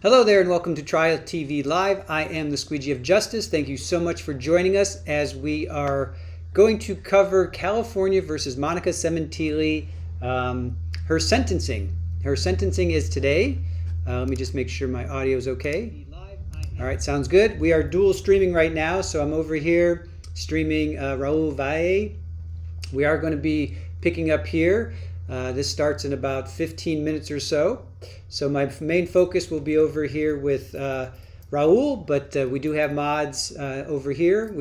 Hello there and welcome to Trial TV Live. I am the Squeegee of Justice. Thank you so much for joining us as we are going to cover California versus Monica Sementilli, her sentencing. Her sentencing is today. Let me just make sure my audio is okay. All right, sounds good. We are dual streaming right now, so I'm over here streaming Raul Valle. We are going to be picking up here. This starts in about 15 minutes or so. So my main focus will be over here with Raul, but we do have mods over here.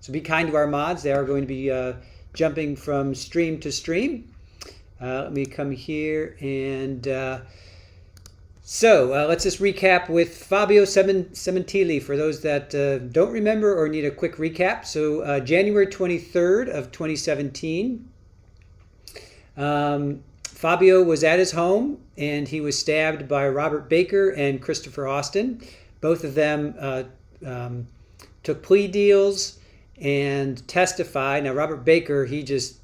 So be kind to our mods. They are going to be jumping from stream to stream. Let me come here and let's just recap with Fabio Sementilli for those that don't remember or need a quick recap. So January 23rd of 2017, Fabio was at his home and he was stabbed by Robert Baker and Christopher Austin. Both of them took plea deals and testified. Now Robert Baker, he's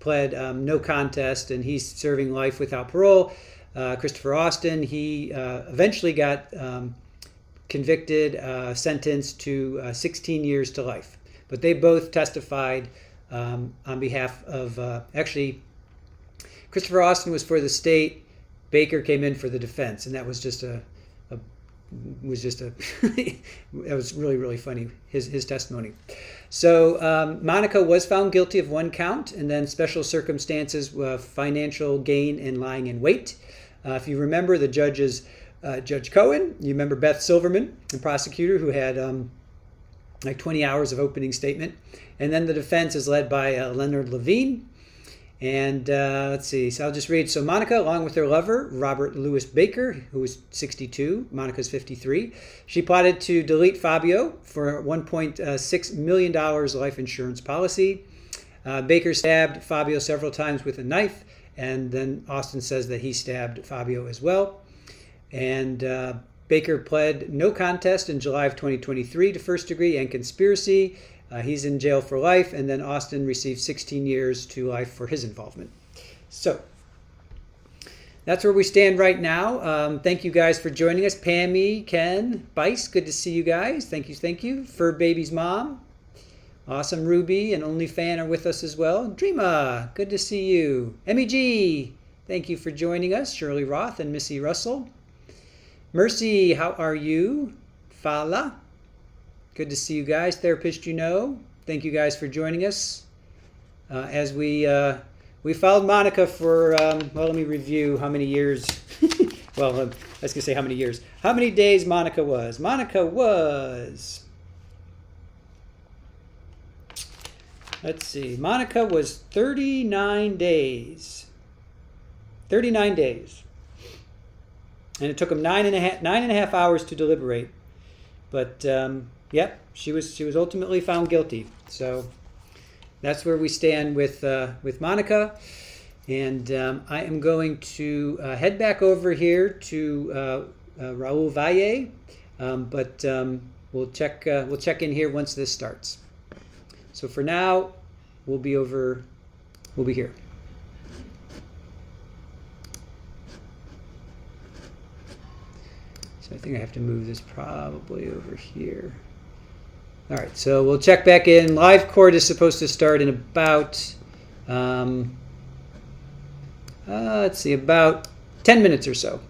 pled no contest and he's serving life without parole. Christopher Austin, he eventually got convicted, sentenced to 16 years to life. But they both testified on behalf of, actually, Christopher Austin was for the state, Baker came in for the defense, and that was just that was really, really funny, his testimony. So Monica was found guilty of one count, and then special circumstances, financial gain and lying in wait. If you remember, the judge is Judge Cohen. You remember Beth Silverman, the prosecutor, who had like 20 hours of opening statement. And then the defense is led by Leonard Levine. And let's see, so I'll just read. So Monica, along with her lover, Robert Louis Baker, who was 62, Monica's 53, she plotted to delete Fabio for $1.6 million life insurance policy. Baker stabbed Fabio several times with a knife, and then Austin says that he stabbed Fabio as well. And Baker pled no contest in July of 2023 to first degree and conspiracy. He's in jail for life, and then Austin received 16 years to life for his involvement. So that's where we stand right now. Thank you guys for joining us. Pammy, Ken, Bice, good to see you guys. Thank you. Fur Baby's mom. Awesome. Ruby and OnlyFan are with us as well. Dreama, good to see you. MEG, thank you for joining us. Shirley Roth and Missy Russell. Mercy, how are you? Fala, good to see you guys. Therapist, thank you guys for joining us. As we followed Monica for, let me review how many years. Well, I was going to say how many years. How many days Monica was? Monica was, let's see, Monica was 39 days. 39 days. And it took him nine and a half hours to deliberate. But yep, she was ultimately found guilty. So that's where we stand with Monica. And I am going to head back over here to Raul Valle. But we'll check in here once this starts. So for now, we'll be here. So I think I have to move this probably over here. All right, so we'll check back in. Live court is supposed to start in about, about 10 minutes or so.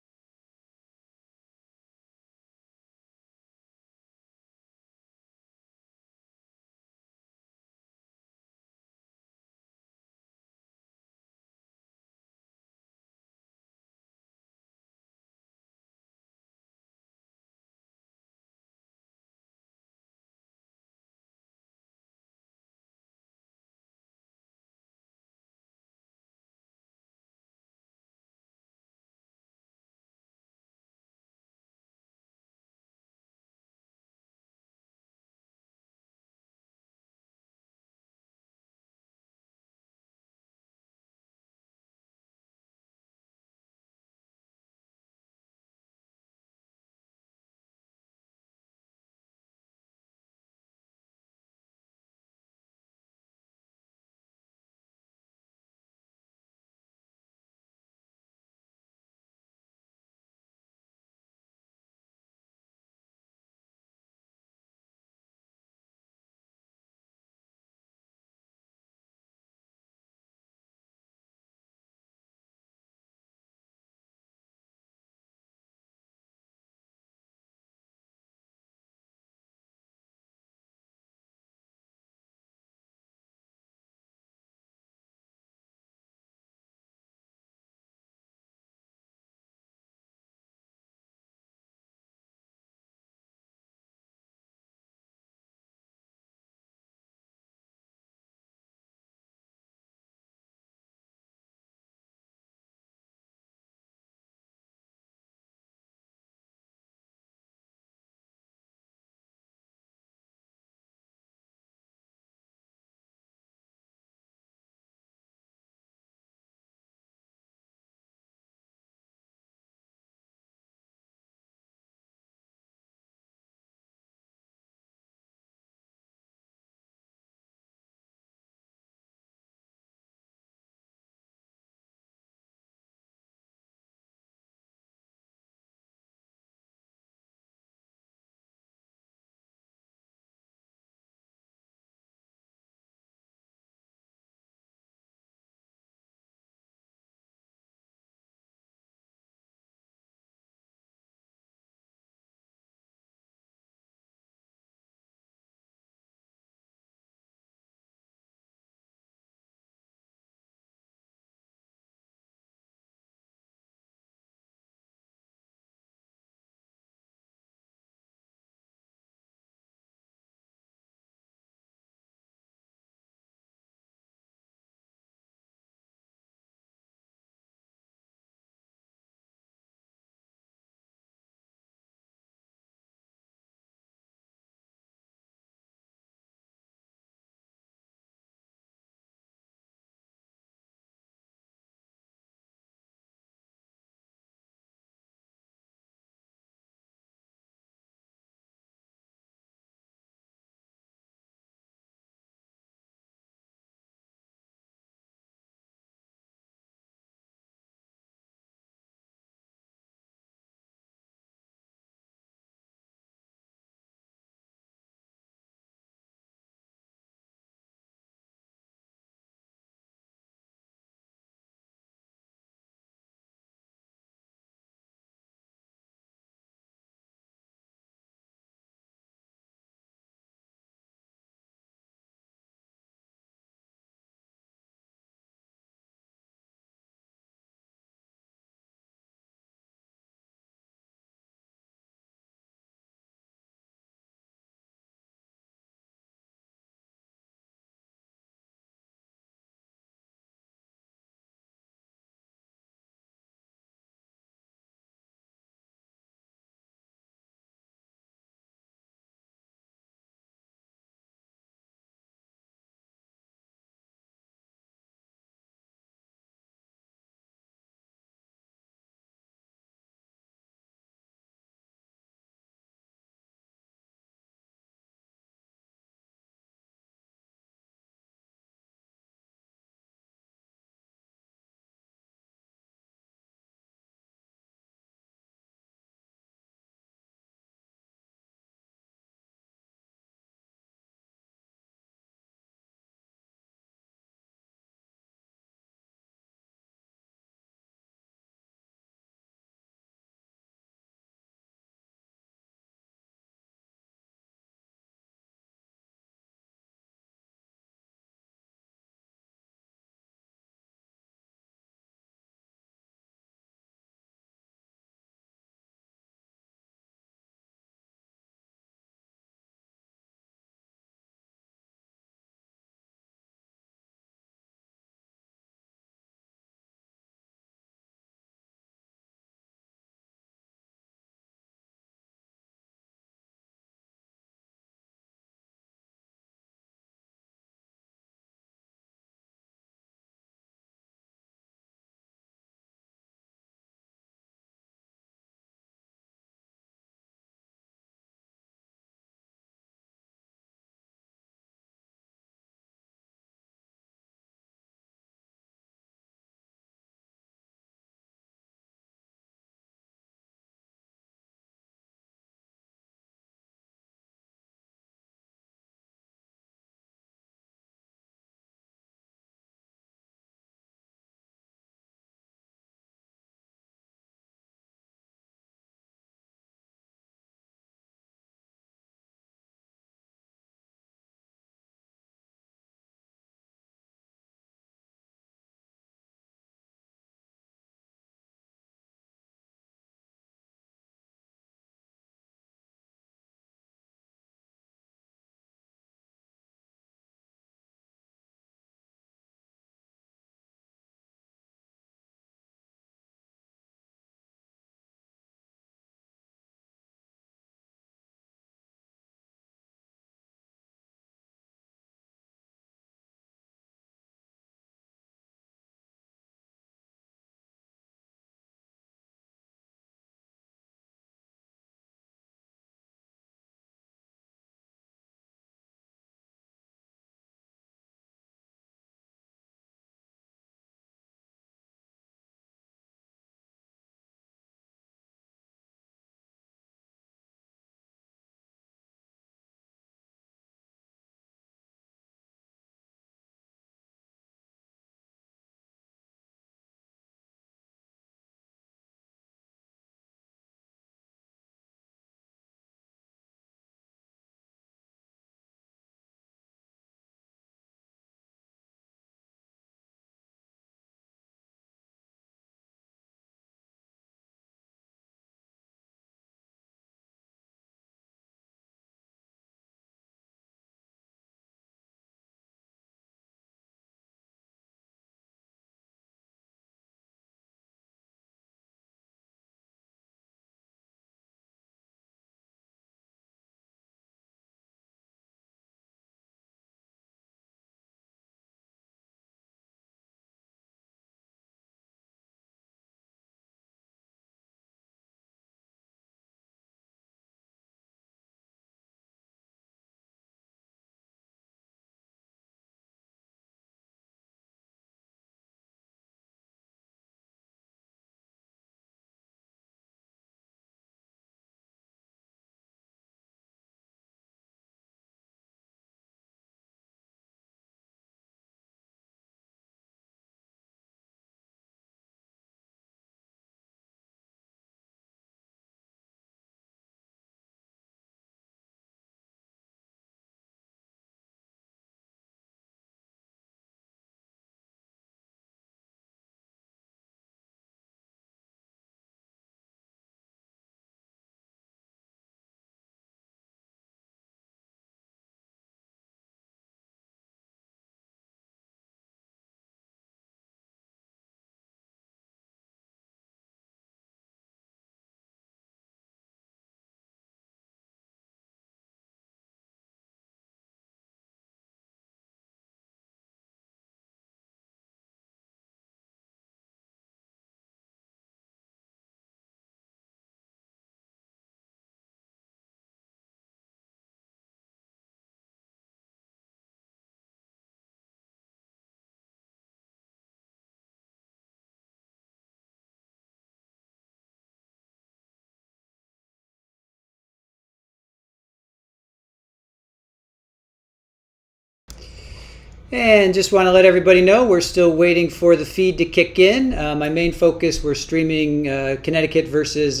And just want to let everybody know we're still waiting for the feed to kick in. My main focus, we're streaming Connecticut versus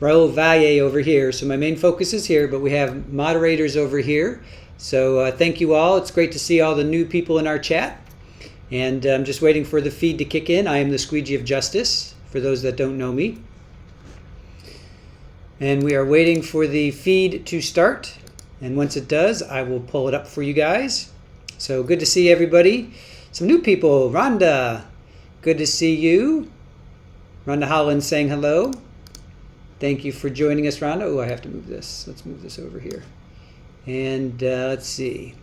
Raul Valle over here. So my main focus is here, but we have moderators over here. So thank you all. It's great to see all the new people in our chat. And I'm just waiting for the feed to kick in. I am the Squeegee of Justice, for those that don't know me. And we are waiting for the feed to start. And once it does, I will pull it up for you guys. So good to see everybody. Some new people. Rhonda, good to see you. Rhonda Holland saying hello. Thank you for joining us, Rhonda. Oh, I have to move this. Let's move this over here. And let's see.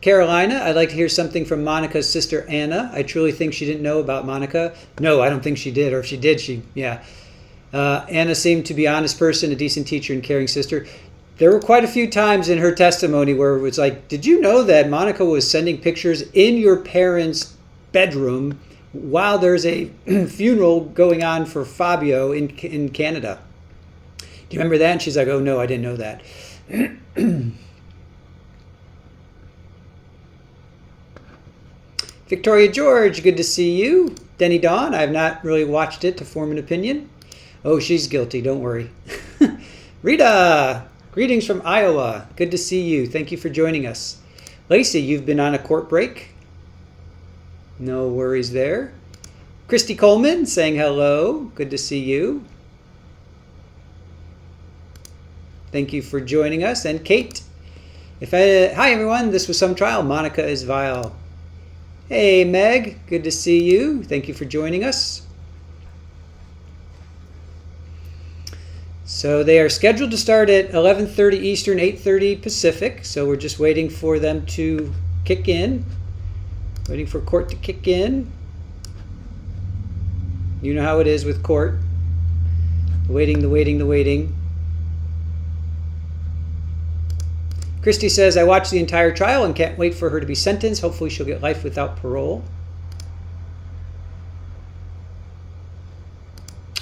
Carolina, I'd like to hear something from Monica's sister, Anna. I truly think she didn't know about Monica. No, I don't think she did. Or if she did, yeah. Anna seemed to be an honest person, a decent teacher, and caring sister. There were quite a few times in her testimony where it was like, did you know that Monica was sending pictures in your parents' bedroom while there's a funeral going on for Fabio in Canada? Do you remember that? And she's like, oh no, I didn't know that. Victoria George, good to see you. Denny Dawn, I have not really watched it to form an opinion. Oh, she's guilty, don't worry. Rita, greetings from Iowa. Good to see you. Thank you for joining us. Lacey, you've been on a court break. No worries there. Christy Coleman saying hello. Good to see you. Thank you for joining us. And Kate, hi everyone. This was some trial. Monica is vile. Hey Meg, good to see you. Thank you for joining us. So they are scheduled to start at 11:30 Eastern, 8:30 Pacific. So we're just waiting for them to kick in. Waiting for court to kick in. You know how it is with court. The waiting. Christy says, I watched the entire trial and can't wait for her to be sentenced. Hopefully she'll get life without parole.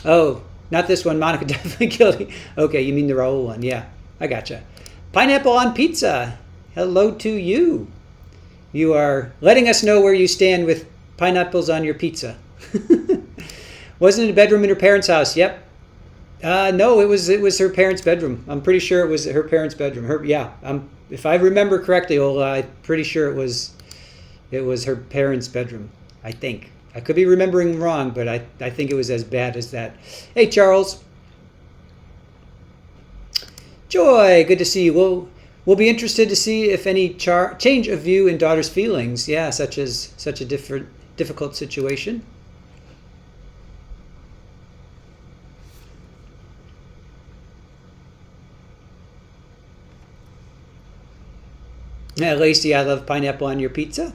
Oh, not this one. Monica definitely guilty. Okay, you mean the Raul one. Yeah, I gotcha. Pineapple on pizza. Hello to you. You are letting us know where you stand with pineapples on your pizza. Wasn't it a bedroom in her parents' house? Yep. No, it was her parents' bedroom. I'm pretty sure it was her parents' bedroom. If I remember correctly, Ola, I'm pretty sure it was her parents' bedroom. I think. I could be remembering wrong, but I think it was as bad as that. Hey, Charles. Joy, good to see you. We'll be interested to see if any change of view in daughter's feelings. Yeah, such a difficult situation. Yeah, Lacey, I love pineapple on your pizza.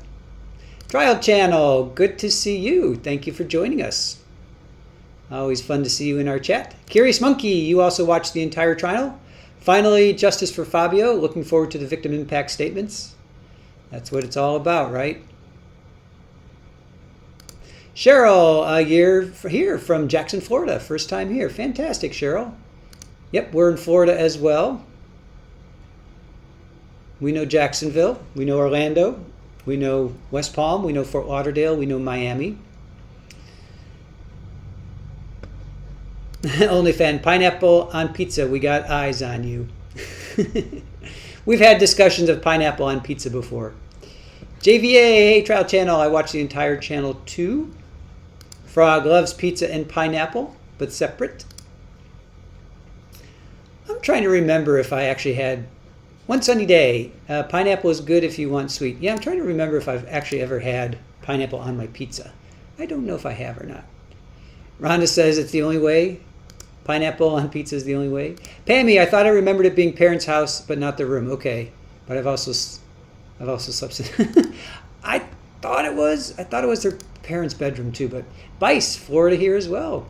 Trial Channel, good to see you. Thank you for joining us. Always fun to see you in our chat. Curious Monkey, you also watched the entire trial. Finally, justice for Fabio. Looking forward to the victim impact statements. That's what it's all about, right? Cheryl, a year here from Jackson, Florida. First time here. Fantastic, Cheryl. Yep, we're in Florida as well. We know Jacksonville. We know Orlando. We know West Palm. We know Fort Lauderdale. We know Miami. Only fan, pineapple on pizza. We got eyes on you. We've had discussions of pineapple on pizza before. JVA, hey, Trial Channel. I watched the entire channel too. Frog loves pizza and pineapple, but separate. I'm trying to remember if I actually had one sunny day. Pineapple is good if you want sweet. Yeah, I'm trying to remember if I've actually ever had pineapple on my pizza. I don't know if I have or not. Rhonda says it's the only way. Pineapple on pizza is the only way. Pammy, I thought I remembered it being parents' house, but not the room. Okay, but I've also slept. I thought it was their parents' bedroom too. But Bice, Florida here as well.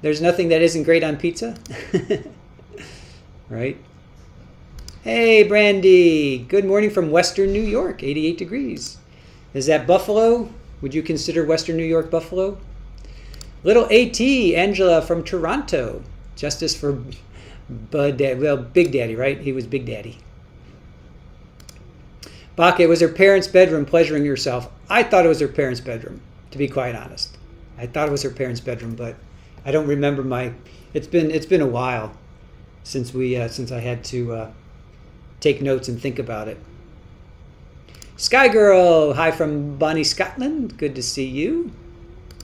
There's nothing that isn't great on pizza, right? Hey, Brandy. Good morning from Western New York, 88 degrees. Is that Buffalo? Would you consider Western New York Buffalo? Little AT, Angela from Toronto. Justice for Bud Daddy. Well, Big Daddy, right? He was Big Daddy. Baka, it was her parents' bedroom pleasuring herself. I thought it was her parents' bedroom, to be quite honest. I thought it was her parents' bedroom, but I don't remember my. It's been a while since I had to take notes and think about it. Sky Girl, hi from Bonnie, Scotland. Good to see you.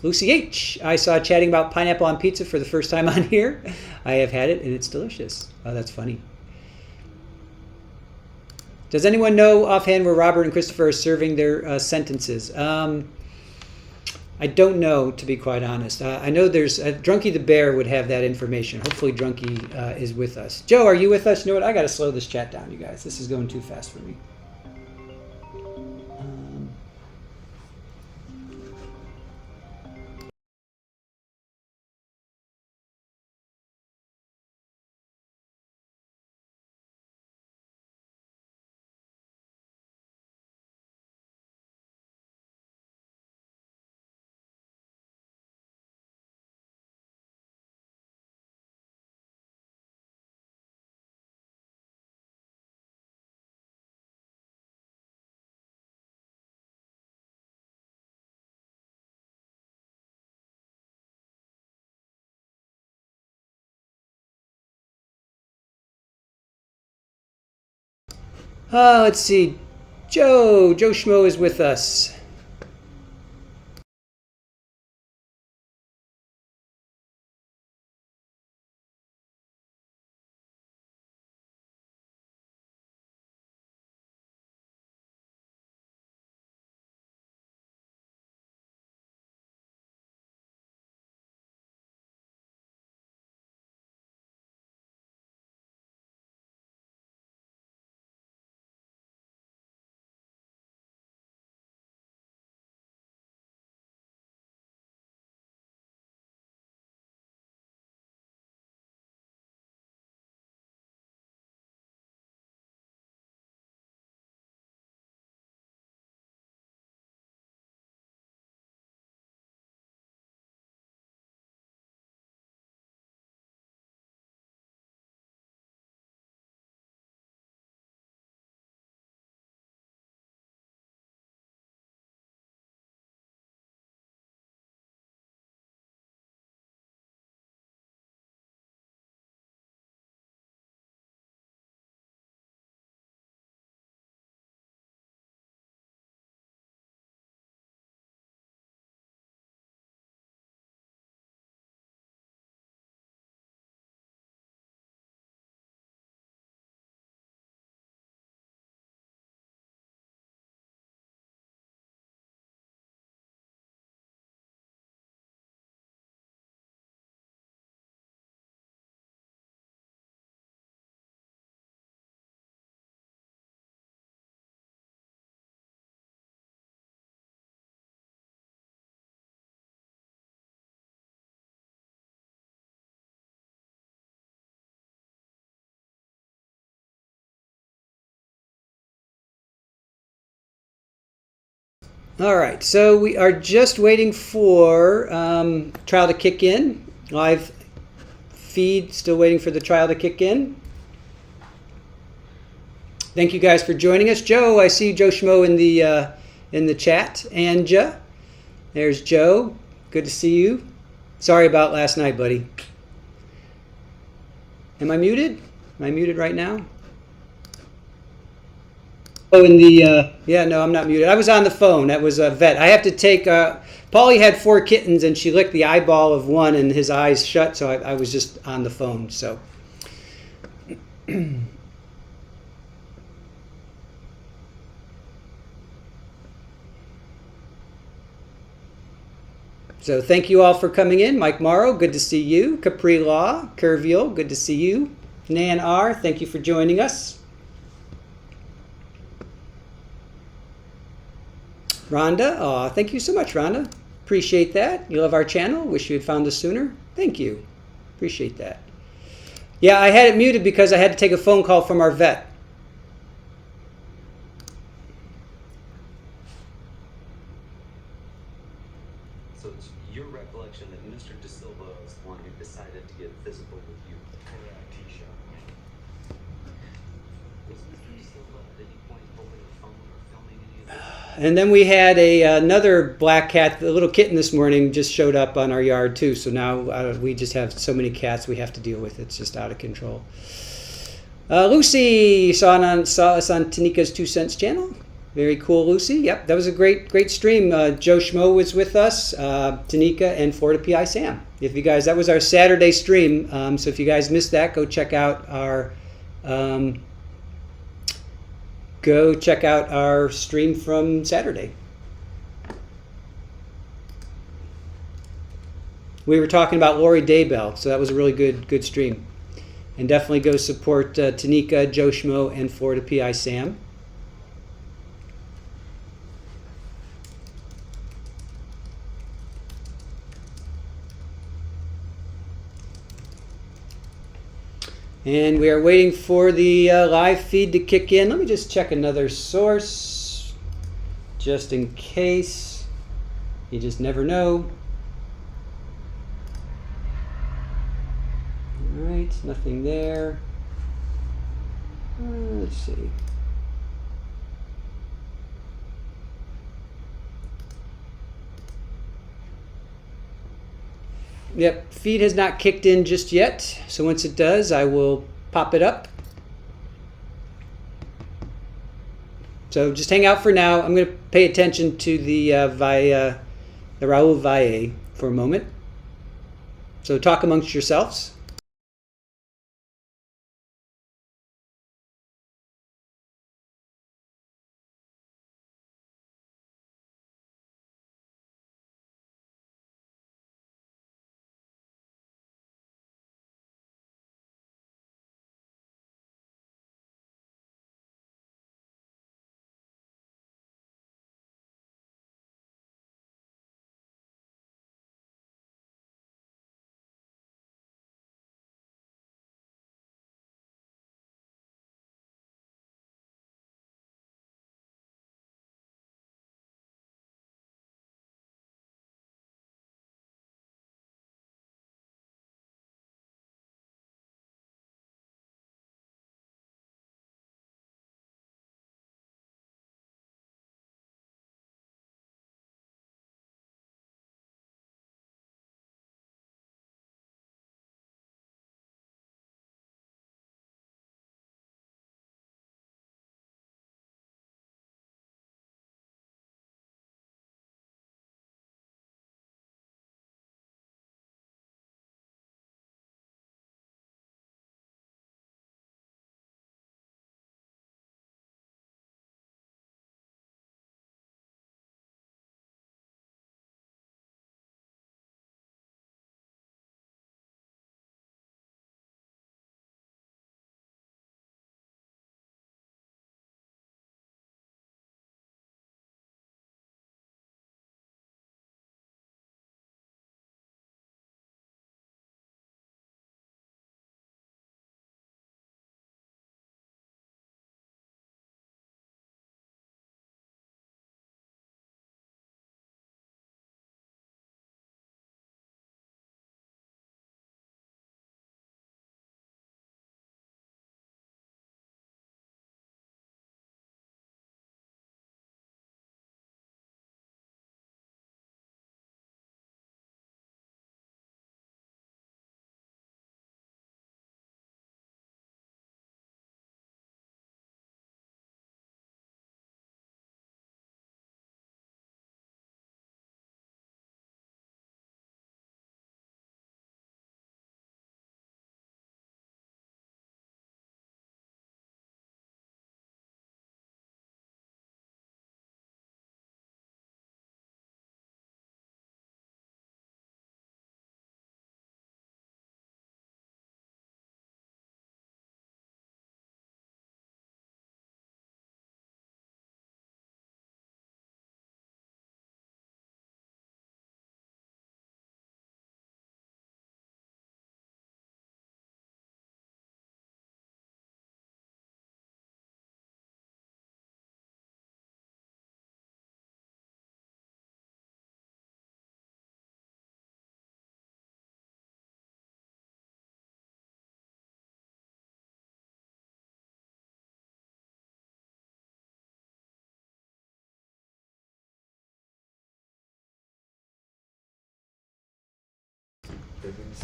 Lucy H, I saw chatting about pineapple on pizza for the first time on here. I have had it and it's delicious. Oh, that's funny. Does anyone know offhand where Robert and Christopher are serving their sentences? I don't know, to be quite honest. I know there's Drunky the Bear would have that information. Hopefully Drunky is with us. Joe, are you with us? You know what? I got to slow this chat down, you guys. This is going too fast for me. Let's see. Joe Schmo is with us. All right, so we are just waiting for trial to kick in. Live feed, still waiting for the trial to kick in. Thank you guys for joining us. Joe, I see Joe Schmo in the chat. Anja, there's Joe. Good to see you. Sorry about last night, buddy. Am I muted? Am I muted right now? Oh, in the, yeah, no, I'm not muted. I was on the phone. That was a vet. I have to take, Paulie had 4 kittens and she licked the eyeball of one and his eyes shut, so I was just on the phone, so. So thank you all for coming in. Mike Morrow, good to see you. Capri Law, Kerviel, good to see you. Nan R, thank you for joining us. Rhonda, thank you so much, Rhonda. Appreciate that. You love our channel. Wish you had found us sooner. Thank you. Appreciate that. Yeah, I had it muted because I had to take a phone call from our vet. So it's your recollection that Mr. De Silva is the one who decided to get physical with you. Correct, Tisha. Was Mr. De Silva at any point holding a phone or And then we had another black cat, a little kitten this morning just showed up on our yard too. So now we just have so many cats we have to deal with. It's just out of control. Lucy saw us on Tanika's 2 Cents channel. Very cool, Lucy. Yep, that was a great stream. Joe Schmo was with us, Tanika, and Florida PI Sam. If you guys, that was our Saturday stream. So if you guys missed that, go check out our stream from Saturday. We were talking about Lori Daybell, so that was a really good stream. And definitely go support Tanika, Joe Schmo, and Florida PI Sam. And we are waiting for the live feed to kick in. Let me just check another source, just in case. You just never know. All right, nothing there. Let's see. Yep, feed has not kicked in just yet. So once it does, I will pop it up. So just hang out for now. I'm going to pay attention to the Raul Valle for a moment. So talk amongst yourselves.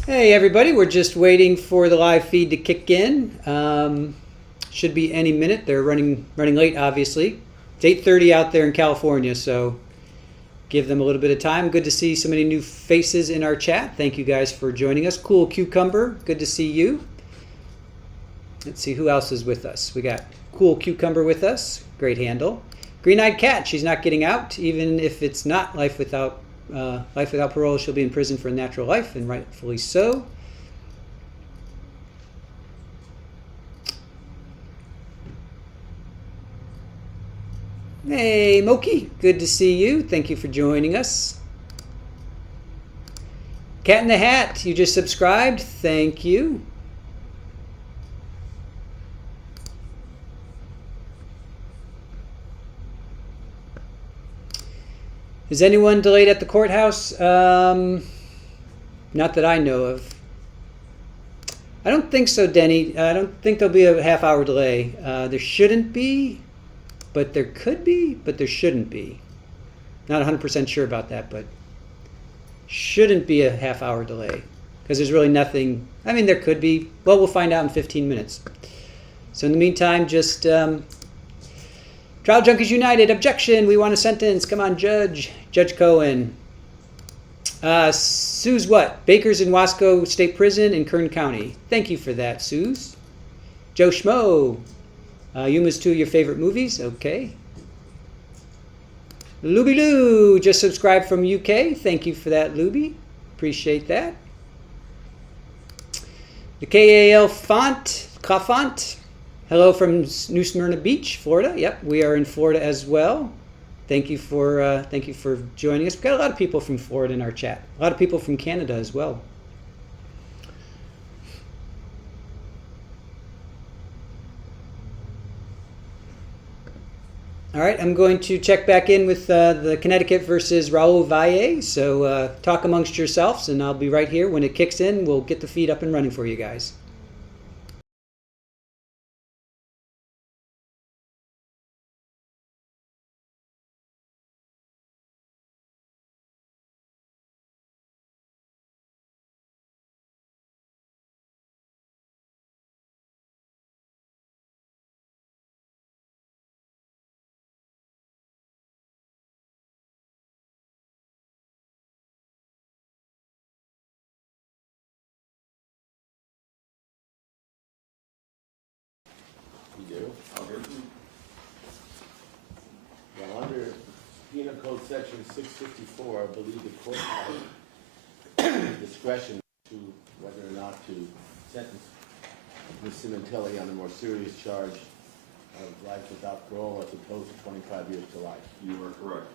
Hey everybody, we're just waiting for the live feed to kick in. Should be any minute. They're running late, obviously. It's 8:30 out there in California, so give them a little bit of time. Good to see so many new faces in our chat. Thank you guys for joining us. Cool Cucumber, good to see you. Let's see who else is with us. We got Cool Cucumber with us. Great handle. Green-eyed Cat, she's not getting out, even if it's not life without parole. She'll be in prison for a natural life, and rightfully so. Hey, Moki, good to see you. Thank you for joining us. Cat in the Hat, you just subscribed. Thank you. Is anyone delayed at the courthouse? Not that I know of. I don't think so, Denny. I don't think there'll be a half-hour delay. There shouldn't be, but there could be, but there shouldn't be. Not 100% sure about that, but shouldn't be a half-hour delay because there's really nothing. I mean, there could be. Well, we'll find out in 15 minutes. So in the meantime, just... Trial Junkies United, objection, we want a sentence. Come on, Judge Cohen. Sue's what? Baker's in Wasco State Prison in Kern County. Thank you for that, Sue's. Joe Schmo. Yuma's 2 of your favorite movies. Okay. Luby Lou just subscribed from UK. Thank you for that, Luby. Appreciate that. The KAL font. Hello from New Smyrna Beach, Florida. Yep, we are in Florida as well. Thank you for joining us. We've got a lot of people from Florida in our chat. A lot of people from Canada as well. All right, I'm going to check back in with the Connecticut versus Raul Valle. So talk amongst yourselves, and I'll be right here. When it kicks in, we'll get the feed up and running for you guys. Well, under Penal Code Section 654, I believe the court has discretion to whether or not to sentence Ms. Sementilli on a more serious charge of life without parole as opposed to 25 years to life. You are correct.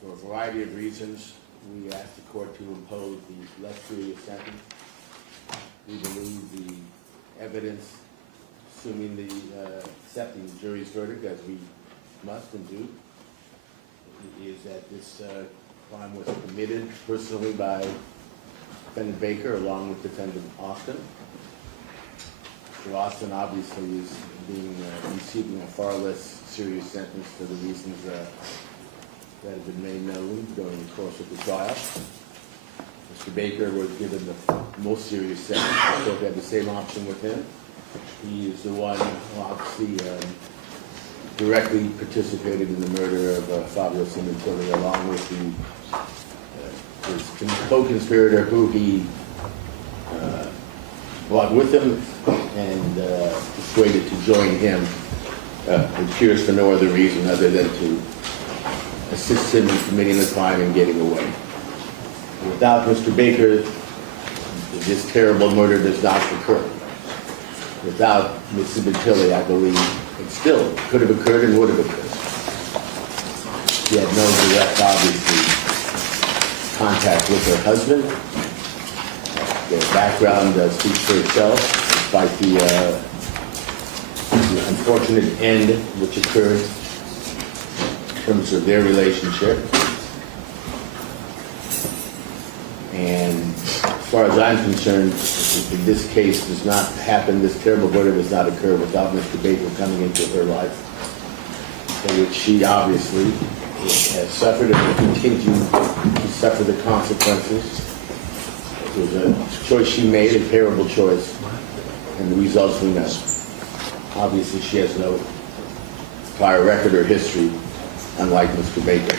For a variety of reasons, we asked the court to impose the less serious sentence. We believe the evidence, assuming accepting the jury's verdict, as we must and do, is that this crime was committed personally by defendant Baker along with defendant Austin. Mr. Austin obviously is receiving a far less serious sentence for the reasons that have been made known during the course of the trial. Mr. Baker was given the most serious sentence. The court had the same option with him. He is the one who obviously directly participated in the murder of Fabio Sementilli, along with his co-conspirator, who he brought with him and persuaded to join him. It appears for no other reason other than to assist him in committing the crime and getting away. Without Mr. Baker, this terrible murder does not occur. Without Ms. Sementilli, I believe it still could have occurred and would have occurred. She had no direct, obviously, contact with her husband. Their background speaks for itself, despite the unfortunate end which occurred in terms of their relationship. And as far as I'm concerned, this case does not happen, this terrible murder does not occur without Mr. Baker coming into her life, in which she obviously has suffered and will continue to suffer the consequences It was a choice she made, a terrible choice, and the results we know. Obviously, she has no prior record or history, unlike Mr. Baker.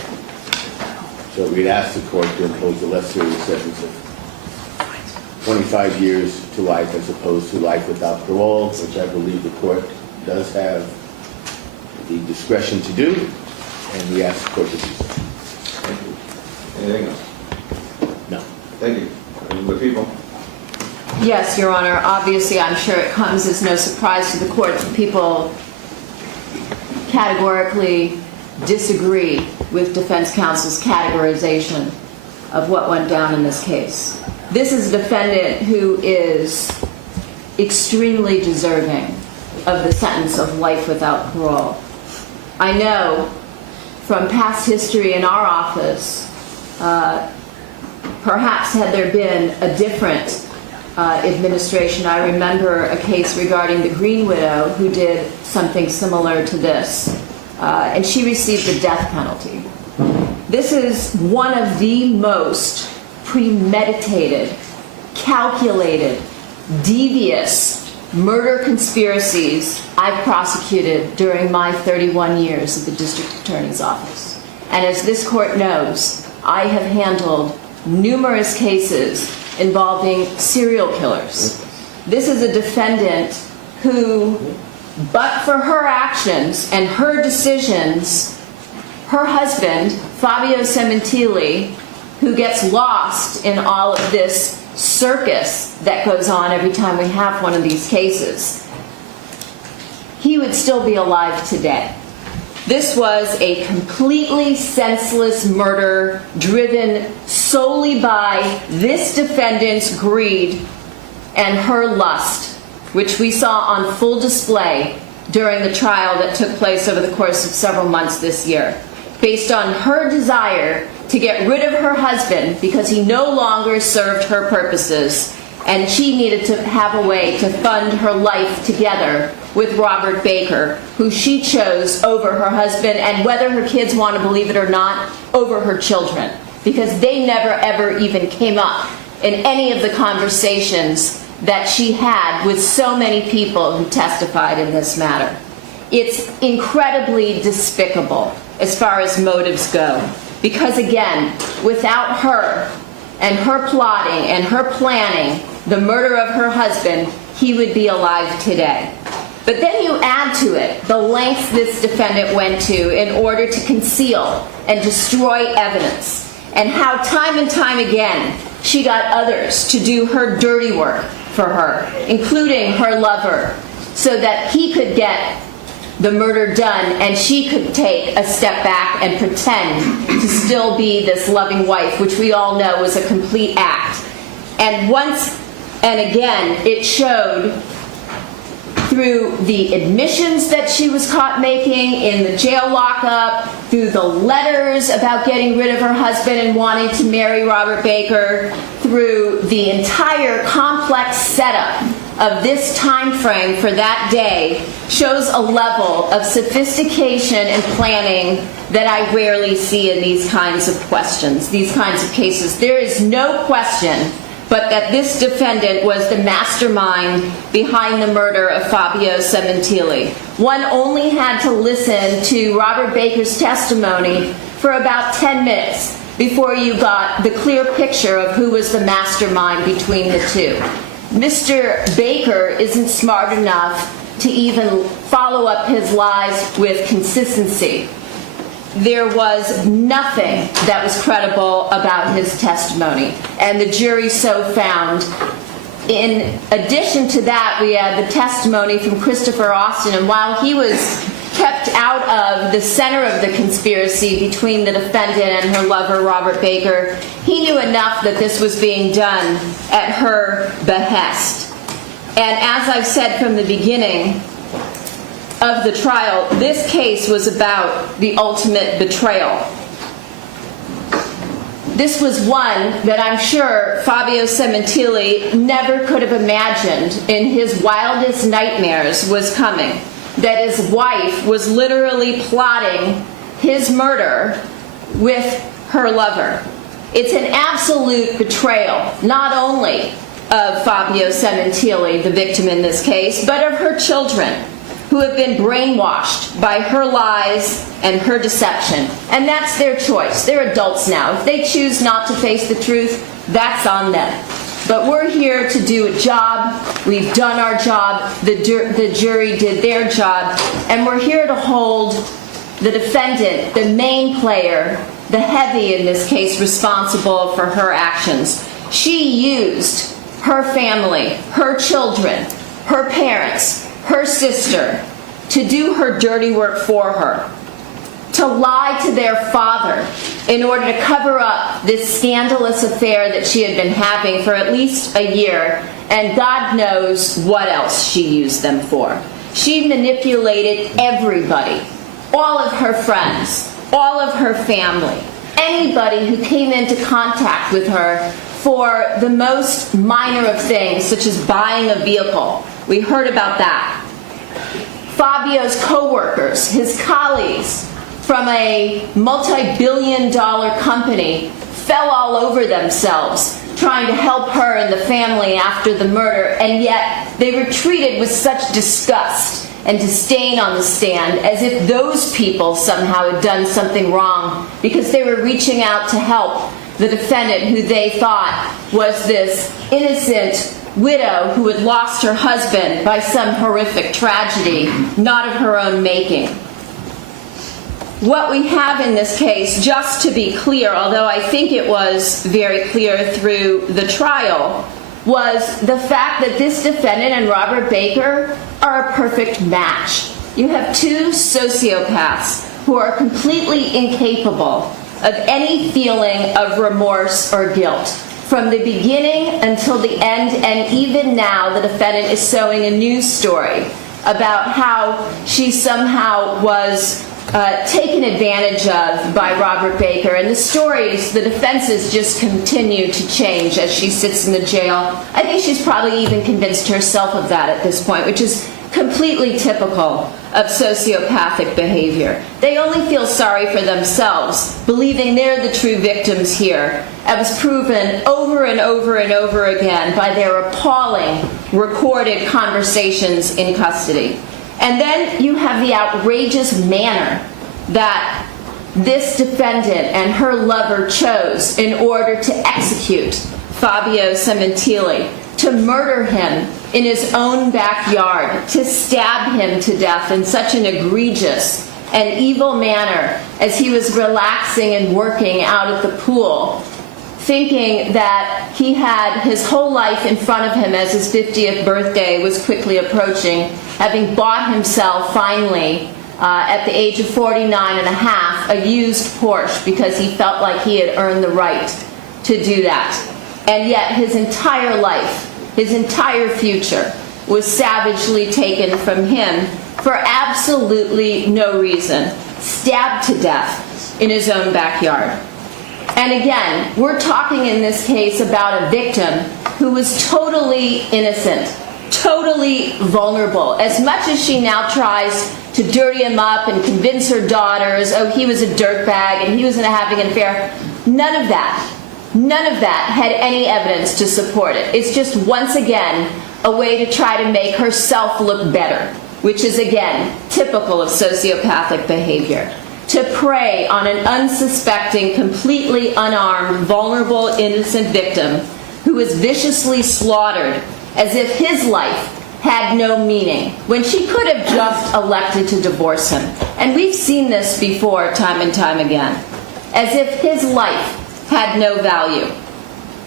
So we'd ask the court to impose a less serious sentence of 25 years to life as opposed to life without parole, which I believe the court does have the discretion to do, and we ask the court to do so. Thank you. Anything else? No. Thank you. Any more people? Yes, Your Honor. Obviously, I'm sure it comes as no surprise to the court that people categorically disagree with defense counsel's categorization of what went down in this case. This is a defendant who is extremely deserving of the sentence of life without parole. I know from past history in our office, perhaps had there been a different administration, I remember a case regarding the Green Widow who did something similar to this, and she received the death penalty. This is one of the most premeditated, calculated, devious murder conspiracies I've prosecuted during my 31 years at the district attorney's office. And as this court knows, I have handled numerous cases involving serial killers. This is a defendant who, but for her actions and her decisions, her husband, Fabio Sementilli, who gets lost in all of this circus that goes on every time we have one of these cases, he would still be alive today. This was a completely senseless murder driven solely by this defendant's greed and her lust, which we saw on full display during the trial that took place over the course of several months this year, based on her desire to get rid of her husband because he no longer served her purposes, and she needed to have a way to fund her life together with Robert Baker, who she chose over her husband, and whether her kids want to believe it or not, over her children, because they never ever even came up in any of the conversations that she had with so many people who testified in this matter. It's incredibly despicable as far as motives go, because again, without her and her plotting and her planning the murder of her husband, he would be alive today. But then you add to it the lengths this defendant went to in order to conceal and destroy evidence, and how time and time again she got others to do her dirty work for her, including her lover, so that he could get the murder done and she could take a step back and pretend to still be this loving wife, which we all know was a complete act. And once and again, it showed through the admissions that she was caught making in the jail lockup, through the letters about getting rid of her husband and wanting to marry Robert Baker, through the entire complex setup of this time frame for that day, shows a level of sophistication and planning that I rarely see in these kinds of questions, these kinds of cases. There is no question but that this defendant was the mastermind behind the murder of Fabio Sementilli. One only had to listen to Robert Baker's testimony for about 10 minutes before you got the clear picture of who was the mastermind between the two. Mr. Baker isn't smart enough to even follow up his lies with consistency. There was nothing that was credible about his testimony, and the jury so found. In addition to that, we had the testimony from Christopher Austin, and while he was kept out of the center of the conspiracy between the defendant and her lover, Robert Baker, he knew enough that this was being done at her behest. And as I've said from the beginning of the trial, this case was about the ultimate betrayal. This was one that I'm sure Fabio Sementilli never could have imagined in his wildest nightmares was coming. That his wife was literally plotting his murder with her lover. It's an absolute betrayal, not only of Fabio Sementilli, the victim in this case, but of her children, who have been brainwashed by her lies and her deception. And that's their choice. They're adults now. If they choose not to face the truth, that's on them. But we're here to do a job. We've done our job. The jury did their job. And we're here to hold the defendant, the main player, the heavy in this case, responsible for her actions. She used her family, her children, her parents, her sister, to do her dirty work for her, to lie to their father in order to cover up this scandalous affair that she had been having for at least a year, and God knows what else she used them for. She manipulated everybody, all of her friends, all of her family, anybody who came into contact with her for the most minor of things, such as buying a vehicle. We heard about that. Fabio's co-workers, his colleagues from a multi-billion-dollar company, fell all over themselves trying to help her and the family after the murder, and yet they were treated with such disgust and disdain on the stand, as if those people somehow had done something wrong because they were reaching out to help the defendant, who they thought was this innocent widow who had lost her husband by some horrific tragedy, not of her own making. What we have in this case, just to be clear, although I think it was very clear through the trial, was the fact that this defendant and Robert Baker are a perfect match. You have two sociopaths who are completely incapable of any feeling of remorse or guilt. From the beginning until the end, and even now, the defendant is sewing a news story about how she somehow was taken advantage of by Robert Baker. And the stories, the defenses just continue to change as she sits in the jail. I think she's probably even convinced herself of that at this point, which is completely typical of sociopathic behavior. They only feel sorry for themselves, believing they're the true victims here, as proven over and over and over again by their appalling recorded conversations in custody. And then you have the outrageous manner that this defendant and her lover chose in order to execute Fabio Sementilli, to murder him in his own backyard, to stab him to death in such an egregious and evil manner as he was relaxing and working out at the pool, thinking that he had his whole life in front of him as his 50th birthday was quickly approaching, having bought himself finally at the age of 49 and a half a used Porsche because he felt like he had earned the right to do that. And yet his entire life, his entire future was savagely taken from him for absolutely no reason, stabbed to death in his own backyard. And again, we're talking in this case about a victim who was totally innocent, totally vulnerable. As much as she now tries to dirty him up and convince her daughters, oh, he was a dirtbag and he was having an affair, none of that had any evidence to support it. It's just, once again, a way to try to make herself look better, which is, again, typical of sociopathic behavior. To prey on an unsuspecting, completely unarmed, vulnerable, innocent victim who was viciously slaughtered as if his life had no meaning, when she could have just elected to divorce him. And we've seen this before, time and time again. As if his life had no value.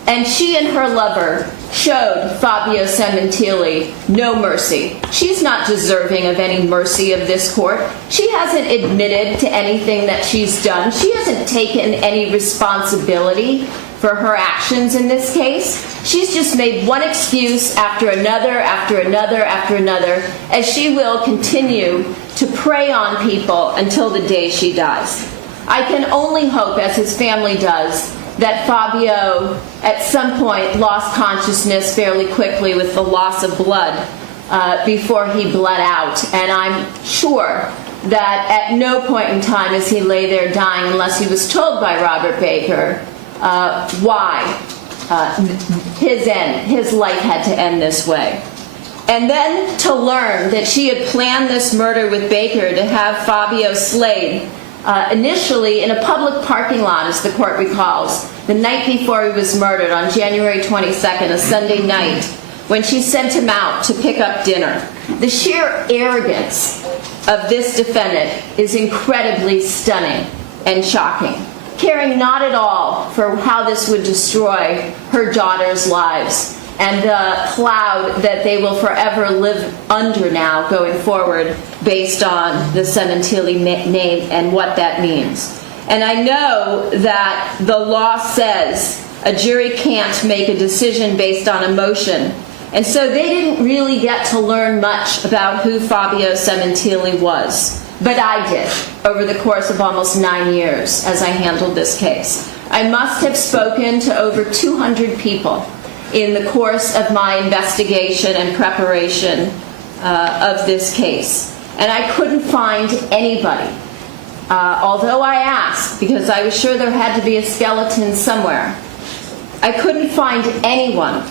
And she and her lover showed Fabio Sementilli no mercy. She's not deserving of any mercy of this court. She hasn't admitted to anything that she's done. She hasn't taken any responsibility for her actions in this case. She's just made one excuse after another, after another, after another, as she will continue to prey on people until the day she dies. I can only hope, as his family does, that Fabio at some point lost consciousness fairly quickly with the loss of blood before he bled out. And I'm sure that at no point in time as he lay there dying, unless he was told by Robert Baker, why his life had to end this way. And then to learn that she had planned this murder with Baker to have Fabio slayed, initially in a public parking lot, as the court recalls, the night before he was murdered on January 22nd, a Sunday night, when she sent him out to pick up dinner. The sheer arrogance of this defendant is incredibly stunning and shocking, caring not at all for how this would destroy her daughter's lives and the cloud that they will forever live under now going forward based on the Sementilli name and what that means. And I know that the law says a jury can't make a decision based on emotion. And so they didn't really get to learn much about who Fabio Sementilli was. But I did over the course of almost 9 years as I handled this case. I must have spoken to over 200 people in the course of my investigation and preparation of this case. And I couldn't find anybody, although I asked, because I was sure there had to be a skeleton somewhere. I couldn't find anyone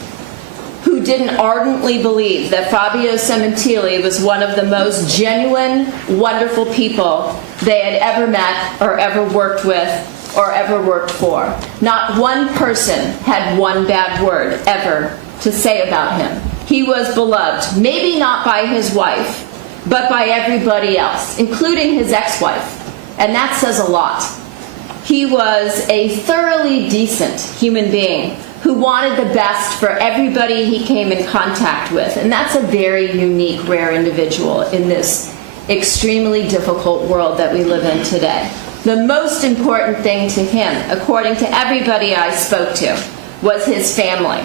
who didn't ardently believe that Fabio Sementilli was one of the most genuine, wonderful people they had ever met or ever worked with or ever worked for. Not one person had one bad word ever to say about him. He was beloved, maybe not by his wife, but by everybody else, including his ex-wife. And that says a lot. He was a thoroughly decent human being who wanted the best for everybody he came in contact with. And that's a very unique, rare individual in this extremely difficult world that we live in today. The most important thing to him, according to everybody I spoke to, was his family.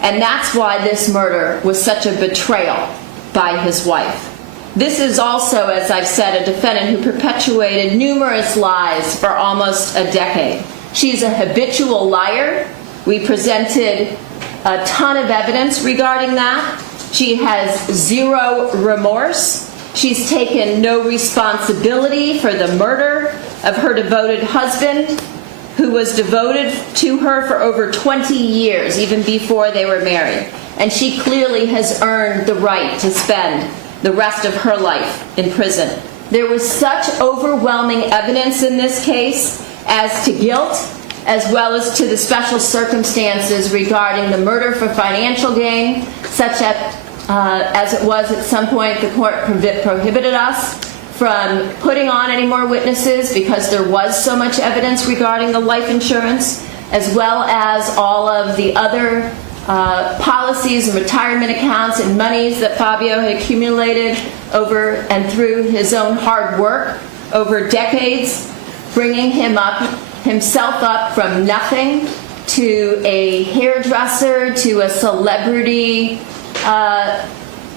And that's why this murder was such a betrayal by his wife. This is also, as I've said, a defendant who perpetuated numerous lies for almost a decade. She's a habitual liar. We presented a ton of evidence regarding that. She has zero remorse. She's taken no responsibility for the murder of her devoted husband, who was devoted to her for over 20 years, even before they were married. And she clearly has earned the right to spend the rest of her life in prison. There was such overwhelming evidence in this case as to guilt, as well as to the special circumstances regarding the murder for financial gain, such as it was at some point the court prohibited us from putting on any more witnesses because there was so much evidence regarding the life insurance, as well as all of the other policies and retirement accounts and monies that Fabio had accumulated over and through his own hard work over decades, bringing himself up from nothing to a hairdresser, to a celebrity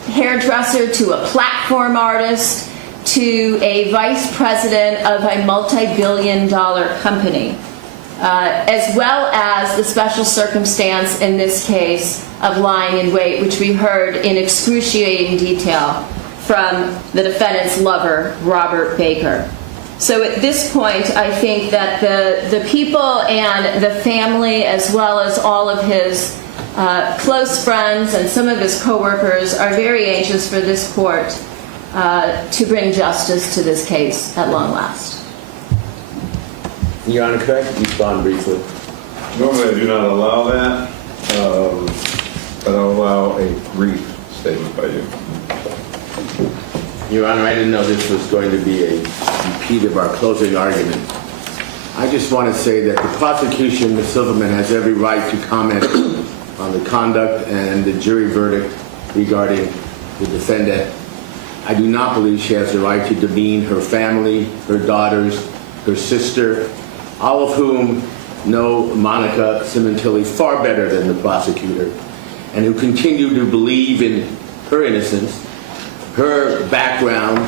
hairdresser, to a platform artist, to a vice president of a multi-billion-dollar company, as well as the special circumstance in this case of lying in wait, which we heard in excruciating detail from the defendant's lover, Robert Baker. So at this point, I think that the people and the family, as well as all of his close friends and some of his co-workers, are very anxious for this court to bring justice to this case at long last. Your Honor, could I respond briefly? Normally I do not allow that, but I'll allow a brief statement by you. Your Honor, I didn't know this was going to be a repeat of our closing argument. I just want to say that the prosecution, Ms. Silverman, has every right to comment on the conduct and the jury verdict regarding the defendant. I do not believe she has the right to demean her family, her daughters, her sister, all of whom know Monica Sementilli far better than the prosecutor, and who continue to believe in her innocence, her background,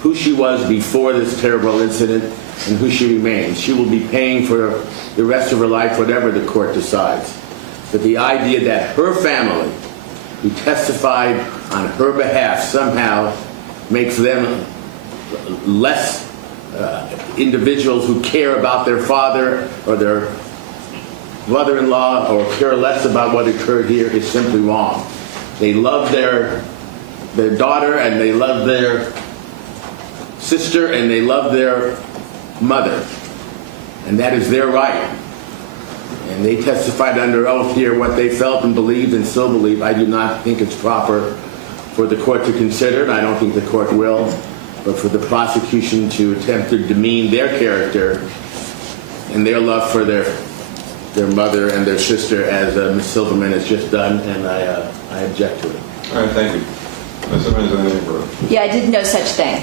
who she was before this terrible incident, and who she remains. She will be paying for the rest of her life whatever the court decides. But the idea that her family, who testified on her behalf, somehow makes them less individuals who care about their father or their mother-in-law or care less about what occurred here is simply wrong. They love their daughter, and they love their sister, and they love their mother. And that is their right. And they testified under oath here what they felt and believed and still believe. I do not think it's proper for the court to consider, and I don't think the court will, but for the prosecution to attempt to demean their character and their love for their mother and their sister, as Ms. Silverman has just done, and I object to it. All right, thank you. Ms. Simmons, anything further? Yeah, I did no such thing.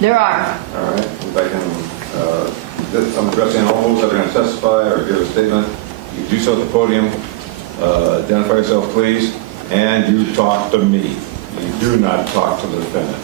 There are. All right, if I can, I'm addressing all those that are going to testify or give a statement. You do so at the podium. Identify yourself, please, and you talk to me. You do not talk to the defendant.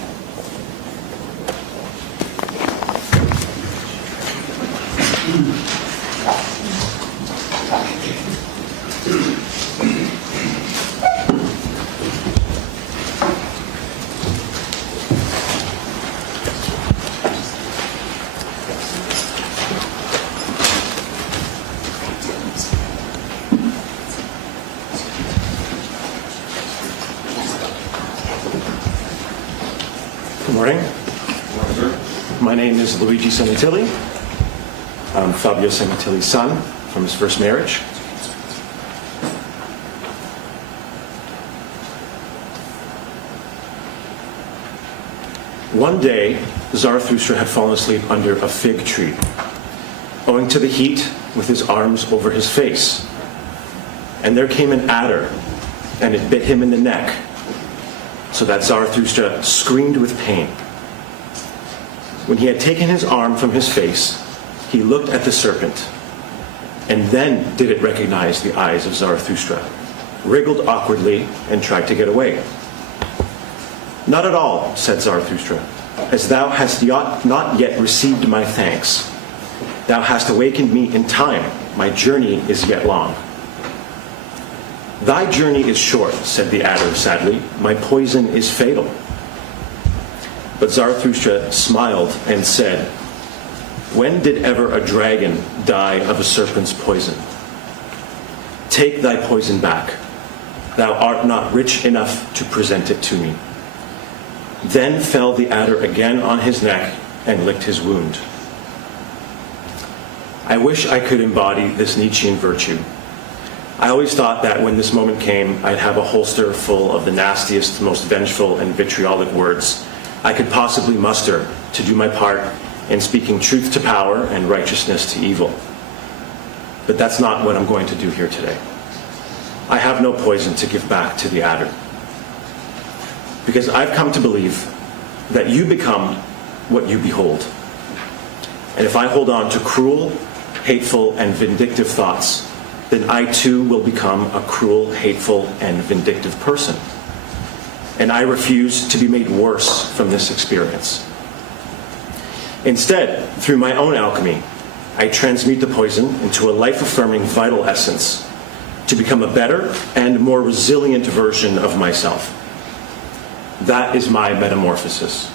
Good morning. My name is Luigi Sementilli. I'm Fabio Sementilli's son from his first marriage. One day, Zarathustra had fallen asleep under a fig tree, owing to the heat with his arms over his face. And there came an adder, and it bit him in the neck, so that Zarathustra screamed with pain. When he had taken his arm from his face, he looked at the serpent, and then did it recognize the eyes of Zarathustra, wriggled awkwardly, and tried to get away. "Not at all," said Zarathustra, "as thou hast not yet received my thanks. Thou hast awakened me in time. My journey is yet long." "Thy journey is short," said the adder sadly. "My poison is fatal." But Zarathustra smiled and said, "When did ever a dragon die of a serpent's poison? Take thy poison back. Thou art not rich enough to present it to me." Then fell the adder again on his neck and licked his wound. I wish I could embody this Nietzschean virtue. I always thought that when this moment came, I'd have a holster full of the nastiest, most vengeful and vitriolic words I could possibly muster to do my part in speaking truth to power and righteousness to evil. But that's not what I'm going to do here today. I have no poison to give back to the adder. Because I've come to believe that you become what you behold. And if I hold on to cruel, hateful, and vindictive thoughts, then I too will become a cruel, hateful, and vindictive person. And I refuse to be made worse from this experience. Instead, through my own alchemy, I transmute the poison into a life-affirming vital essence to become a better and more resilient version of myself. That is my metamorphosis.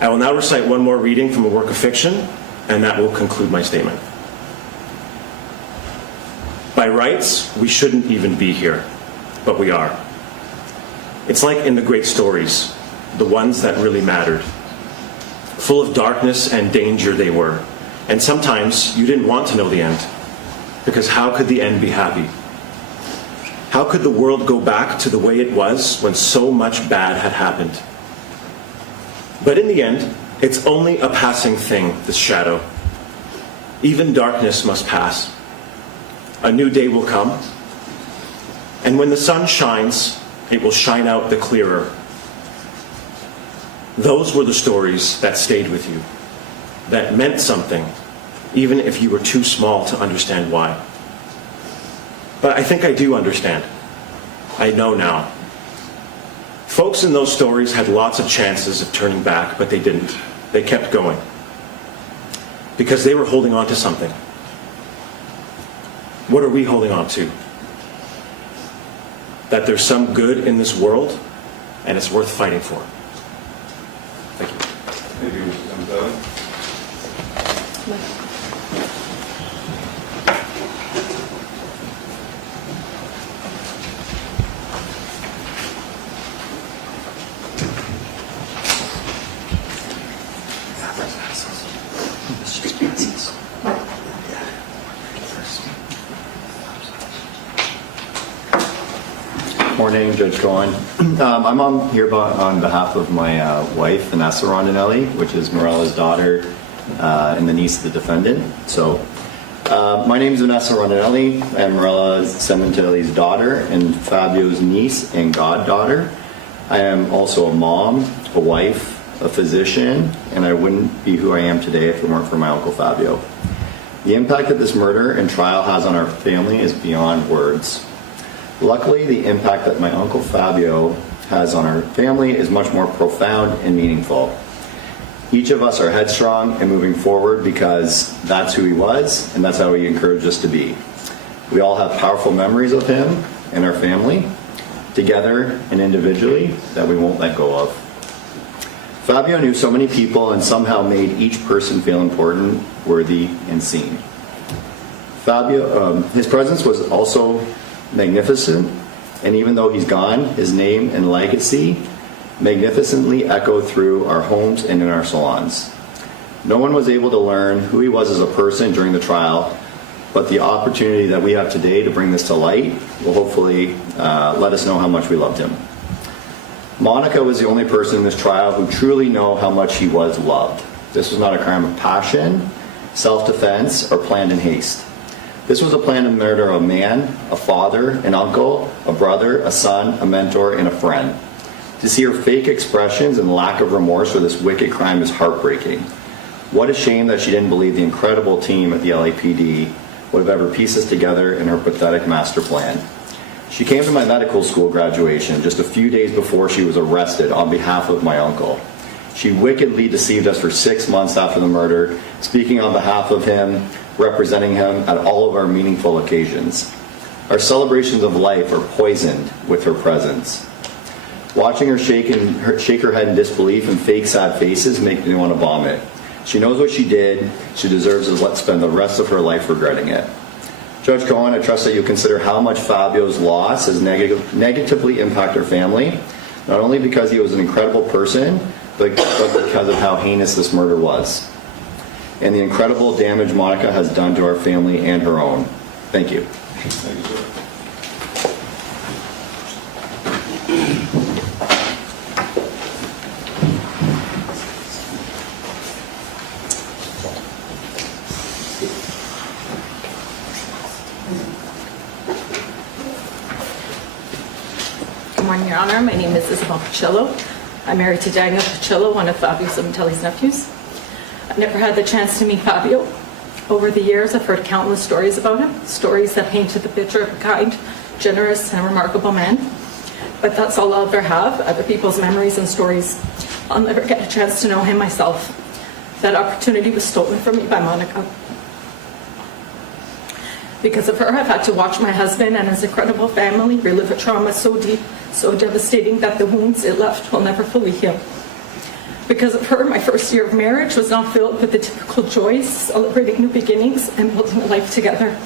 I will now recite one more reading from a work of fiction, and that will conclude my statement. By rights, we shouldn't even be here, but we are. It's like in the great stories, the ones that really mattered. Full of darkness and danger they were, and sometimes you didn't want to know the end, because how could the end be happy? How could the world go back to the way it was when so much bad had happened? But in the end, it's only a passing thing, this shadow. Even darkness must pass. A new day will come, and when the sun shines, it will shine out the clearer. Those were the stories that stayed with you, that meant something, even if you were too small to understand why. But I think I do understand. I know now. Folks in those stories had lots of chances of turning back, but they didn't. They kept going. Because they were holding on to something. What are we holding on to? That there's some good in this world, and it's worth fighting for. Thank you. Thank you, Mr. Sementilli. Morning, Judge Cohen. I'm on here on behalf of my wife, Vanessa Rondinelli, which is Morella's daughter and the niece of the defendant. So, my name is Vanessa Rondinelli. I am Monica Sementilli's daughter and Fabio's niece and goddaughter. I am also a mom, a wife, a physician, and I wouldn't be who I am today if it weren't for my Uncle Fabio. The impact that this murder and trial has on our family is beyond words. Luckily, the impact that my Uncle Fabio has on our family is much more profound and meaningful. Each of us are headstrong and moving forward because that's who he was and that's how he encouraged us to be. We all have powerful memories of him and our family, together and individually, that we won't let go of. Fabio knew so many people and somehow made each person feel important, worthy, and seen. Fabio, his presence was also magnificent, and even though he's gone, his name and legacy magnificently echo through our homes and in our salons. No one was able to learn who he was as a person during the trial, but the opportunity that we have today to bring this to light will hopefully let us know how much we loved him. Monica was the only person in this trial who truly know how much he was loved. This was not a crime of passion, self-defense, or planned in haste. This was a planned murder of a man, a father, an uncle, a brother, a son, a mentor, and a friend. To see her fake expressions and lack of remorse for this wicked crime is heartbreaking. What a shame that she didn't believe the incredible team at the LAPD would have ever pieced this together in her pathetic master plan. She came to my medical school graduation just a few days before she was arrested on behalf of my uncle. She wickedly deceived us for 6 months after the murder, speaking on behalf of him, representing him at all of our meaningful occasions. Our celebrations of life are poisoned with her presence. Watching her shake her head in disbelief and fake sad faces make me want to vomit. She knows what she did. She deserves to spend the rest of her life regretting it. Judge Cohen, I trust that you consider how much Fabio's loss has negatively impacted our family, not only because he was an incredible person, but because of how heinous this murder was, and the incredible damage Monica has done to our family and her own. Thank you. Thank you, sir. Good morning, Your Honor. My name is Isabel Picillo. I'm married to Daniel Picillo, one of Fabio Sementilli's nephews. I've never had the chance to meet Fabio. Over the years, I've heard countless stories about him, stories that painted the picture of a kind, generous, and remarkable man. But that's all I'll ever have, other people's memories and stories. I'll never get a chance to know him myself. That opportunity was stolen from me by Monica. Because of her, I've had to watch my husband and his incredible family relive a trauma so deep, so devastating that the wounds it left will never fully heal. Because of her, my first year of marriage was not filled with the typical joys, celebrating new beginnings and building a life together.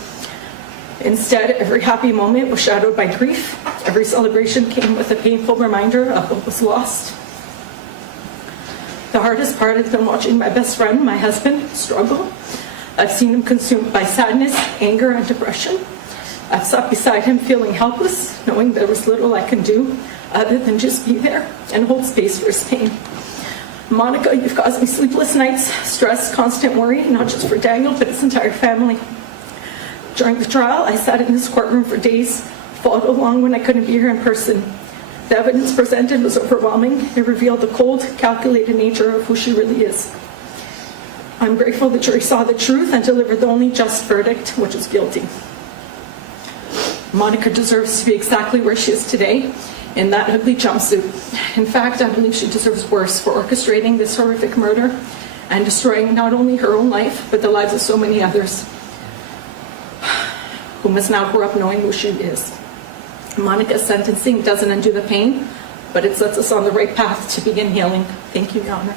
Instead, every happy moment was shadowed by grief. Every celebration came with a painful reminder of what was lost. The hardest part has been watching my best friend, my husband, struggle. I've seen him consumed by sadness, anger, and depression. I've sat beside him feeling helpless, knowing there was little I can do other than just be there and hold space for his pain. Monica, you've caused me sleepless nights, stress, constant worry, not just for Daniel, but his entire family. During the trial, I sat in this courtroom for days, followed along when I couldn't be here in person. The evidence presented was overwhelming. It revealed the cold, calculated nature of who she really is. I'm grateful the jury saw the truth and delivered the only just verdict, which is guilty. Monica deserves to be exactly where she is today, in that ugly jumpsuit. In fact, I believe she deserves worse for orchestrating this horrific murder and destroying not only her own life, but the lives of so many others who must now grow up knowing who she is. Monica's sentencing doesn't undo the pain, but it sets us on the right path to begin healing. Thank you, Your Honor.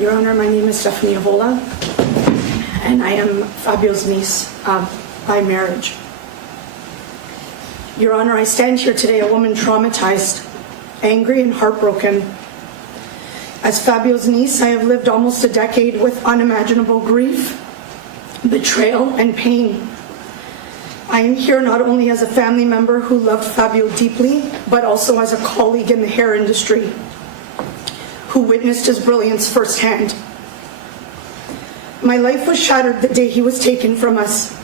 Your Honor, my name is Stephanie Avola, and I am Fabio's niece by marriage. Your Honor, I stand here today a woman traumatized, angry, and heartbroken. As Fabio's niece, I have lived almost a decade with unimaginable grief, betrayal, and pain. I am here not only as a family member who loved Fabio deeply, but also as a colleague in the hair industry who witnessed his brilliance firsthand. My life was shattered the day he was taken from us.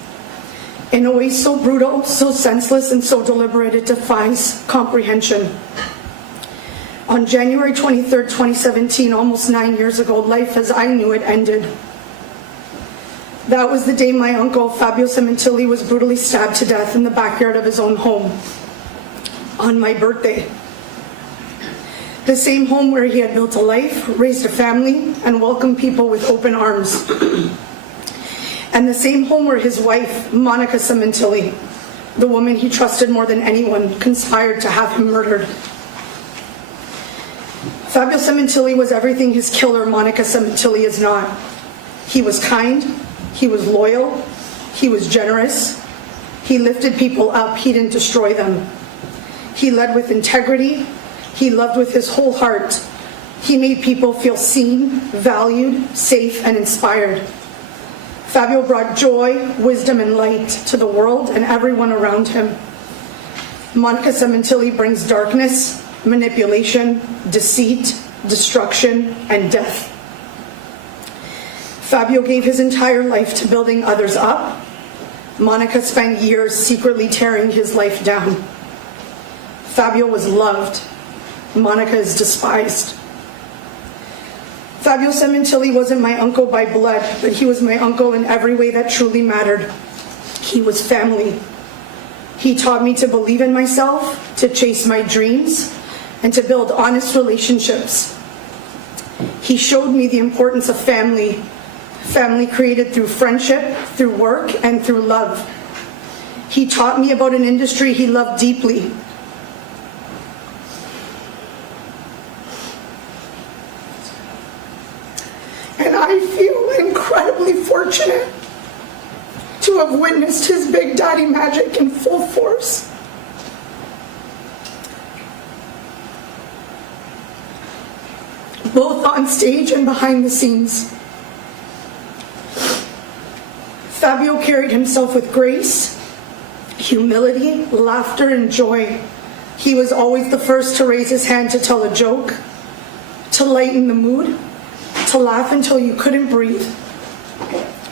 In a way so brutal, so senseless, and so deliberate, it defies comprehension. On January 23rd, 2017, almost 9 years ago, life as I knew it ended. That was the day my uncle, Fabio Sementilli, was brutally stabbed to death in the backyard of his own home on my birthday. The same home where he had built a life, raised a family, and welcomed people with open arms. And the same home where his wife, Monica Sementilli, the woman he trusted more than anyone, conspired to have him murdered. Fabio Sementilli was everything his killer, Monica Sementilli, is not. He was kind, he was loyal, he was generous, he lifted people up, he didn't destroy them. He led with integrity, he loved with his whole heart. He made people feel seen, valued, safe, and inspired. Fabio brought joy, wisdom, and light to the world and everyone around him. Monica Sementilli brings darkness, manipulation, deceit, destruction, and death. Fabio gave his entire life to building others up. Monica spent years secretly tearing his life down. Fabio was loved. Monica is despised. Fabio Sementilli wasn't my uncle by blood, but he was my uncle in every way that truly mattered. He was family. He taught me to believe in myself, to chase my dreams, and to build honest relationships. He showed me the importance of family, family created through friendship, through work, and through love. He taught me about an industry he loved deeply. And I feel incredibly fortunate to have witnessed his Big Daddy magic in full force. Both on stage and behind the scenes. Fabio carried himself with grace, humility, laughter, and joy. He was always the first to raise his hand to tell a joke, to lighten the mood, to laugh until you couldn't breathe.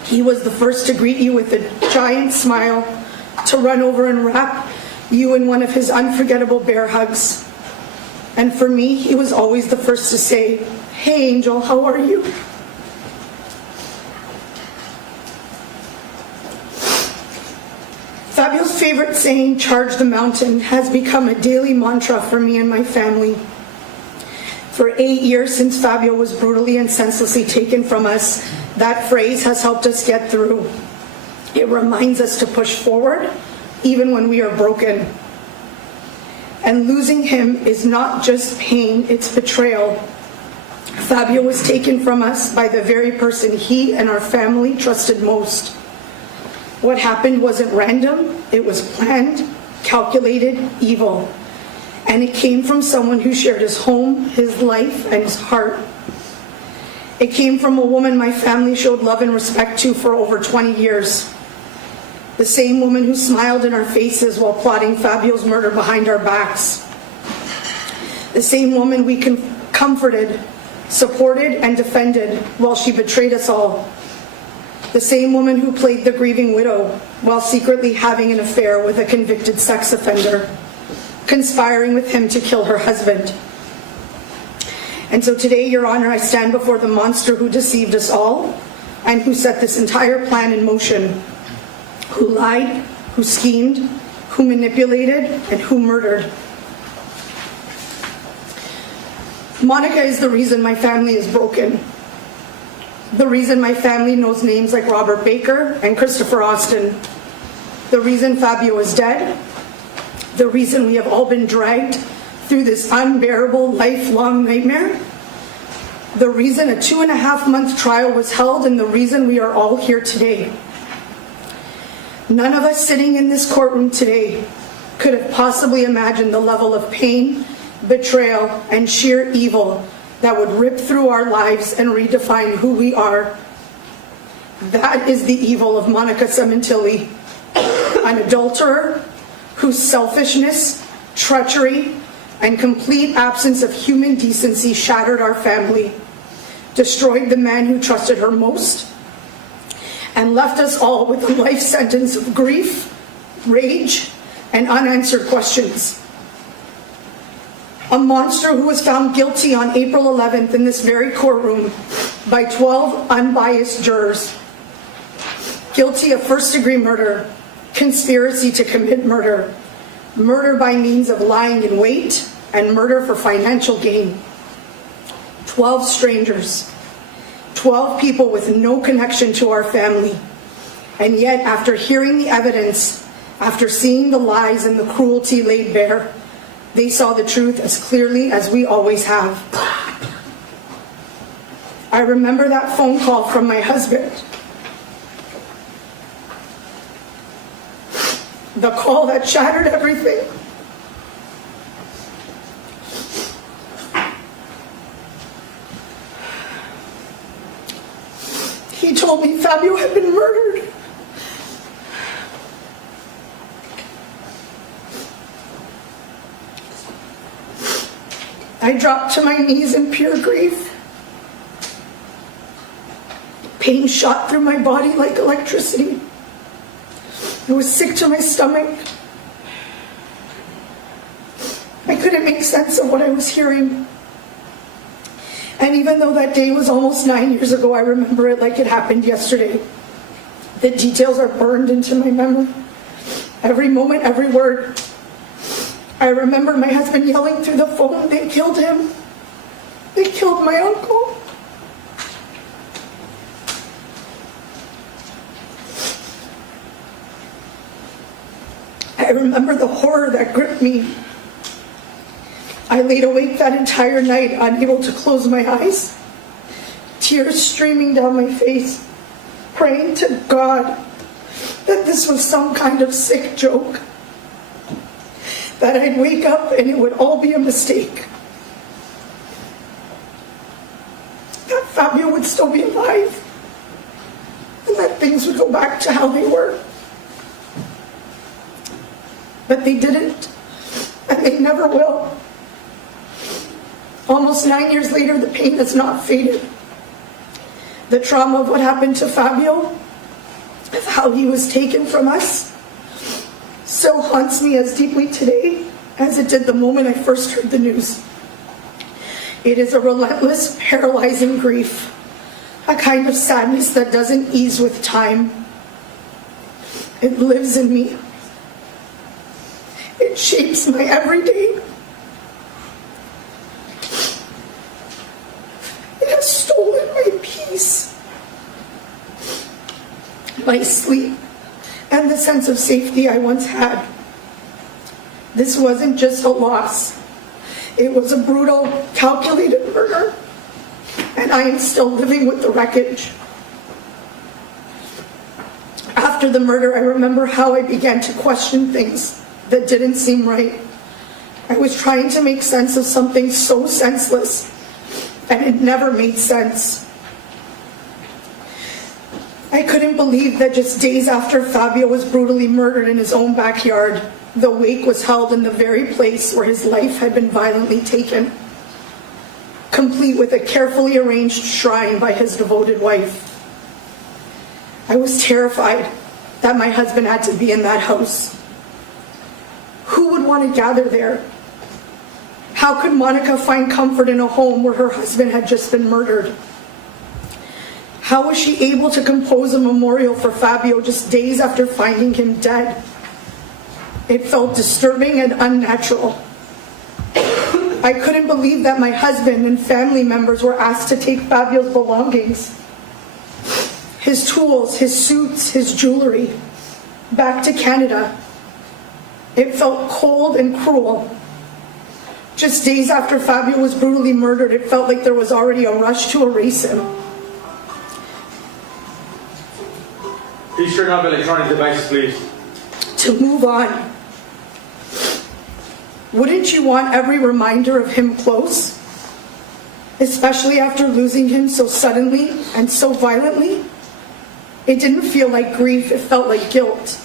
He was the first to greet you with a giant smile, to run over and wrap you in one of his unforgettable bear hugs. And for me, he was always the first to say, "Hey, Angel, how are you?" Fabio's favorite saying, "Charge the mountain," has become a daily mantra for me and my family. For 8 years since Fabio was brutally and senselessly taken from us, that phrase has helped us get through. It reminds us to push forward, even when we are broken. And losing him is not just pain, it's betrayal. Fabio was taken from us by the very person he and our family trusted most. What happened wasn't random, it was planned, calculated, evil. And it came from someone who shared his home, his life, and his heart. It came from a woman my family showed love and respect to for over 20 years. The same woman who smiled in our faces while plotting Fabio's murder behind our backs. The same woman we comforted, supported, and defended while she betrayed us all. The same woman who played the grieving widow while secretly having an affair with a convicted sex offender, conspiring with him to kill her husband. And so today, Your Honor, I stand before the monster who deceived us all and who set this entire plan in motion, who lied, who schemed, who manipulated, and who murdered. Monica is the reason my family is broken. The reason my family knows names like Robert Baker and Christopher Austin. The reason Fabio is dead. The reason we have all been dragged through this unbearable, lifelong nightmare. the reason a 2.5-month trial was held, and the reason we are all here today. None of us sitting in this courtroom today could have possibly imagined the level of pain, betrayal, and sheer evil that would rip through our lives and redefine who we are. That is the evil of Monica Sementilli, an adulterer whose selfishness, treachery, and complete absence of human decency shattered our family, destroyed the man who trusted her most, and left us all with a life sentence of grief, rage, and unanswered questions. A monster who was found guilty on April 11th in this very courtroom by 12 unbiased jurors. Guilty of first-degree murder, conspiracy to commit murder, murder by means of lying in wait, and murder for financial gain. 12 strangers, 12 people with no connection to our family. And yet, after hearing the evidence, after seeing the lies and the cruelty laid bare, they saw the truth as clearly as we always have. I remember that phone call from my husband. The call that shattered everything. He told me Fabio had been murdered. I dropped to my knees in pure grief. Pain shot through my body like electricity. I was sick to my stomach. I couldn't make sense of what I was hearing. And even though that day was almost 9 years ago, I remember it like it happened yesterday. The details are burned into my memory. Every moment, every word. I remember my husband yelling through the phone, "They killed him. They killed my uncle." I remember the horror that gripped me. I laid awake that entire night, unable to close my eyes, tears streaming down my face, praying to God that this was some kind of sick joke, that I'd wake up and it would all be a mistake, that Fabio would still be alive, and that things would go back to how they were. But they didn't, and they never will. Almost 9 years later, the pain has not faded. The trauma of what happened to Fabio, of how he was taken from us, still haunts me as deeply today as it did the moment I first heard the news. It is a relentless, paralyzing grief, a kind of sadness that doesn't ease with time. It lives in me. It shapes my everyday. It has stolen my peace, my sleep, and the sense of safety I once had. This wasn't just a loss. It was a brutal, calculated murder, and I am still living with the wreckage. After the murder, I remember how I began to question things that didn't seem right. I was trying to make sense of something so senseless, and it never made sense. I couldn't believe that just days after Fabio was brutally murdered in his own backyard, the wake was held in the very place where his life had been violently taken, complete with a carefully arranged shrine by his devoted wife. I was terrified that my husband had to be in that house. Who would want to gather there? How could Monica find comfort in a home where her husband had just been murdered? How was she able to compose a memorial for Fabio just days after finding him dead? It felt disturbing and unnatural. I couldn't believe that my husband and family members were asked to take Fabio's belongings, his tools, his suits, his jewelry, back to Canada. It felt cold and cruel. Just days after Fabio was brutally murdered, it felt like there was already a rush to erase him. Please turn off electronic devices, please. To move on. Wouldn't you want every reminder of him close? Especially after losing him so suddenly and so violently? It didn't feel like grief, it felt like guilt.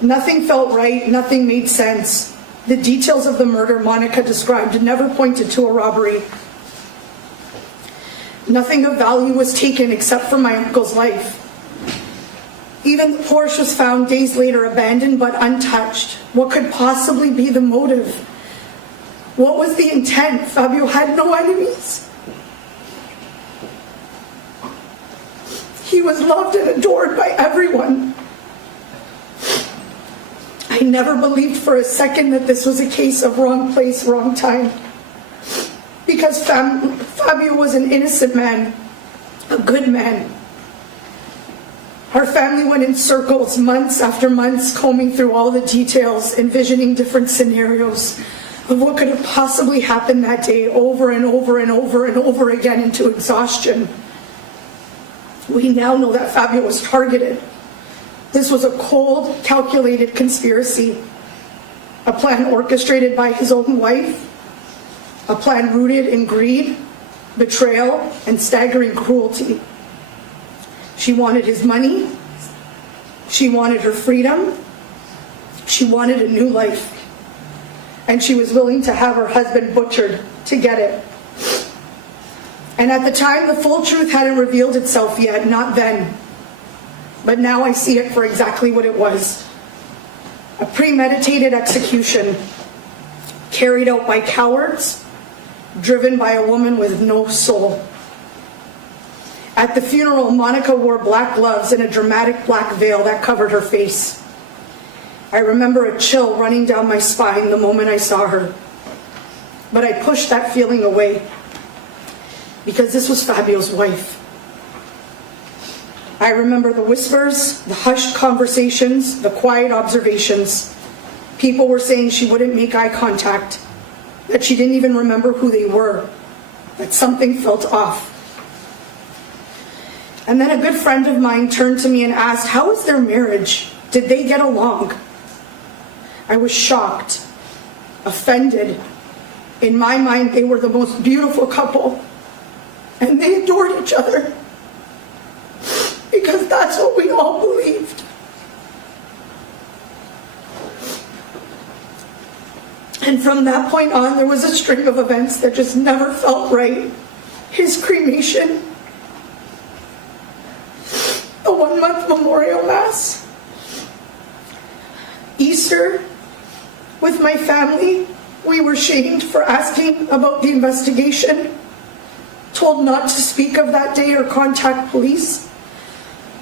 Nothing felt right, nothing made sense. The details of the murder Monica described never pointed to a robbery. Nothing of value was taken except for my uncle's life. Even the Porsche was found days later abandoned but untouched. What could possibly be the motive? What was the intent? Fabio had no enemies. He was loved and adored by everyone. I never believed for a second that this was a case of wrong place, wrong time. Because Fabio was an innocent man, a good man. Our family went in circles months after months, combing through all the details, envisioning different scenarios of what could have possibly happened that day, over and over and over and over again into exhaustion. We now know that Fabio was targeted. This was a cold, calculated conspiracy, a plan orchestrated by his own wife, a plan rooted in greed, betrayal, and staggering cruelty. She wanted his money, she wanted her freedom, she wanted a new life, and she was willing to have her husband butchered to get it. And at the time, the full truth hadn't revealed itself yet, not then. But now I see it for exactly what it was. A premeditated execution carried out by cowards, driven by a woman with no soul. At the funeral, Monica wore black gloves and a dramatic black veil that covered her face. I remember a chill running down my spine the moment I saw her. But I pushed that feeling away because this was Fabio's wife. I remember the whispers, the hushed conversations, the quiet observations. People were saying she wouldn't make eye contact, that she didn't even remember who they were, that something felt off. And then a good friend of mine turned to me and asked, how was their marriage? Did they get along? I was shocked, offended. In my mind, they were the most beautiful couple, and they adored each other, because that's what we all believed. And from that point on, there was a string of events that just never felt right. His cremation, the 1-month memorial mass, Easter with my family. We were shamed for asking about the investigation, told not to speak of that day or contact police.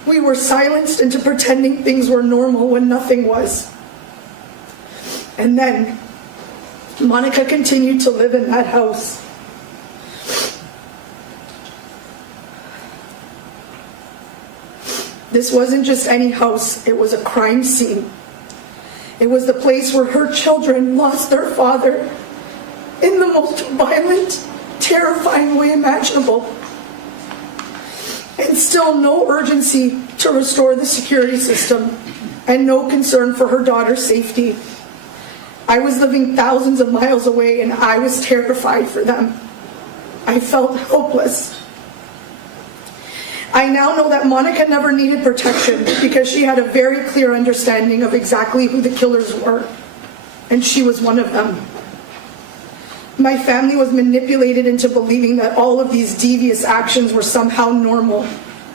We were silenced into pretending things were normal when nothing was. And then Monica continued to live in that house. This wasn't just any house, it was a crime scene. It was the place where her children lost their father in the most violent, terrifying way imaginable. And still no urgency to restore the security system, and no concern for her daughter's safety. I was living thousands of miles away, and I was terrified for them. I felt hopeless. I now know that Monica never needed protection because she had a very clear understanding of exactly who the killers were, and she was one of them. My family was manipulated into believing that all of these devious actions were somehow normal,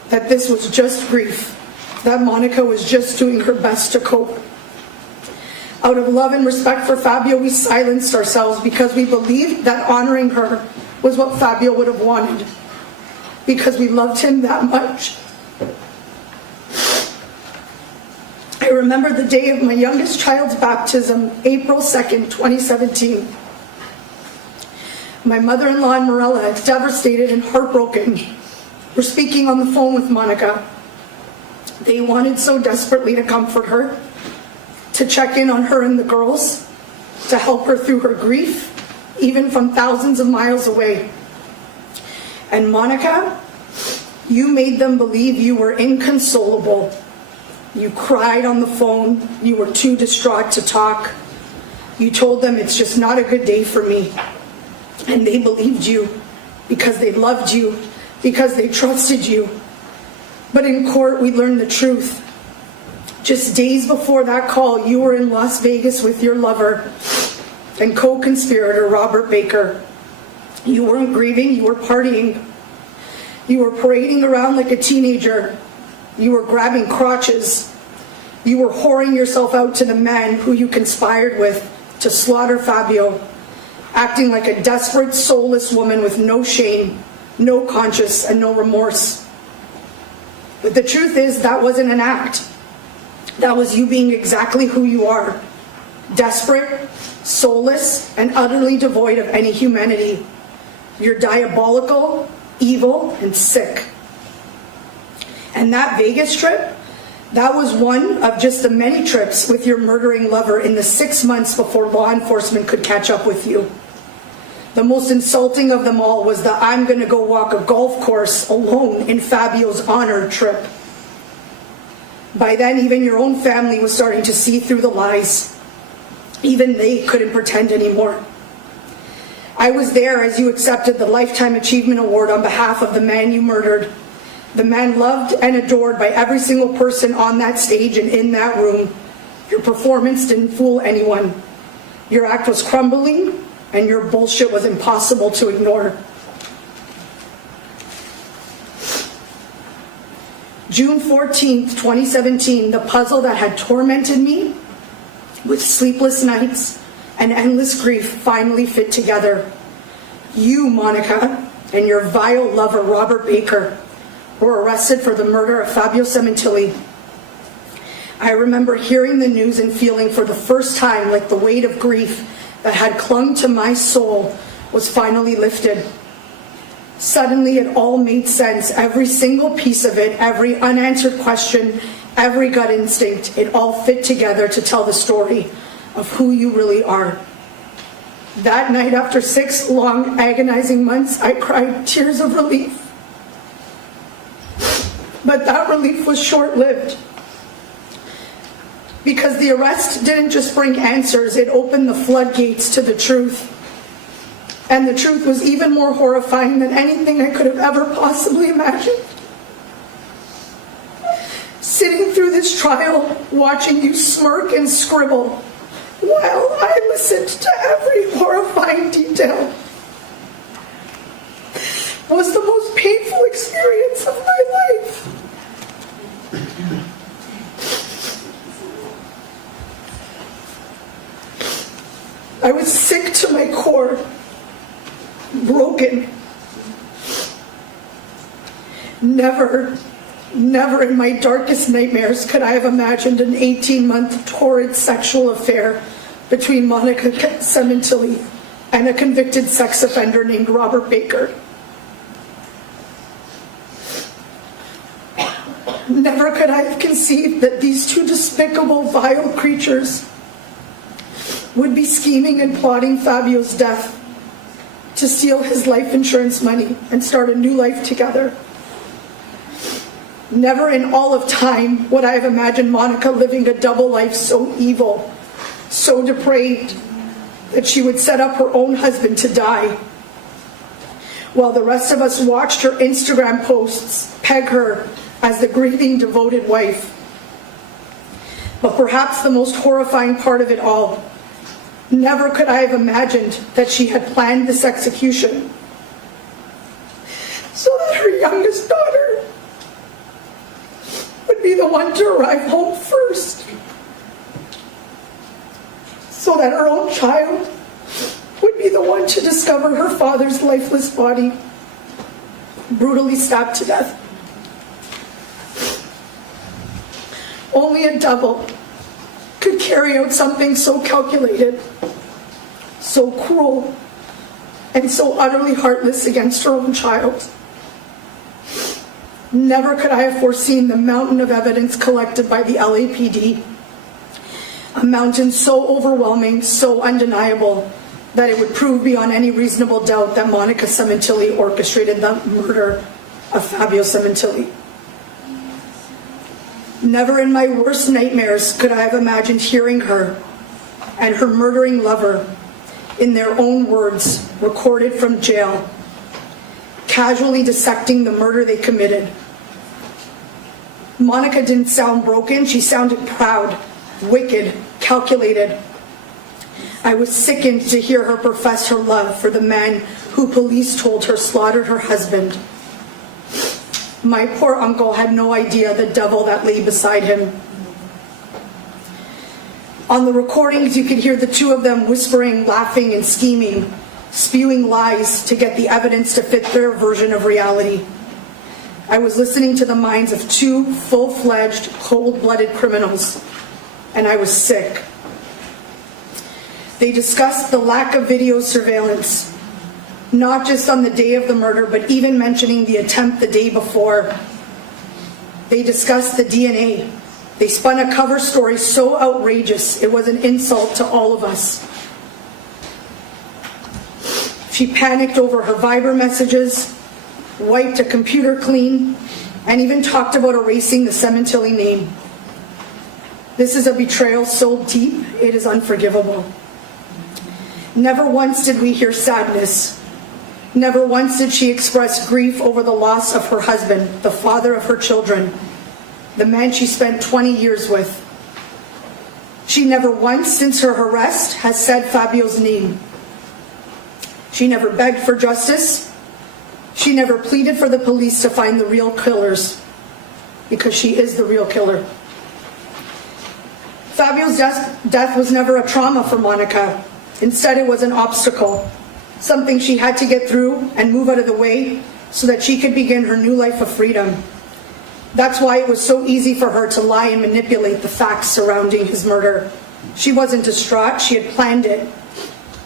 that this was just grief, that Monica was just doing her best to cope. Out of love and respect for Fabio, we silenced ourselves because we believed that honoring her was what Fabio would have wanted, because we loved him that much. I remember the day of my youngest child's baptism, April 2nd, 2017. My mother-in-law and Morella, devastated and heartbroken, were speaking on the phone with Monica. They wanted so desperately to comfort her, to check in on her and the girls. to help her through her grief, even from thousands of miles away. And Monica, you made them believe you were inconsolable. You cried on the phone. You were too distraught to talk. You told them it's just not a good day for me. And they believed you because they loved you, because they trusted you. But in court, we learned the truth. Just days before that call, you were in Las Vegas with your lover and co-conspirator, Robert Baker. You weren't grieving, you were partying. You were parading around like a teenager. You were grabbing crotches. You were whoring yourself out to the man who you conspired with to slaughter Fabio, acting like a desperate, soulless woman with no shame, no conscience, and no remorse. But the truth is, that wasn't an act. That was you being exactly who you are. Desperate, soulless, and utterly devoid of any humanity. You're diabolical, evil, and sick. And that Vegas trip, that was one of just the many trips with your murdering lover in the 6 months before law enforcement could catch up with you. The most insulting of them all was the I'm going to go walk a golf course alone in Fabio's honor trip. By then, even your own family was starting to see through the lies. Even they couldn't pretend anymore. I was there as you accepted the Lifetime Achievement Award on behalf of the man you murdered. The man loved and adored by every single person on that stage and in that room. Your performance didn't fool anyone. Your act was crumbling, and your bullshit was impossible to ignore. June 14th, 2017, the puzzle that had tormented me with sleepless nights and endless grief finally fit together. You, Monica, and your vile lover, Robert Baker, were arrested for the murder of Fabio Sementilli. I remember hearing the news and feeling for the first time like the weight of grief that had clung to my soul was finally lifted. Suddenly it all made sense, every single piece of it, every unanswered question, every gut instinct, it all fit together to tell the story of who you really are. That night, after 6 long, agonizing months, I cried tears of relief. But that relief was short-lived. Because the arrest didn't just bring answers, it opened the floodgates to the truth. And the truth was even more horrifying than anything I could have ever possibly imagined. Sitting through this trial, watching you smirk and scribble, while I listened to every horrifying detail, was the most painful experience of my life. I was sick to my core, broken. Never in my darkest nightmares could I have imagined an 18-month torrid sexual affair between Monica Sementilli and a convicted sex offender named Robert Baker. Never could I have conceived that these two despicable, vile creatures would be scheming and plotting Fabio's death to steal his life insurance money and start a new life together. Never in all of time would I have imagined Monica living a double life so evil, so depraved, that she would set up her own husband to die, while the rest of us watched her Instagram posts peg her as the grieving, devoted wife. But perhaps the most horrifying part of it all, never could I have imagined that she had planned this execution so that her youngest daughter would be the one to arrive home first, so that her own child would be the one to discover her father's lifeless body, brutally stabbed to death. Only a devil could carry out something so calculated, so cruel, and so utterly heartless against her own child. Never could I have foreseen the mountain of evidence collected by the LAPD, A mountain so overwhelming, so undeniable, that it would prove beyond any reasonable doubt that Monica Sementilli orchestrated the murder of Fabio Sementilli. Never in my worst nightmares could I have imagined hearing her and her murdering lover, in their own words, recorded from jail, casually dissecting the murder they committed. Monica didn't sound broken, she sounded proud, wicked, calculated. I was sickened to hear her profess her love for the man who police told her slaughtered her husband. My poor uncle had no idea the devil that lay beside him. On the recordings, you could hear the two of them whispering, laughing, and scheming, spewing lies to get the evidence to fit their version of reality. I was listening to the minds of two full-fledged, cold-blooded criminals, and I was sick. They discussed the lack of video surveillance, not just on the day of the murder, but even mentioning the attempt the day before. They discussed the DNA. They spun a cover story so outrageous it was an insult to all of us. She panicked over her Viber messages, wiped a computer clean, and even talked about erasing the Sementilli name. This is a betrayal so deep, it is unforgivable. Never once did we hear sadness. Never once did she express grief over the loss of her husband, the father of her children, the man she spent 20 years with. She never once, since her arrest, has said Fabio's name. She never begged for justice. She never pleaded for the police to find the real killers, because she is the real killer. Fabio's death was never a trauma for Monica. Instead, it was an obstacle, something she had to get through and move out of the way so that she could begin her new life of freedom. That's why it was so easy for her to lie and manipulate the facts surrounding his murder. She wasn't distraught, she had planned it.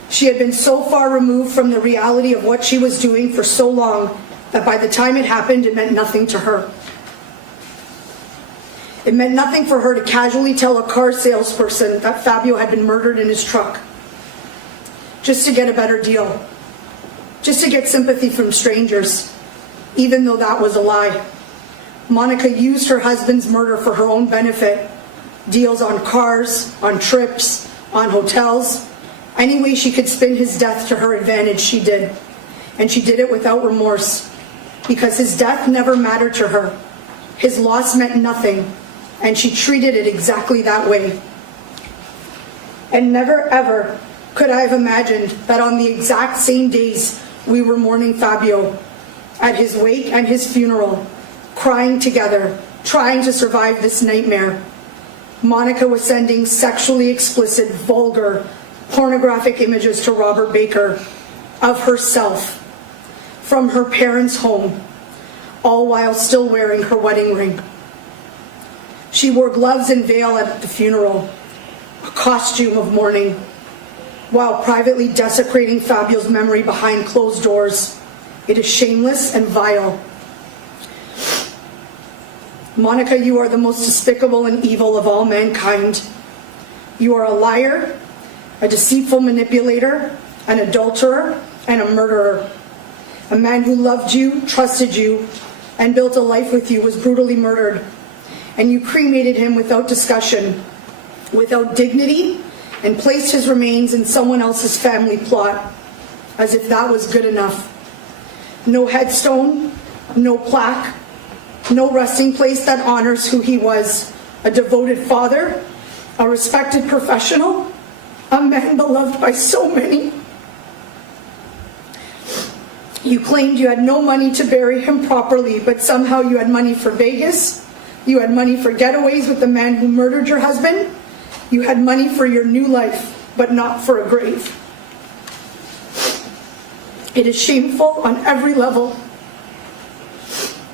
She had been so far removed from the reality of what she was doing for so long that by the time it happened, it meant nothing to her. It meant nothing for her to casually tell a car salesperson that Fabio had been murdered in his truck, just to get a better deal, just to get sympathy from strangers, even though that was a lie. Monica used her husband's murder for her own benefit. Deals on cars, on trips, on hotels. Any way she could spin his death to her advantage, she did. And she did it without remorse, because his death never mattered to her. His loss meant nothing, and she treated it exactly that way. And never ever could I have imagined that on the exact same days we were mourning Fabio, at his wake and his funeral, crying together, trying to survive this nightmare, Monica was sending sexually explicit, vulgar, pornographic images to Robert Baker of herself from her parents' home, all while still wearing her wedding ring. She wore gloves and veil at the funeral, a costume of mourning, while privately desecrating Fabio's memory behind closed doors. It is shameless and vile. Monica, you are the most despicable and evil of all mankind. You are a liar, a deceitful manipulator, an adulterer, and a murderer. A man who loved you, trusted you, and built a life with you was brutally murdered. And you cremated him without discussion, without dignity, and placed his remains in someone else's family plot, as if that was good enough. No headstone, no plaque, no resting place that honors who he was, a devoted father, a respected professional, a man beloved by so many. You claimed you had no money to bury him properly, but somehow you had money for Vegas, you had money for getaways with the man who murdered your husband, you had money for your new life, but not for a grave. It is shameful on every level.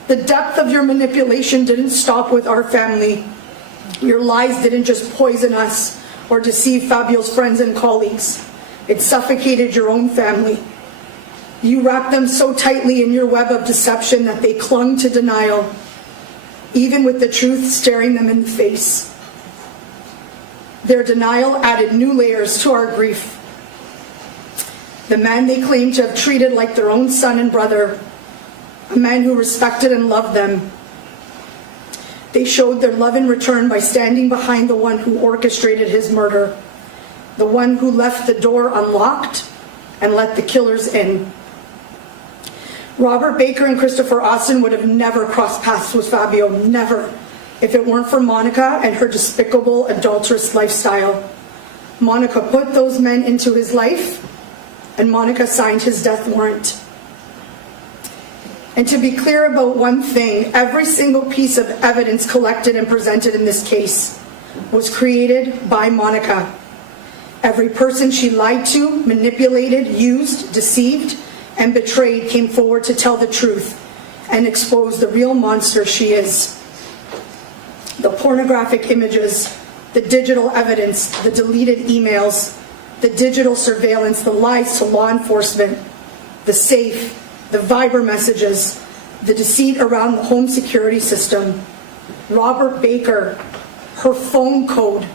The depth of your manipulation didn't stop with our family. Your lies didn't just poison us or deceive Fabio's friends and colleagues. It suffocated your own family. You wrapped them so tightly in your web of deception that they clung to denial, even with the truth staring them in the face. Their denial added new layers to our grief. The man they claimed to have treated like their own son and brother, a man who respected and loved them. They showed their love in return by standing behind the one who orchestrated his murder, the one who left the door unlocked and let the killers in. Robert Baker and Christopher Austin would have never crossed paths with Fabio, never, if it weren't for Monica and her despicable, adulterous lifestyle. Monica put those men into his life, and Monica signed his death warrant. And to be clear about one thing, every single piece of evidence collected and presented in this case was created by Monica. Every person she lied to, manipulated, used, deceived, and betrayed came forward to tell the truth and expose the real monster she is. The pornographic images, the digital evidence, the deleted emails, the digital surveillance, the lies to law enforcement, the safe, the Viber messages, the deceit around the home security system, Robert Baker, her phone code,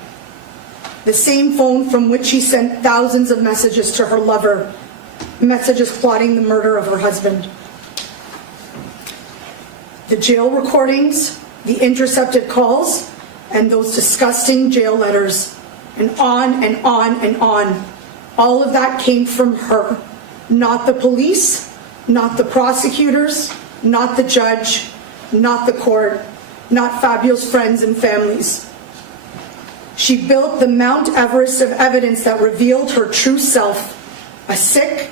the same phone from which she sent thousands of messages to her lover, messages plotting the murder of her husband. The jail recordings, the intercepted calls, and those disgusting jail letters, and on and on and on. All of that came from her, not the police, not the prosecutors, not the judge, not the court, not Fabio's friends and families. She built the Mount Everest of evidence that revealed her true self, a sick,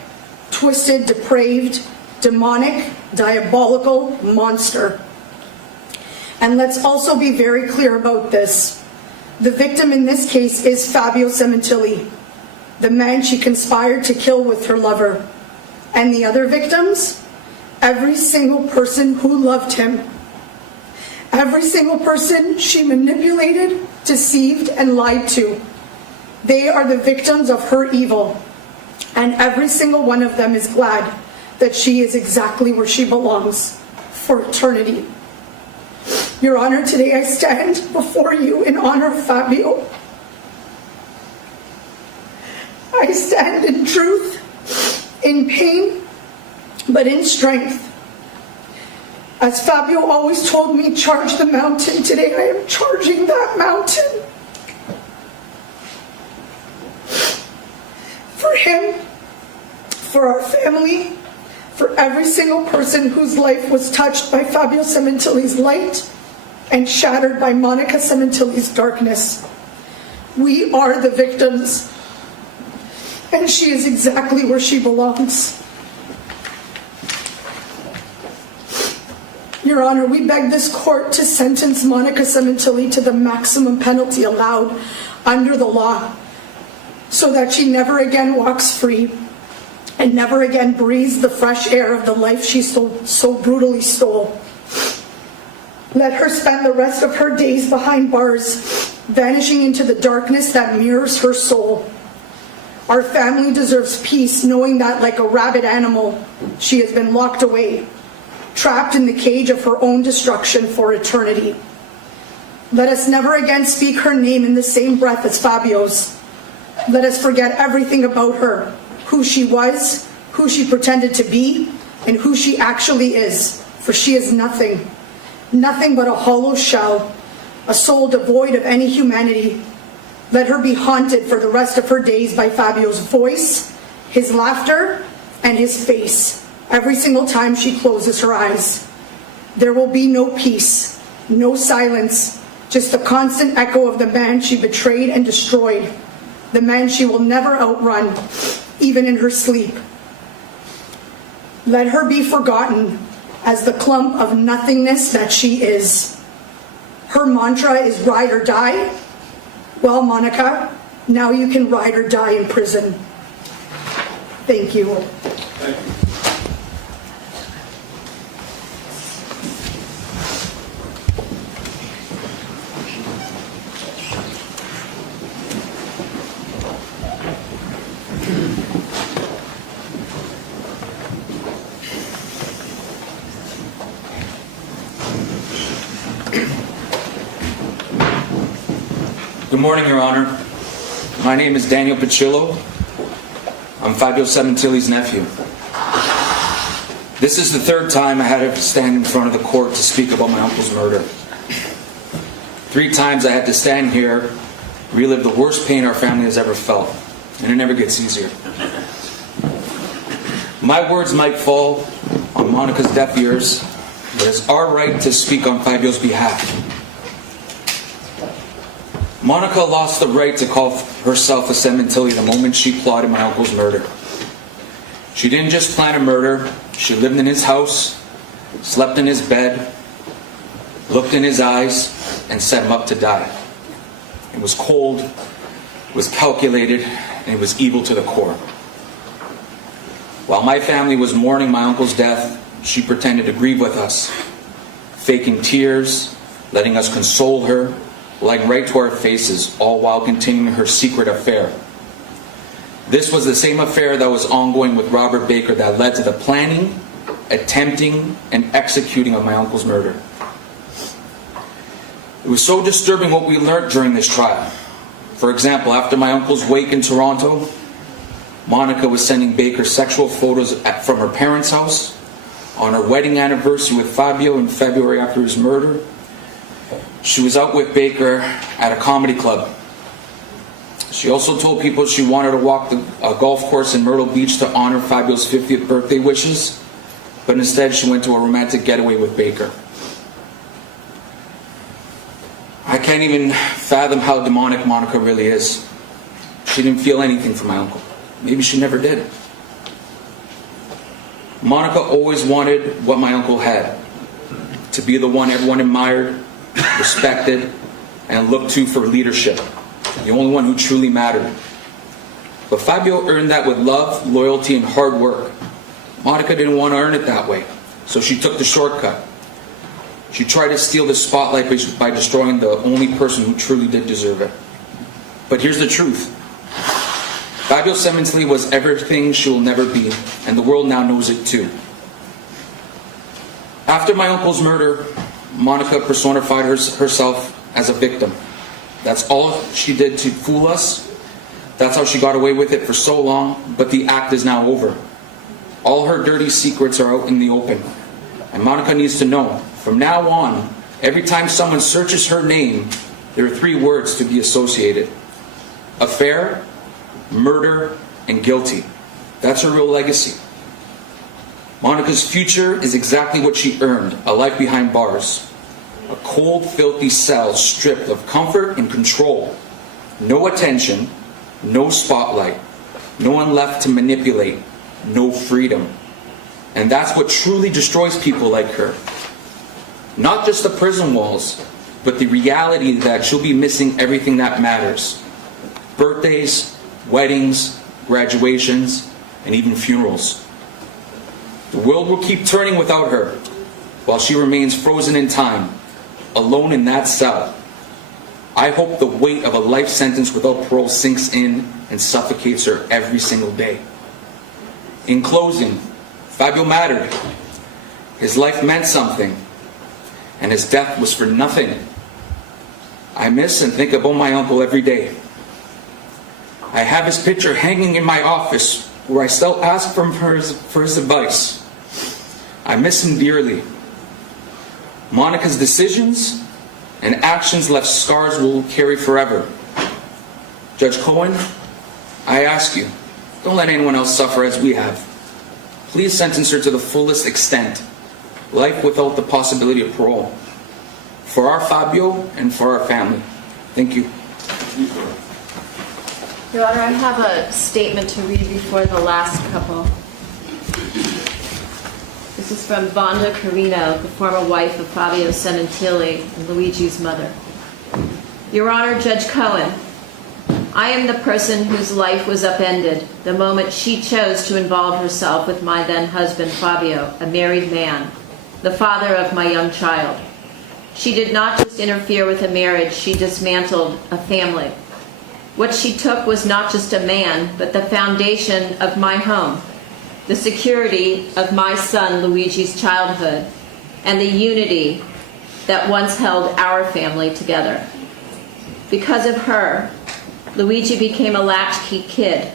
twisted, depraved, demonic, diabolical monster. And let's also be very clear about this. The victim in this case is Fabio Sementilli, the man she conspired to kill with her lover. And the other victims? Every single person who loved him. Every single person she manipulated, deceived, and lied to. They are the victims of her evil. And every single one of them is glad that she is exactly where she belongs for eternity. Your Honor, today I stand before you in honor of Fabio. I stand in truth, in pain, but in strength. As Fabio always told me, charge the mountain. Today I am charging that mountain. For him, for our family, for every single person whose life was touched by Fabio Sementilli's light and shattered by Monica Sementilli's darkness. We are the victims, and she is exactly where she belongs. Your Honor, we beg this court to sentence Monica Sementilli to the maximum penalty allowed under the law, so that she never again walks free and never again breathes the fresh air of the life she so brutally stole. Let her spend the rest of her days behind bars, vanishing into the darkness that mirrors her soul. Our family deserves peace, knowing that, like a rabid animal, she has been locked away, trapped in the cage of her own destruction for eternity. Let us never again speak her name in the same breath as Fabio's. Let us forget everything about her, who she was, who she pretended to be, and who she actually is, for she is nothing. Nothing but a hollow shell, a soul devoid of any humanity. Let her be haunted for the rest of her days by Fabio's voice, his laughter, and his face, every single time she closes her eyes. There will be no peace, no silence, just the constant echo of the man she betrayed and destroyed, the man she will never outrun, even in her sleep. Let her be forgotten as the clump of nothingness that she is. Her mantra is ride or die. Well, Monica, now you can ride or die in prison. Thank you. Thank you. Good morning, Your Honor. My name is Daniel Pacillo. I'm Fabio Sementilli's nephew. This is the third time I had to stand in front of the court to speak about my uncle's murder. 3 times I had to stand here, relive the worst pain our family has ever felt, and it never gets easier. My words might fall on Monica's deaf ears, but it's our right to speak on Fabio's behalf. Monica lost the right to call herself a Sementilli the moment she plotted my uncle's murder. She didn't just plan a murder, she lived in his house, slept in his bed, looked in his eyes, and set him up to die. It was cold, it was calculated, and it was evil to the core. While my family was mourning my uncle's death, she pretended to grieve with us, faking tears, letting us console her, lying right to our faces, all while continuing her secret affair. This was the same affair that was ongoing with Robert Baker that led to the planning, attempting, and executing of my uncle's murder. It was so disturbing what we learned during this trial. For example, after my uncle's wake in Toronto, Monica was sending Baker sexual photos from her parents' house, on her wedding anniversary with Fabio in February after his murder. She was out with Baker at a comedy club. She also told people she wanted to walk a golf course in Myrtle Beach to honor Fabio's 50th birthday wishes, but instead she went to a romantic getaway with Baker. I can't even fathom how demonic Monica really is. She didn't feel anything for my uncle. Maybe she never did. Monica always wanted what my uncle had, to be the one everyone admired, respected, and looked to for leadership, the only one who truly mattered. But Fabio earned that with love, loyalty, and hard work. Monica didn't want to earn it that way, so she took the shortcut. She tried to steal the spotlight by destroying the only person who truly did deserve it. But here's the truth. Fabio Sementilli was everything she will never be, and the world now knows it too. After my uncle's murder, Monica personified herself as a victim. That's all she did to fool us. That's how she got away with it for so long, but the act is now over. All her dirty secrets are out in the open. And Monica needs to know, from now on, every time someone searches her name, there are 3 words to be associated: affair, murder, and guilty. That's her real legacy. Monica's future is exactly what she earned: a life behind bars. A cold, filthy cell stripped of comfort and control. No attention, no spotlight, no one left to manipulate, no freedom. And that's what truly destroys people like her. Not just the prison walls, but the reality that she'll be missing everything that matters. Birthdays, weddings, graduations, and even funerals. The world will keep turning without her, while she remains frozen in time, alone in that cell. I hope the weight of a life sentence without parole sinks in and suffocates her every single day. In closing, Fabio mattered. His life meant something, and his death was for nothing. I miss and think about my uncle every day. I have his picture hanging in my office where I still ask for his advice. I miss him dearly. Monica's decisions and actions left scars we'll carry forever. Judge Cohen, I ask you, don't let anyone else suffer as we have. Please sentence her to the fullest extent, life without the possibility of parole. For our Fabio and for our family. Thank you. Your Honor, I have a statement to read before the last couple. This is from Vonda Carino, the former wife of Fabio Sementilli and Luigi's mother. Your Honor, Judge Cohen, I am the person whose life was upended the moment she chose to involve herself with my then husband Fabio, a married man, the father of my young child. She did not just interfere with a marriage, she dismantled a family. What she took was not just a man, but the foundation of my home, the security of my son Luigi's childhood, and the unity that once held our family together. Because of her, Luigi became a latchkey kid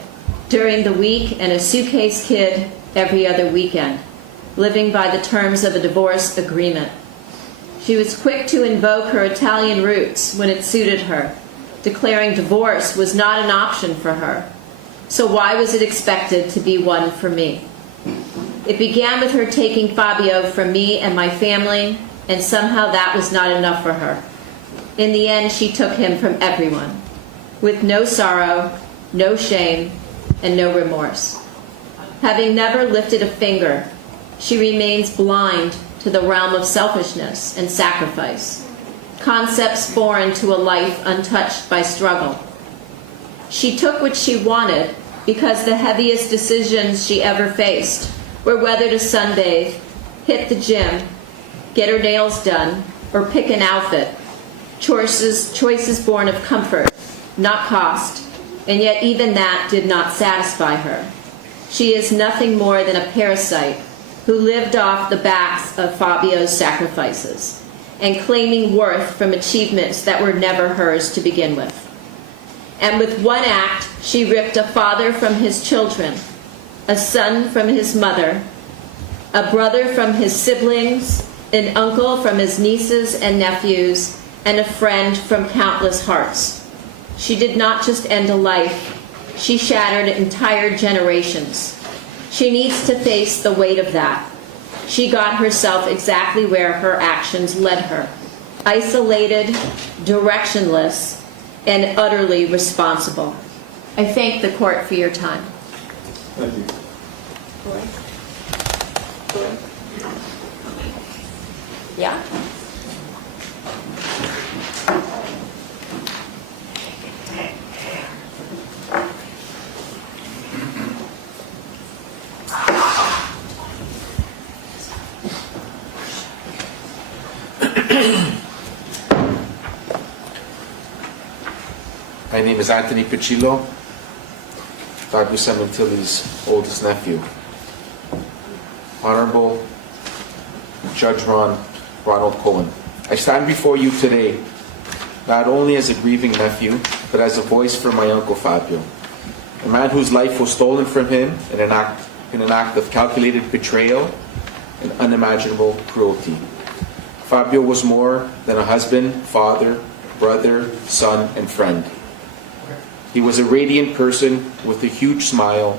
during the week and a suitcase kid every other weekend, living by the terms of a divorce agreement. She was quick to invoke her Italian roots when it suited her, declaring divorce was not an option for her. So why was it expected to be one for me? It began with her taking Fabio from me and my family, and somehow that was not enough for her. In the end, she took him from everyone, with no sorrow, no shame, and no remorse. Having never lifted a finger, she remains blind to the realm of selfishness and sacrifice, concepts foreign to a life untouched by struggle. She took what she wanted because the heaviest decisions she ever faced were whether to sunbathe, hit the gym, get her nails done, or pick an outfit. Choices born of comfort, not cost, and yet even that did not satisfy her. She is nothing more than a parasite who lived off the backs of Fabio's sacrifices and claiming worth from achievements that were never hers to begin with. And with one act, she ripped a father from his children, a son from his mother, a brother from his siblings, an uncle from his nieces and nephews, and a friend from countless hearts. She did not just end a life, she shattered entire generations. She needs to face the weight of that. She got herself exactly where her actions led her, isolated, directionless, and utterly responsible. I thank the court for your time. Thank you. Yeah? My name is Anthony Piccillo, Fabio Sementilli's oldest nephew. Honorable Judge Ronald Cohen, I stand before you today not only as a grieving nephew, but as a voice for my uncle Fabio, a man whose life was stolen from him in an act of calculated betrayal and unimaginable cruelty. Fabio was more than a husband, father, brother, son, and friend. He was a radiant person with a huge smile,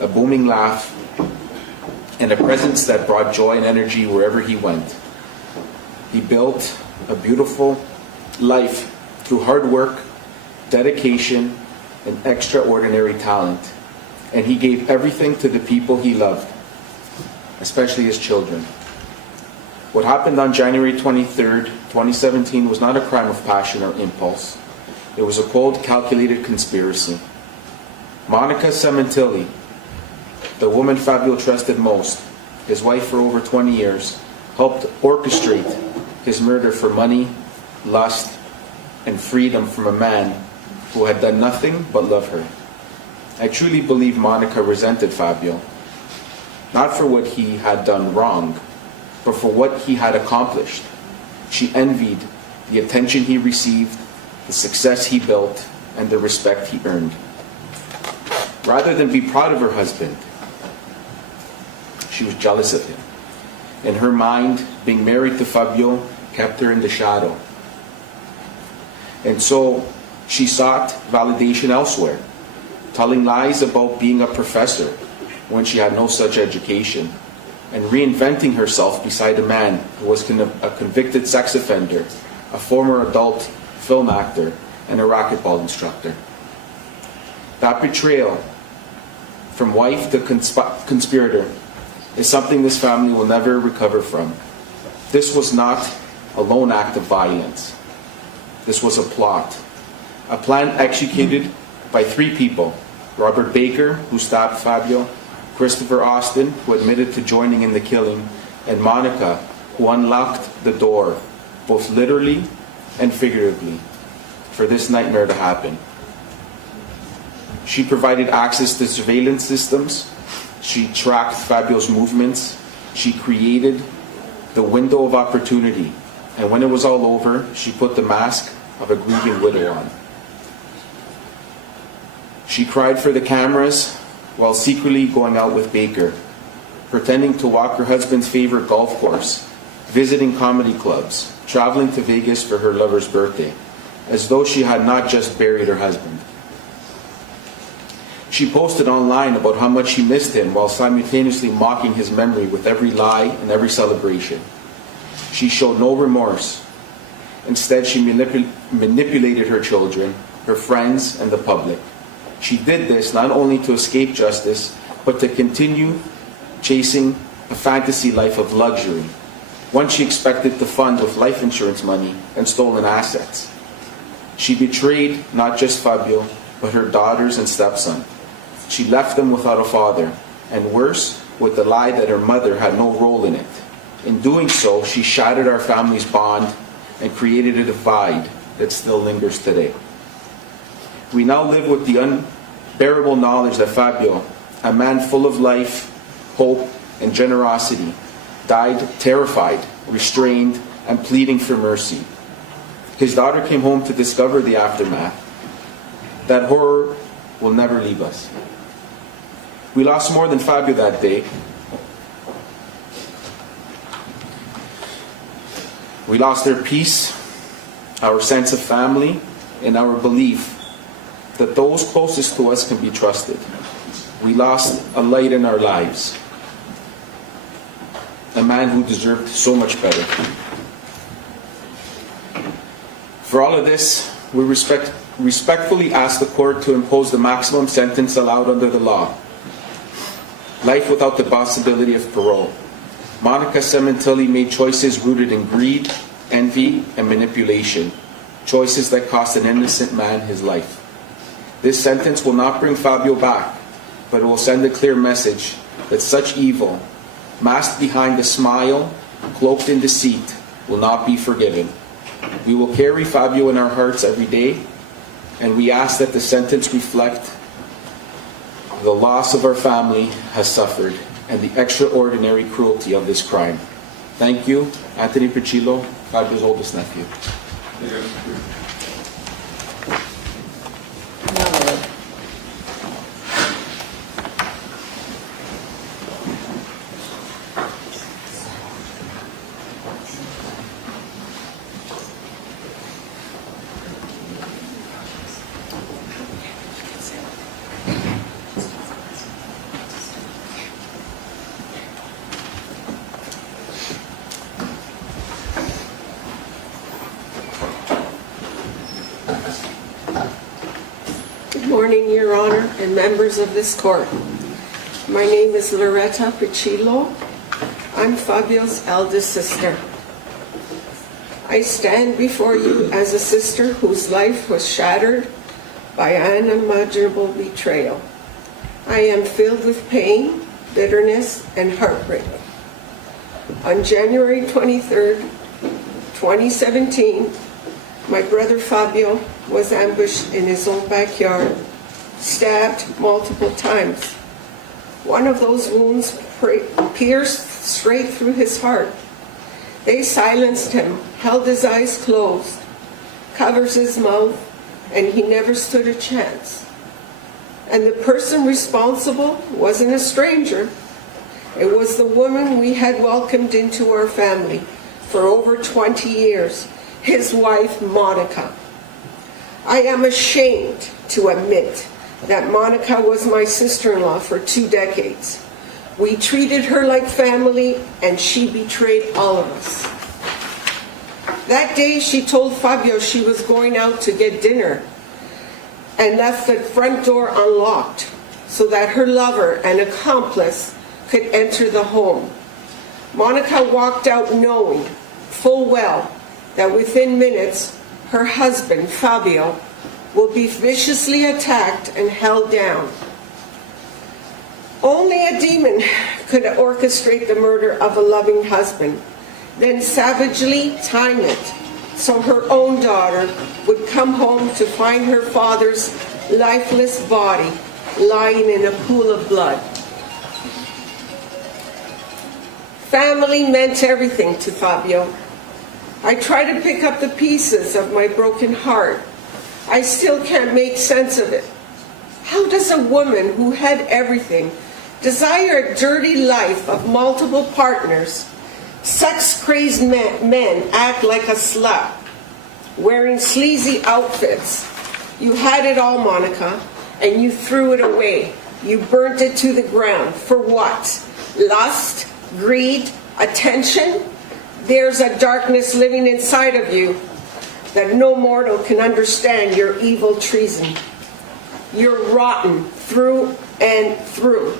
a booming laugh, and a presence that brought joy and energy wherever he went. He built a beautiful life through hard work, dedication, and extraordinary talent. And he gave everything to the people he loved, especially his children. What happened on January 23rd, 2017 was not a crime of passion or impulse. It was a cold, calculated conspiracy. Monica Sementilli, the woman Fabio trusted most, his wife for over 20 years, helped orchestrate his murder for money, lust, and freedom from a man who had done nothing but love her. I truly believe Monica resented Fabio, not for what he had done wrong, but for what he had accomplished. She envied the attention he received, the success he built, and the respect he earned. Rather than be proud of her husband, she was jealous of him. In her mind, being married to Fabio kept her in the shadow. And so she sought validation elsewhere, telling lies about being a professor when she had no such education, and reinventing herself beside a man who was a convicted sex offender, a former adult film actor, and a racquetball instructor. That betrayal from wife to conspirator is something this family will never recover from. This was not a lone act of violence. This was a plot. A plan executed by three people: Robert Baker, who stabbed Fabio, Christopher Austin, who admitted to joining in the killing, and Monica, who unlocked the door, both literally and figuratively, for this nightmare to happen. She provided access to surveillance systems. She tracked Fabio's movements. She created the window of opportunity. And when it was all over, she put the mask of a grieving widow on. She cried for the cameras while secretly going out with Baker, pretending to walk her husband's favorite golf course, visiting comedy clubs, traveling to Vegas for her lover's birthday, as though she had not just buried her husband. She posted online about how much she missed him while simultaneously mocking his memory with every lie and every celebration. She showed no remorse. Instead, she manipulated her children, her friends, and the public. She did this not only to escape justice, but to continue chasing a fantasy life of luxury, one she expected to fund with life insurance money and stolen assets. She betrayed not just Fabio, but her daughters and stepson. She left them without a father, and worse, with the lie that her mother had no role in it. In doing so, she shattered our family's bond and created a divide that still lingers today. We now live with the unbearable knowledge that Fabio, a man full of life, hope, and generosity, died terrified, restrained, and pleading for mercy. His daughter came home to discover the aftermath. That horror will never leave us. We lost more than Fabio that day. We lost our peace, our sense of family, and our belief that those closest to us can be trusted. We lost a light in our lives, a man who deserved so much better. For all of this, we respectfully ask the court to impose the maximum sentence allowed under the law. Life without the possibility of parole. Monica Sementilli made choices rooted in greed, envy, and manipulation. Choices that cost an innocent man his life. This sentence will not bring Fabio back, but it will send a clear message that such evil, masked behind a smile, cloaked in deceit, will not be forgiven. We will carry Fabio in our hearts every day, and we ask that the sentence reflect the loss of our family has suffered and the extraordinary cruelty of this crime. Thank you, Anthony Pichillo, Fabio's oldest nephew. Good morning, Your Honor, and members of this court. My name is Loretta Pichillo. I'm Fabio's eldest sister. I stand before you as a sister whose life was shattered by unimaginable betrayal. I am filled with pain, bitterness, and heartbreak. On January 23rd, 2017, my brother Fabio was ambushed in his own backyard, stabbed multiple times. One of those wounds pierced straight through his heart. They silenced him, held his eyes closed, covers his mouth, and he never stood a chance. And the person responsible wasn't a stranger. It was the woman we had welcomed into our family for over 20 years, his wife, Monica. I am ashamed to admit that Monica was my sister-in-law for 2 decades. We treated her like family, and she betrayed all of us. That day, she told Fabio she was going out to get dinner and left the front door unlocked so that her lover and accomplice could enter the home. Monica walked out knowing full well that within minutes, her husband, Fabio, will be viciously attacked and held down. Only a demon could orchestrate the murder of a loving husband, then savagely time it so her own daughter would come home to find her father's lifeless body lying in a pool of blood. Family meant everything to Fabio. I try to pick up the pieces of my broken heart. I still can't make sense of it. How does a woman who had everything desire a dirty life of multiple partners, sex-crazed men act like a slut, wearing sleazy outfits? You had it all, Monica, and you threw it away. You burnt it to the ground. For what? Lust? Greed? Attention? There's a darkness living inside of you that no mortal can understand your evil treason. You're rotten through and through.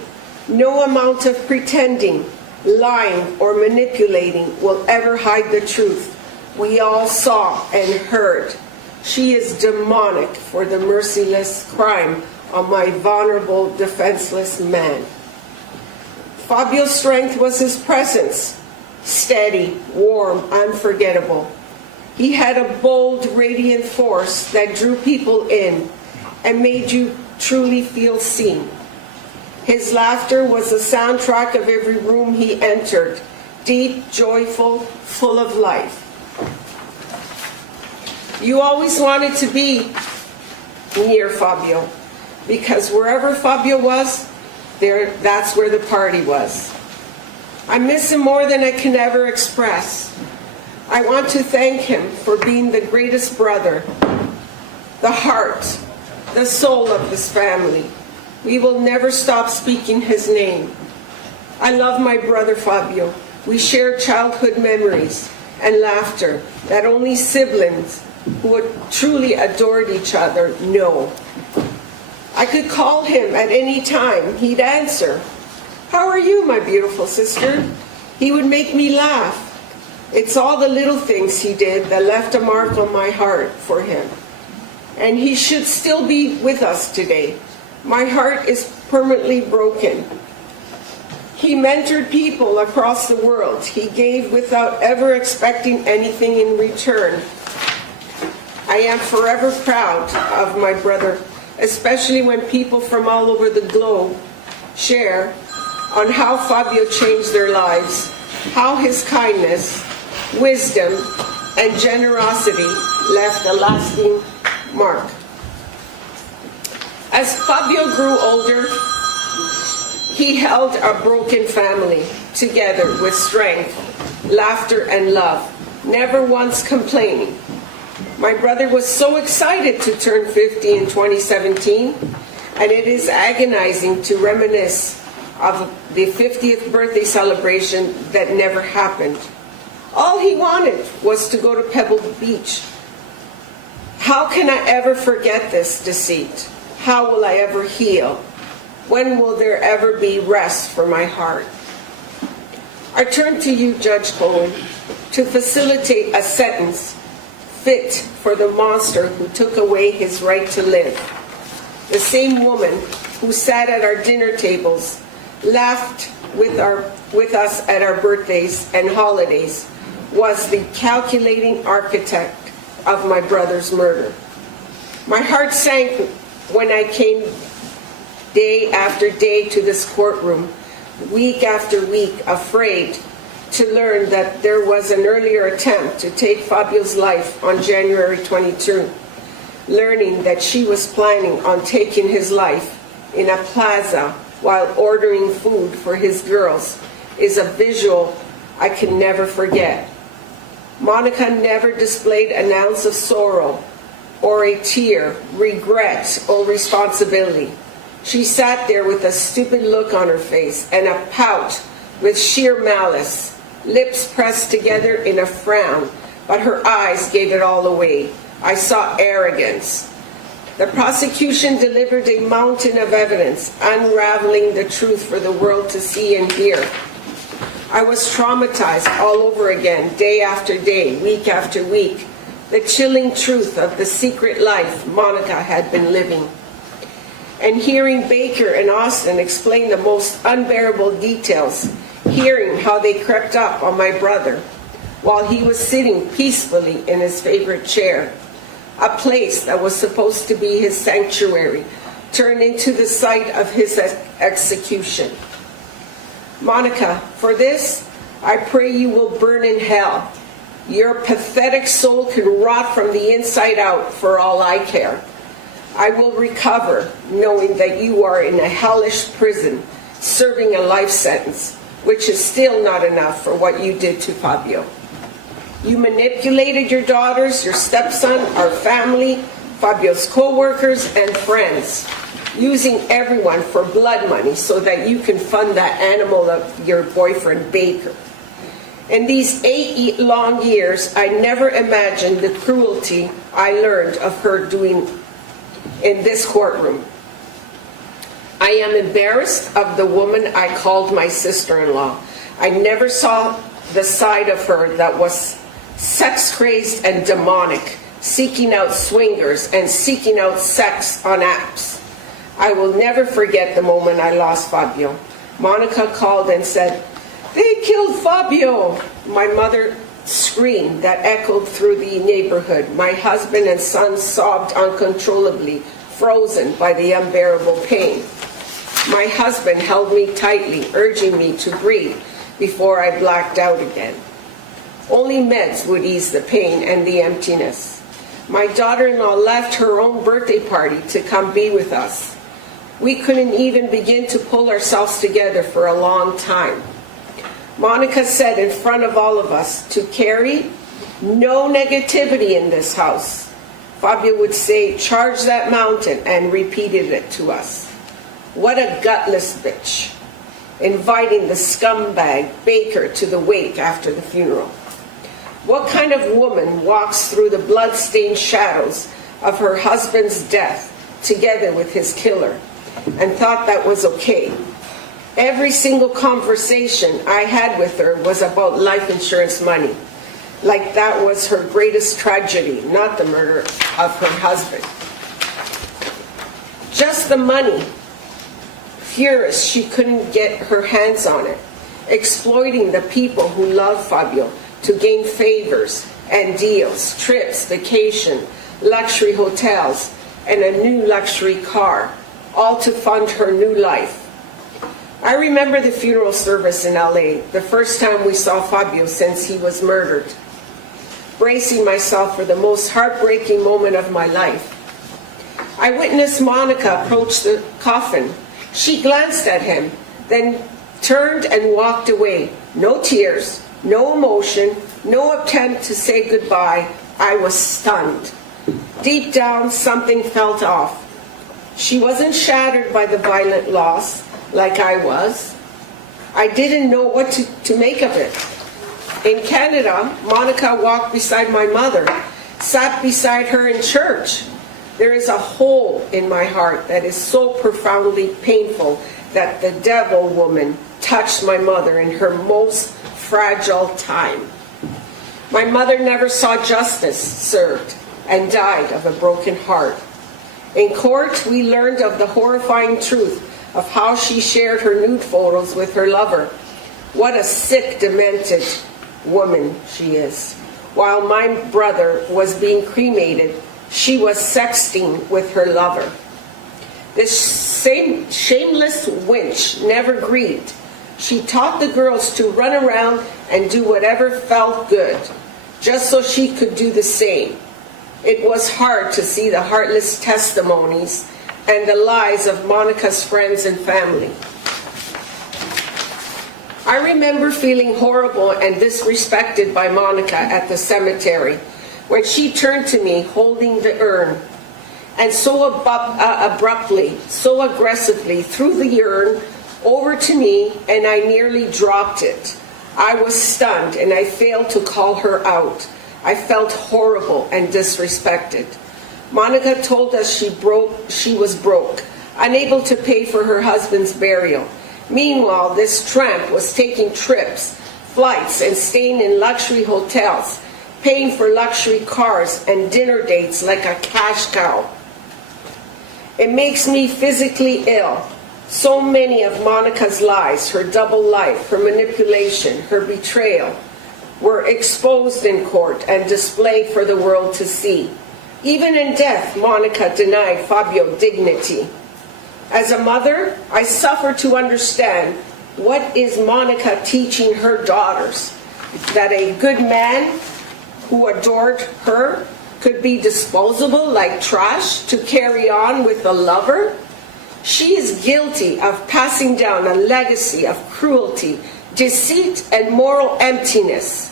No amount of pretending, lying, or manipulating will ever hide the truth. We all saw and heard. She is demonic for the merciless crime on my vulnerable, defenseless man. Fabio's strength was his presence, steady, warm, unforgettable. He had a bold, radiant force that drew people in and made you truly feel seen. His laughter was the soundtrack of every room he entered, deep, joyful, full of life. You always wanted to be near Fabio, because wherever Fabio was, that's where the party was. I miss him more than I can ever express. I want to thank him for being the greatest brother, the heart, the soul of this family. We will never stop speaking his name. I love my brother Fabio. We share childhood memories and laughter that only siblings who had truly adored each other know. I could call him at any time. He'd answer. How are you, my beautiful sister? He would make me laugh. It's all the little things he did that left a mark on my heart for him. And he should still be with us today. My heart is permanently broken. He mentored people across the world. He gave without ever expecting anything in return. I am forever proud of my brother, especially when people from all over the globe share on how Fabio changed their lives, how his kindness, wisdom, and generosity left a lasting mark. As Fabio grew older, he held a broken family together with strength, laughter, and love, never once complaining. My brother was so excited to turn 50 in 2017, and it is agonizing to reminisce of the 50th birthday celebration that never happened. All he wanted was to go to Pebble Beach. How can I ever forget this deceit? How will I ever heal? When will there ever be rest for my heart? I turn to you, Judge Cohen, to facilitate a sentence fit for the monster who took away his right to live. The same woman who sat at our dinner tables, laughed with us at our birthdays and holidays, was the calculating architect of my brother's murder. My heart sank when I came day after day to this courtroom, week after week, afraid to learn that there was an earlier attempt to take Fabio's life on January 22, learning that she was planning on taking his life in a plaza while ordering food for his girls is a visual I can never forget. Monica never displayed an ounce of sorrow or a tear, regret, or responsibility. She sat there with a stupid look on her face and a pout with sheer malice, lips pressed together in a frown, but her eyes gave it all away. I saw arrogance. The prosecution delivered a mountain of evidence, unraveling the truth for the world to see and hear. I was traumatized all over again, day after day, week after week. The chilling truth of the secret life Monica had been living. And hearing Baker and Austin explain the most unbearable details, hearing how they crept up on my brother while he was sitting peacefully in his favorite chair, a place that was supposed to be his sanctuary, turned into the site of his execution. Monica, for this, I pray you will burn in hell. Your pathetic soul can rot from the inside out for all I care. I will recover knowing that you are in a hellish prison serving a life sentence, which is still not enough for what you did to Fabio. You manipulated your daughters, your stepson, our family, Fabio's co-workers and friends, using everyone for blood money so that you can fund that animal of your boyfriend, Baker. In these 8 long years, I never imagined the cruelty I learned of her doing in this courtroom. I am embarrassed of the woman I called my sister-in-law. I never saw the side of her that was sex-crazed and demonic, seeking out swingers and seeking out sex on apps. I will never forget the moment I lost Fabio. Monica called and said, "They killed Fabio." My mother screamed that echoed through the neighborhood. My husband and son sobbed uncontrollably, frozen by the unbearable pain. My husband held me tightly, urging me to breathe before I blacked out again. Only meds would ease the pain and the emptiness. My daughter-in-law left her own birthday party to come be with us. We couldn't even begin to pull ourselves together for a long time. Monica said in front of all of us to carry no negativity in this house. Fabio would say, "Charge that mountain," and repeated it to us. What a gutless bitch, inviting the scumbag Baker to the wake after the funeral. What kind of woman walks through the blood-stained shadows of her husband's death together with his killer and thought that was okay? Every single conversation I had with her was about life insurance money, like that was her greatest tragedy, not the murder of her husband. Just the money. Furious she couldn't get her hands on it, exploiting the people who love Fabio to gain favors and deals, trips, vacation, luxury hotels, and a new luxury car, all to fund her new life. I remember the funeral service in LA, the first time we saw Fabio since he was murdered, bracing myself for the most heartbreaking moment of my life. I witnessed Monica approach the coffin. She glanced at him, then turned and walked away. No tears, no emotion, no attempt to say goodbye. I was stunned. Deep down, something felt off. She wasn't shattered by the violent loss like I was. I didn't know what to make of it. In Canada, Monica walked beside my mother, sat beside her in church. There is a hole in my heart that is so profoundly painful that the devil woman touched my mother in her most fragile time. My mother never saw justice served and died of a broken heart. In court, we learned of the horrifying truth of how she shared her nude photos with her lover. What a sick, demented woman she is. While my brother was being cremated, she was sexting with her lover. This same shameless wench never grieved. She taught the girls to run around and do whatever felt good, just so she could do the same. It was hard to see the heartless testimonies and the lies of Monica's friends and family. I remember feeling horrible and disrespected by Monica at the cemetery when she turned to me holding the urn and so abruptly, so aggressively threw the urn over to me, and I nearly dropped it. I was stunned and I failed to call her out. I felt horrible and disrespected. Monica told us she was broke, unable to pay for her husband's burial. Meanwhile, this tramp was taking trips, flights, and staying in luxury hotels, paying for luxury cars and dinner dates like a cash cow. It makes me physically ill. So many of Monica's lies, her double life, her manipulation, her betrayal, were exposed in court and displayed for the world to see. Even in death, Monica denied Fabio dignity. As a mother, I suffer to understand what is Monica teaching her daughters. That a good man who adored her could be disposable like trash to carry on with a lover? She is guilty of passing down a legacy of cruelty, deceit, and moral emptiness.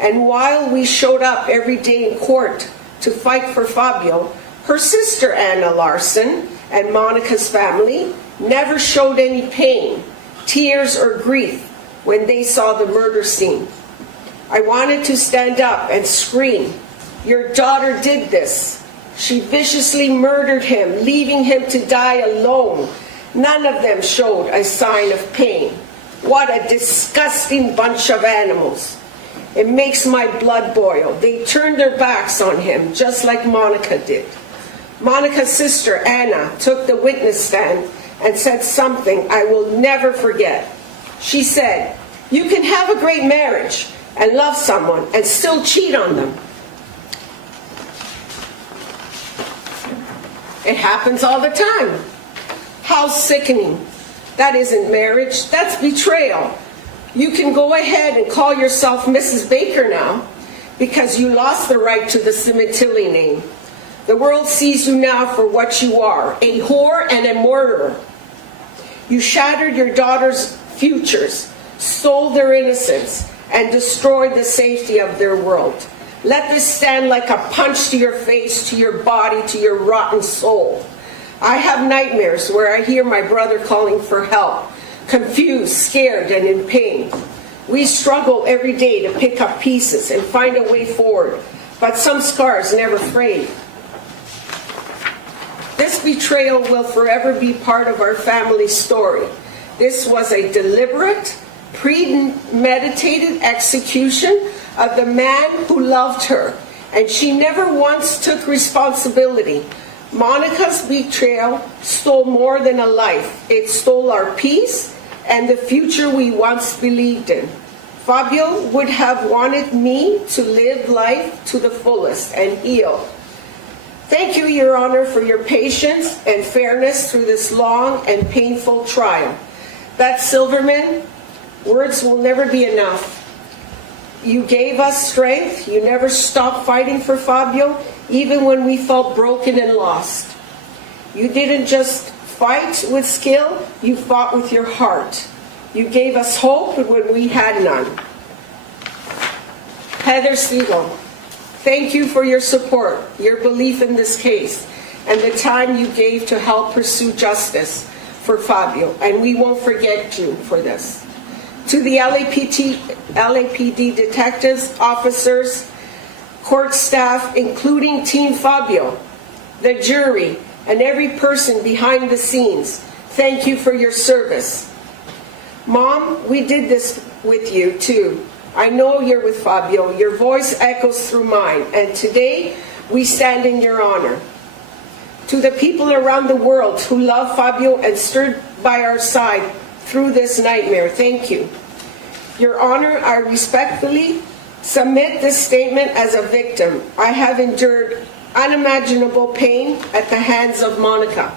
And while we showed up every day in court to fight for Fabio, her sister Anna Larson and Monica's family never showed any pain, tears, or grief when they saw the murder scene. I wanted to stand up and scream, "Your daughter did this. She viciously murdered him, leaving him to die alone. None of them showed a sign of pain. What a disgusting bunch of animals. It makes my blood boil. They turned their backs on him, just like Monica did." Monica's sister, Anna, took the witness stand and said something I will never forget. She said, "You can have a great marriage and love someone and still cheat on them. It happens all the time." How sickening. That isn't marriage, that's betrayal. You can go ahead and call yourself Mrs. Baker now because you lost the right to the Sementilli name. The world sees you now for what you are, a whore and a murderer. You shattered your daughter's futures, stole their innocence, and destroyed the safety of their world. Let this stand like a punch to your face, to your body, to your rotten soul. I have nightmares where I hear my brother calling for help, confused, scared, and in pain. We struggle every day to pick up pieces and find a way forward, but some scars never fade. This betrayal will forever be part of our family story. This was a deliberate, premeditated execution of the man who loved her, and she never once took responsibility. Monica's betrayal stole more than a life. It stole our peace and the future we once believed in. Fabio would have wanted me to live life to the fullest and heal. Thank you, Your Honor, for your patience and fairness through this long and painful trial. That Silverman, words will never be enough. You gave us strength. You never stopped fighting for Fabio, even when we felt broken and lost. You didn't just fight with skill, you fought with your heart. You gave us hope when we had none. Heather Siegel, thank you for your support, your belief in this case, and the time you gave to help pursue justice for Fabio, and we won't forget you for this. To the LAPD detectives, officers, court staff, including Team Fabio, the jury, and every person behind the scenes, thank you for your service. Mom, we did this with you too. I know you're with Fabio. Your voice echoes through mine, and today we stand in your honor. To the people around the world who love Fabio and stood by our side through this nightmare, thank you. Your Honor, I respectfully submit this statement as a victim. I have endured unimaginable pain at the hands of Monica,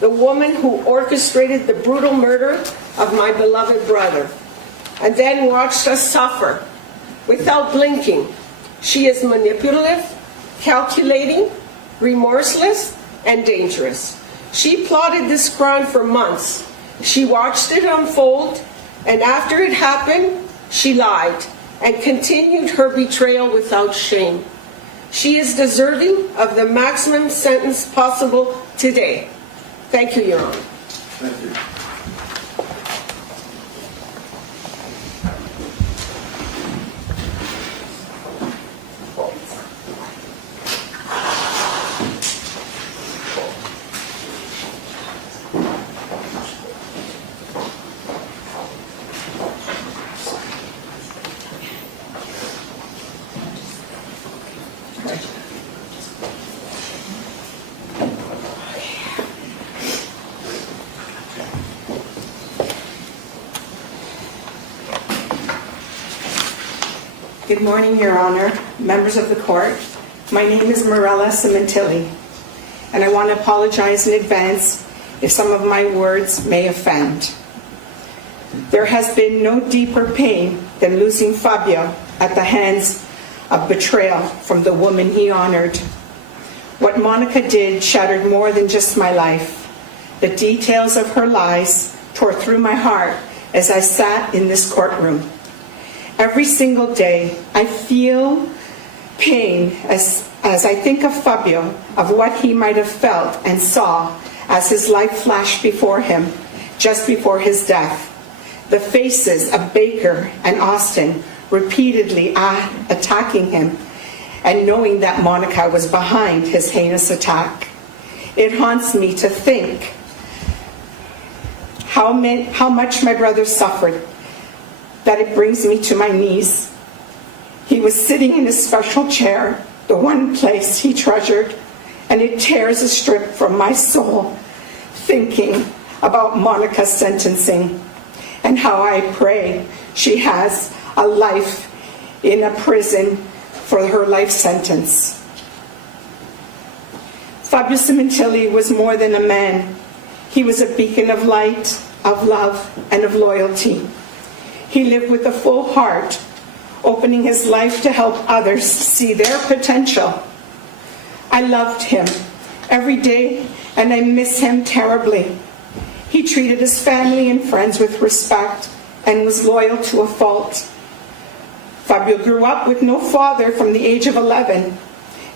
the woman who orchestrated the brutal murder of my beloved brother, and then watched us suffer without blinking. She is manipulative, calculating, remorseless, and dangerous. She plotted this crime for months. She watched it unfold, and after it happened, she lied and continued her betrayal without shame. She is deserving of the maximum sentence possible today. Thank you, Your Honor. Thank you. Good morning, Your Honor, members of the court. My name is Monica Sementilli, and I want to apologize in advance if some of my words may offend. There has been no deeper pain than losing Fabio at the hands of betrayal from the woman he honored. What Monica did shattered more than just my life. The details of her lies tore through my heart as I sat in this courtroom. Every single day, I feel pain as I think of Fabio, of what he might have felt and saw as his life flashed before him just before his death. The faces of Baker and Austin repeatedly attacking him, and knowing that Monica was behind his heinous attack. It haunts me to think how much my brother suffered, that it brings me to my knees. He was sitting in his special chair, the one place he treasured, and it tears a strip from my soul thinking about Monica's sentencing and how I pray she has a life in a prison for her life sentence. Fabio Sementilli was more than a man. He was a beacon of light, of love, and of loyalty. He lived with a full heart, opening his life to help others see their potential. I loved him every day, and I miss him terribly. He treated his family and friends with respect and was loyal to a fault. Fabio grew up with no father from the age of 11,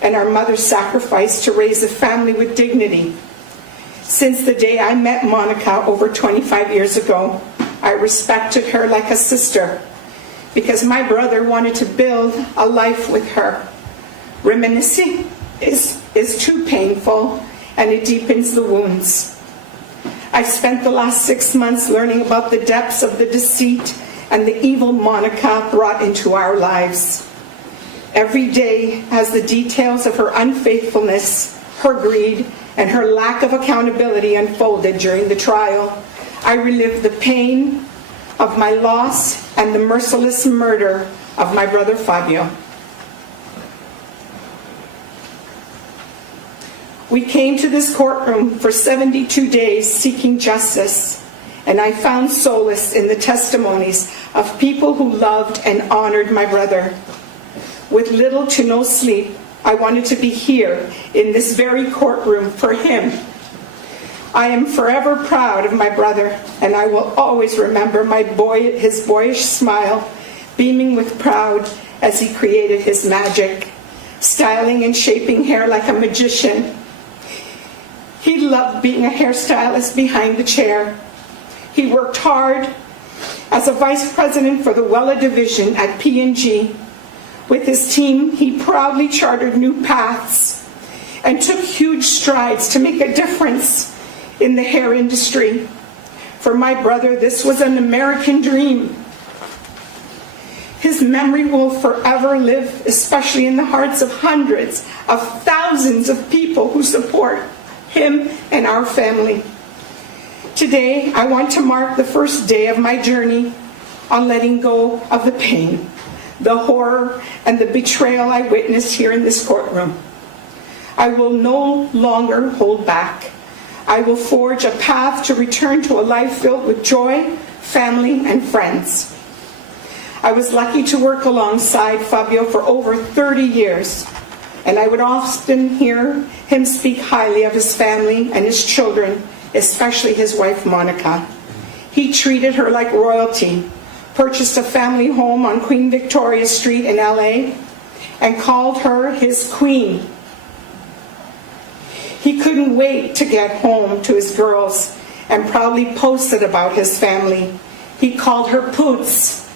and our mother sacrificed to raise a family with dignity. Since the day I met Monica over 25 years ago, I respected her like a sister because my brother wanted to build a life with her. Reminiscing is too painful, and it deepens the wounds. I spent the last 6 months learning about the depths of the deceit and the evil Monica brought into our lives. Every day has the details of her unfaithfulness, her greed, and her lack of accountability unfolded during the trial. I relived the pain of my loss and the merciless murder of my brother Fabio. We came to this courtroom for 72 days seeking justice, and I found solace in the testimonies of people who loved and honored my brother. With little to no sleep, I wanted to be here in this very courtroom for him. I am forever proud of my brother, and I will always remember his boyish smile, beaming with pride as he created his magic, styling and shaping hair like a magician. He loved being a hairstylist behind the chair. He worked hard as a vice president for the Wella division at P&G. With his team, he proudly chartered new paths and took huge strides to make a difference in the hair industry. For my brother, this was an American dream. His memory will forever live, especially in the hearts of hundreds of thousands of people who support him and our family. Today, I want to mark the first day of my journey on letting go of the pain, the horror, and the betrayal I witnessed here in this courtroom. I will no longer hold back. I will forge a path to return to a life filled with joy, family, and friends. I was lucky to work alongside Fabio for over 30 years, and I would often hear him speak highly of his family and his children, especially his wife Monica. He treated her like royalty, purchased a family home on Queen Victoria Street in LA, and called her his queen. He couldn't wait to get home to his girls and proudly posted about his family. He called her Poots.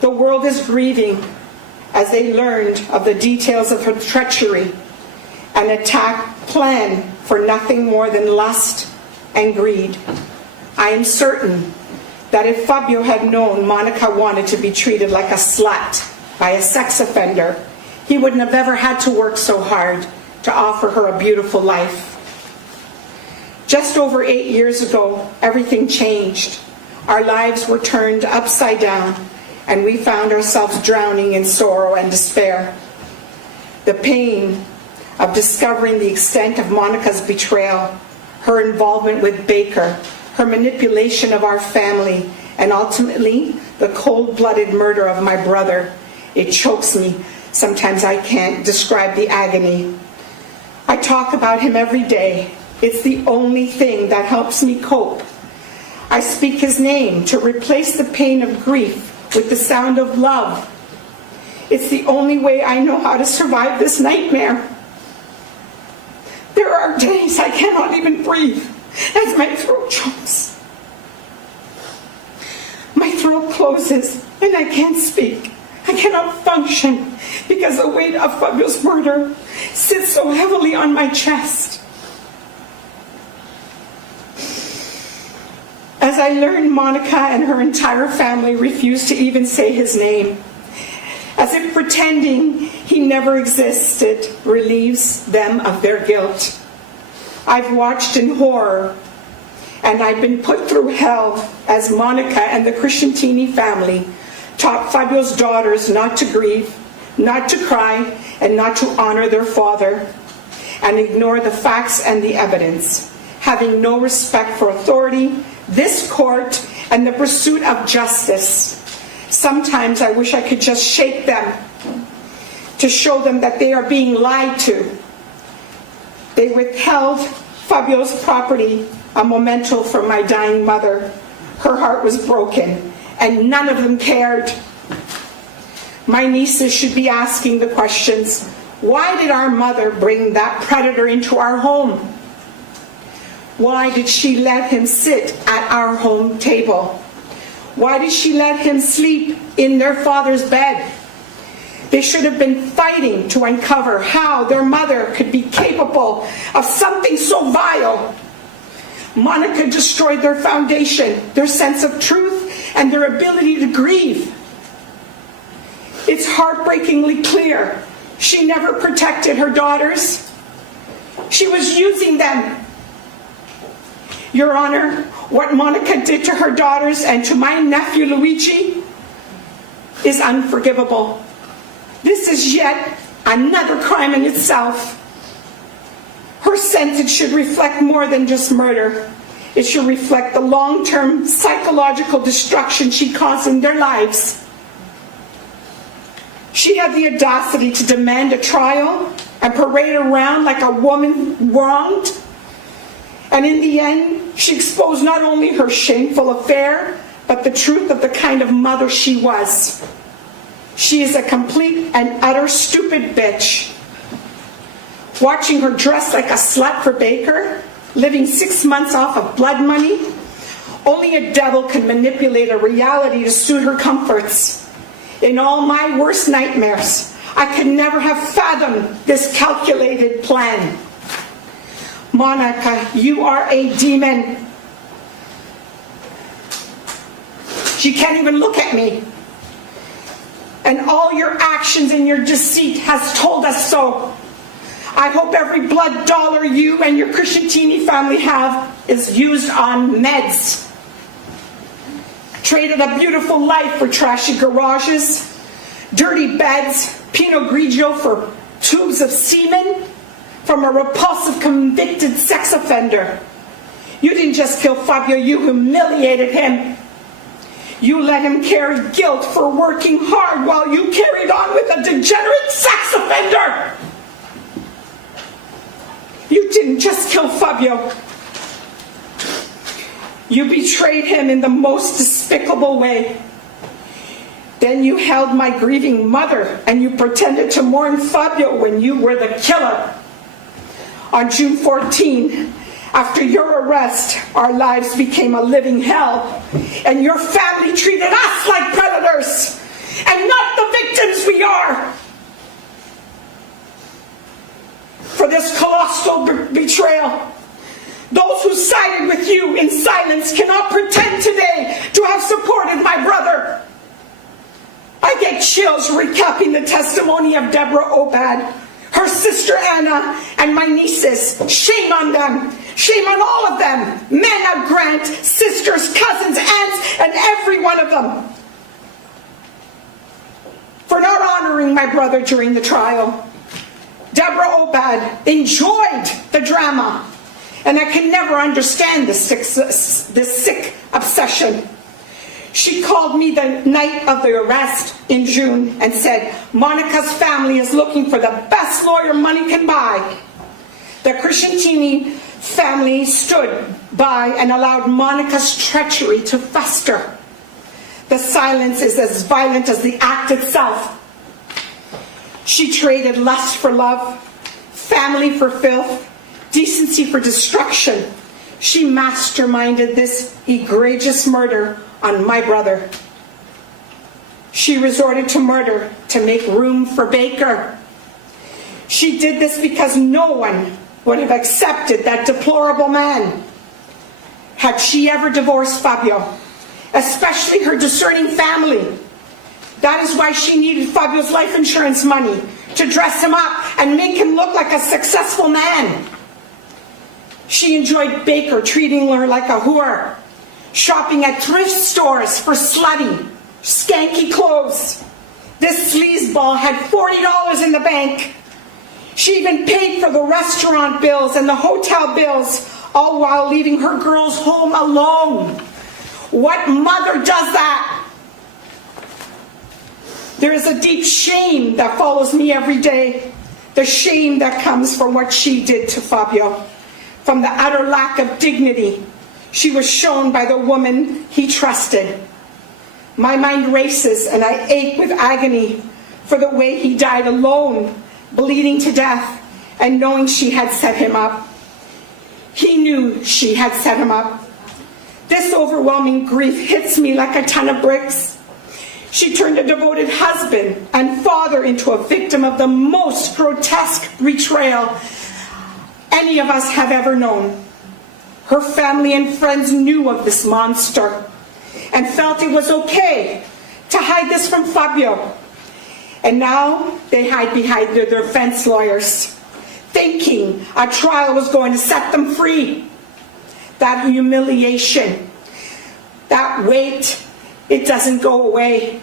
The world is grieving as they learned of the details of her treachery, an attack planned for nothing more than lust and greed. I am certain that if Fabio had known Monica wanted to be treated like a slut by a sex offender, he wouldn't have ever had to work so hard to offer her a beautiful life. Just over 8 years ago, everything changed. Our lives were turned upside down, and we found ourselves drowning in sorrow and despair. The pain of discovering the extent of Monica's betrayal, her involvement with Baker, her manipulation of our family, and ultimately the cold-blooded murder of my brother, It chokes me. Sometimes I can't describe the agony. I talk about him every day. It's the only thing that helps me cope. I speak his name to replace the pain of grief with the sound of love. It's the only way I know how to survive this nightmare. There are days I cannot even breathe as my throat chokes. My throat closes and I can't speak. I cannot function because the weight of Fabio's murder sits so heavily on my chest. As I learned, Monica and her entire family refused to even say his name, as if pretending he never existed relieves them of their guilt. I've watched in horror, and I've been put through hell as Monica and the Crescentini family taught Fabio's daughters not to grieve, not to cry, and not to honor their father, and ignore the facts and the evidence, having no respect for authority, this court, and the pursuit of justice. Sometimes I wish I could just shake them to show them that they are being lied to. They withheld Fabio's property, a memento from my dying mother. Her heart was broken, and none of them cared. My nieces should be asking the questions, why did our mother bring that predator into our home? Why did she let him sit at our home table? Why did she let him sleep in their father's bed? They should have been fighting to uncover how their mother could be capable of something so vile. Monica destroyed their foundation, their sense of truth, and their ability to grieve. It's heartbreakingly clear she never protected her daughters. She was using them. Your Honor, what Monica did to her daughters and to my nephew Luigi is unforgivable. This is yet another crime in itself. Her sentence should reflect more than just murder. It should reflect the long-term psychological destruction she caused in their lives. She had the audacity to demand a trial and parade around like a woman wronged. And in the end, she exposed not only her shameful affair, but the truth of the kind of mother she was. She is a complete and utter stupid bitch. Watching her dressed like a slut for Baker, living 6 months off of blood money, only a devil can manipulate a reality to suit her comforts. In all my worst nightmares, I could never have fathomed this calculated plan. Monica, you are a demon. She can't even look at me. And all your actions and your deceit has told us so. I hope every blood dollar you and your Crescentini family have is used on meds. Traded a beautiful life for trashy garages, dirty beds, Pinot Grigio for tubes of semen from a repulsive convicted sex offender. You didn't just kill Fabio, you humiliated him. You let him carry guilt for working hard while you carried on with a degenerate sex offender. You didn't just kill Fabio. You betrayed him in the most despicable way. Then you held my grieving mother and you pretended to mourn Fabio when you were the killer. On June 14, after your arrest, our lives became a living hell, and your family treated us like predators, and not the victims we are. For this colossal betrayal, those who sided with you in silence cannot pretend today to have supported my brother. I get chills recapping the testimony of Deborah Obad, her sister Anna, and my nieces. Shame on them. Shame on all of them. Mena Grant, sisters, cousins, aunts, and every one of them. For not honoring my brother during the trial. Deborah Obad enjoyed the drama. And I can never understand this sick obsession. She called me the night of the arrest in June and said, Monica's family is looking for the best lawyer money can buy. The Crescentini family stood by and allowed Monica's treachery to fester. The silence is as violent as the act itself. She traded lust for love, family for filth, decency for destruction. She masterminded this egregious murder on my brother. She resorted to murder to make room for Baker. She did this because no one would have accepted that deplorable man. Had she ever divorced Fabio, especially her discerning family? That is why she needed Fabio's life insurance money, to dress him up and make him look like a successful man. She enjoyed Baker treating her like a whore, shopping at thrift stores for slutty, skanky clothes. This sleazeball had $40 in the bank. She even paid for the restaurant bills and the hotel bills, all while leaving her girls home alone. What mother does that? There is a deep shame that follows me every day. The shame that comes from what she did to Fabio, from the utter lack of dignity she was shown by the woman he trusted. My mind races and I ache with agony for the way he died alone, bleeding to death, and knowing she had set him up. He knew she had set him up. This overwhelming grief hits me like a ton of bricks. She turned a devoted husband and father into a victim of the most grotesque betrayal any of us have ever known. Her family and friends knew of this monster and felt it was okay to hide this from Fabio. And now they hide behind their defense lawyers, thinking a trial was going to set them free. That humiliation, that weight, it doesn't go away.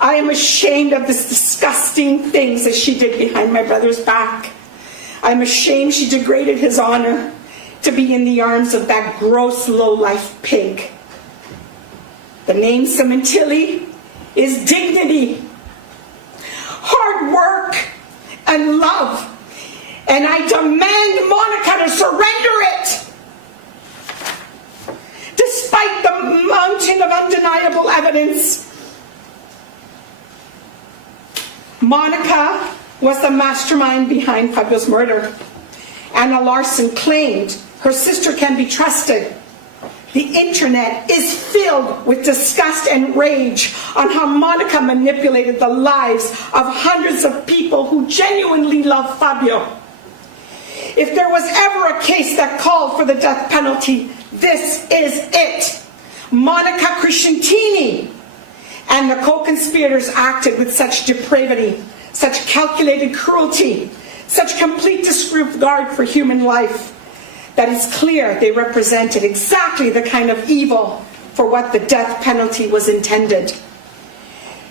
I am ashamed of this disgusting things that she did behind my brother's back. I'm ashamed she degraded his honor to be in the arms of that gross, low-life pig. The name Sementilli is dignity, hard work, and love. And I demand Monica to surrender it. Despite the mountain of undeniable evidence, Monica was the mastermind behind Fabio's murder. Anna Larson claimed her sister can be trusted. The internet is filled with disgust and rage on how Monica manipulated the lives of hundreds of people who genuinely love Fabio. If there was ever a case that called for the death penalty, this is it. Monica Crescentini and the co-conspirators acted with such depravity, such calculated cruelty, such complete disregard for human life, that it's clear they represented exactly the kind of evil for what the death penalty was intended.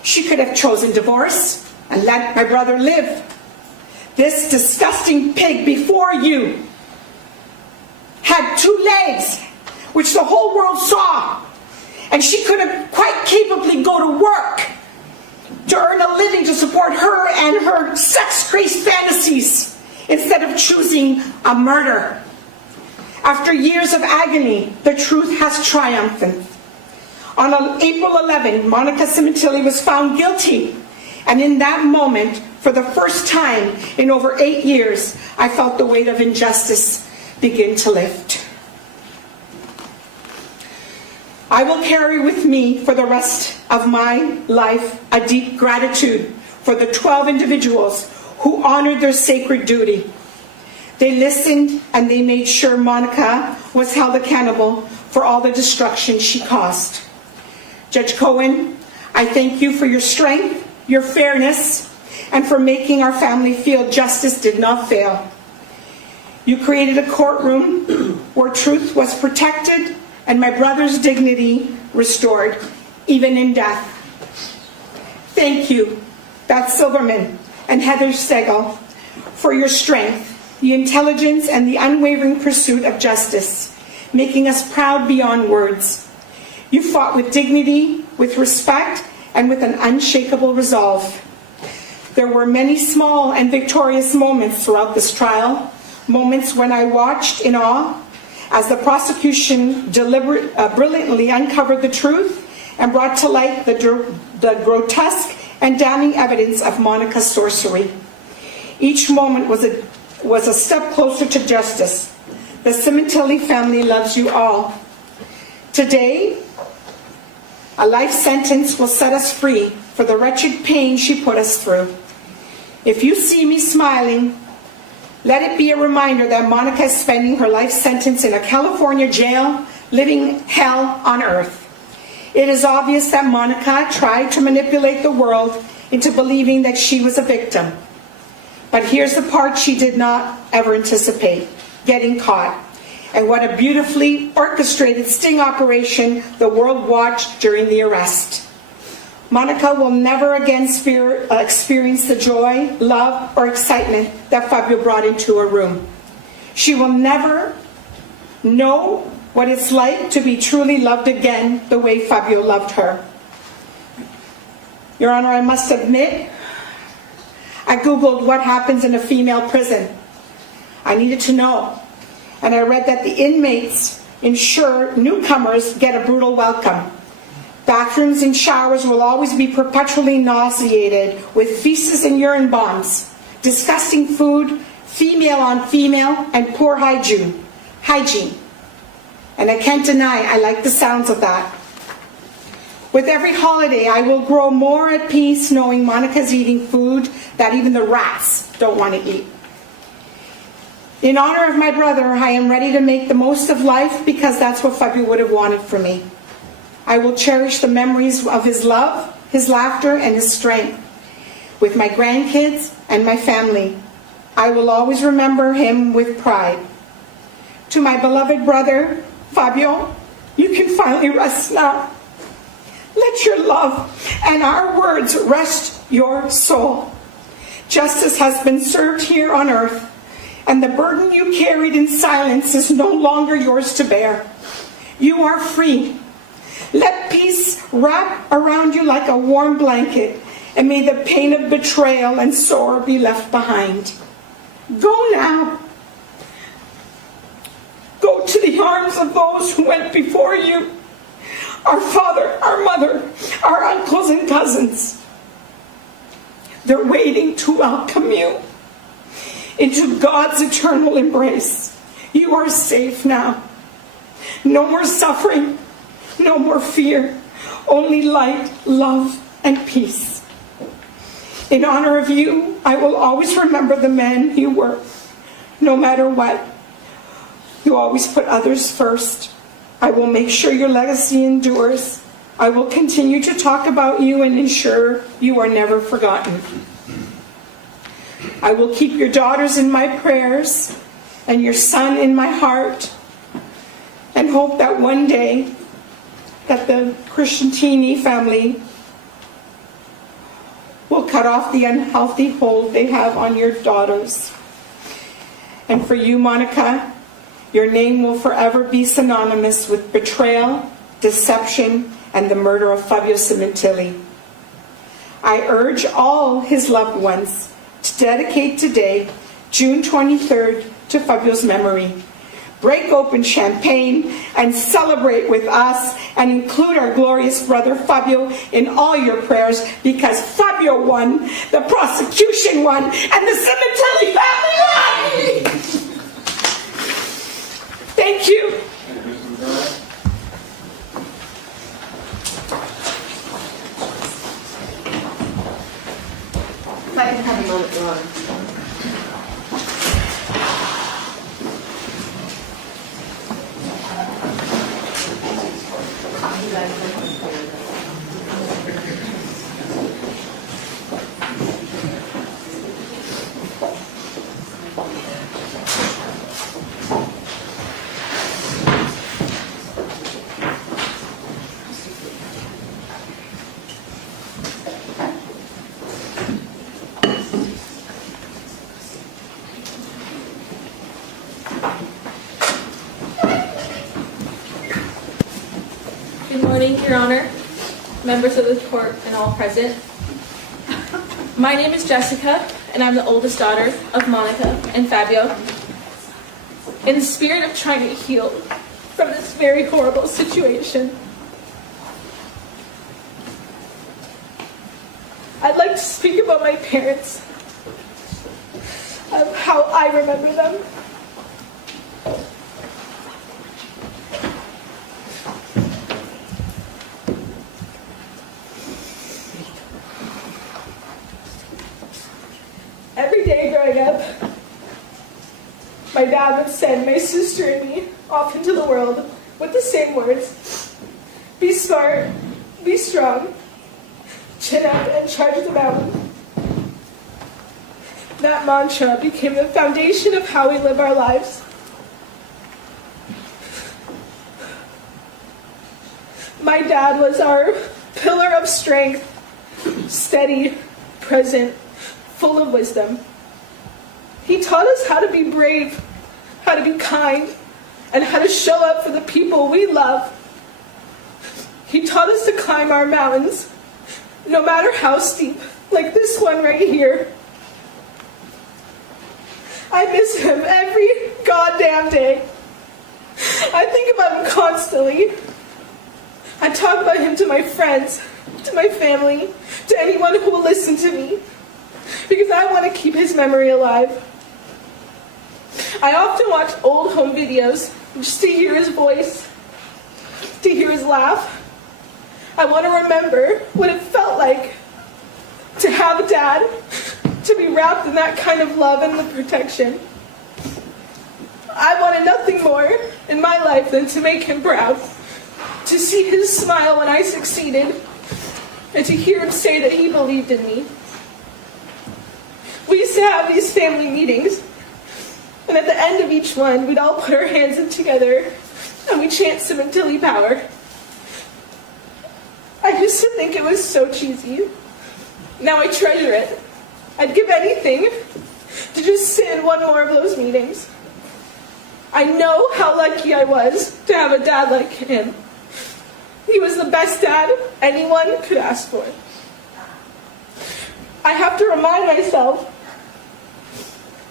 She could have chosen divorce and let my brother live. This disgusting pig before you had 2 legs, which the whole world saw, and she could have quite capably go to work to earn a living to support her and her sex-crazed fantasies instead of choosing a murder. After years of agony, the truth has triumphed. On April 11, Monica Sementilli was found guilty, and in that moment, for the first time in over 8 years, I felt the weight of injustice begin to lift. I will carry with me for the rest of my life a deep gratitude for the 12 individuals who honored their sacred duty. They listened and they made sure Monica was held accountable for all the destruction she caused. Judge Cohen, I thank you for your strength, your fairness, and for making our family feel justice did not fail. You created a courtroom where truth was protected and my brother's dignity restored, even in death. Thank you, Beth Silverman and Heather Segal, for your strength, the intelligence, and the unwavering pursuit of justice, making us proud beyond words. You fought with dignity, with respect, and with an unshakable resolve. There were many small and victorious moments throughout this trial, moments when I watched in awe as the prosecution brilliantly uncovered the truth and brought to light the grotesque and damning evidence of Monica's sorcery. Each moment was a step closer to justice. The Sementilli family loves you all. Today, a life sentence will set us free for the wretched pain she put us through. If you see me smiling, let it be a reminder that Monica is spending her life sentence in a California jail, living hell on earth. It is obvious that Monica tried to manipulate the world into believing that she was a victim. But here's the part she did not ever anticipate: getting caught. And what a beautifully orchestrated sting operation the world watched during the arrest. Monica will never again experience the joy, love, or excitement that Fabio brought into her room. She will never know what it's like to be truly loved again the way Fabio loved her. Your Honor, I must admit, I Googled what happens in a female prison. I needed to know. And I read that the inmates ensure newcomers get a brutal welcome. Bathrooms and showers will always be perpetually nauseated with feces and urine bombs, disgusting food, female on female, and poor hygiene. And I can't deny I like the sounds of that. With every holiday, I will grow more at peace knowing Monica's eating food that even the rats don't want to eat. In honor of my brother, I am ready to make the most of life because that's what Fabio would have wanted for me. I will cherish the memories of his love, his laughter, and his strength. With my grandkids and my family, I will always remember him with pride. To my beloved brother, Fabio, you can finally rest now. Let your love and our words rest your soul. Justice has been served here on earth, and the burden you carried in silence is no longer yours to bear. You are free. Let peace wrap around you like a warm blanket, and may the pain of betrayal and sorrow be left behind. Go now. Go to the arms of those who went before you, our father, our mother, our uncles and cousins. They're waiting to welcome you into God's eternal embrace. You are safe now. No more suffering, no more fear, only light, love, and peace. In honor of you, I will always remember the man you were, no matter what. You always put others first. I will make sure your legacy endures. I will continue to talk about you and ensure you are never forgotten. I will keep your daughters in my prayers and your son in my heart, and hope that one day that the Crescentini family will cut off the unhealthy hold they have on your daughters. And for you, Monica, your name will forever be synonymous with betrayal, deception, and the murder of Fabio Sementilli. I urge all his loved ones to dedicate today, June 23rd, to Fabio's memory. Break open champagne and celebrate with us, and include our glorious brother Fabio in all your prayers, because Fabio won, the prosecution won, and the Sementilli family won! Thank you. If I can have a moment, Your Honor. Good morning, Your Honor, members of the court, and all present. My name is Jessica, and I'm the oldest daughter of Monica and Fabio. In the spirit of trying to heal from this very horrible situation, I'd like to speak about my parents, of how I remember them. Every day growing up, my dad would send my sister and me off into the world with the same words: be smart, be strong, chin up, and charge the mountain. That mantra became the foundation of how we live our lives. My dad was our pillar of strength, steady, present, full of wisdom. He taught us how to be brave, how to be kind, and how to show up for the people we love. He taught us to climb our mountains, no matter how steep, like this one right here. I miss him every goddamn day. I think about him constantly. I talk about him to my friends, to my family, to anyone who will listen to me, because I want to keep his memory alive. I often watch old home videos just to hear his voice, to hear his laugh. I want to remember what it felt like to have a dad, to be wrapped in that kind of love and the protection. I wanted nothing more in my life than to make him proud, to see his smile when I succeeded, and to hear him say that he believed in me. We used to have these family meetings, and at the end of each one, we'd all put our hands in together, and we'd chant Sementilli power. I used to think it was so cheesy. Now I treasure it. I'd give anything to just sit in one more of those meetings. I know how lucky I was to have a dad like him. He was the best dad anyone could ask for. I have to remind myself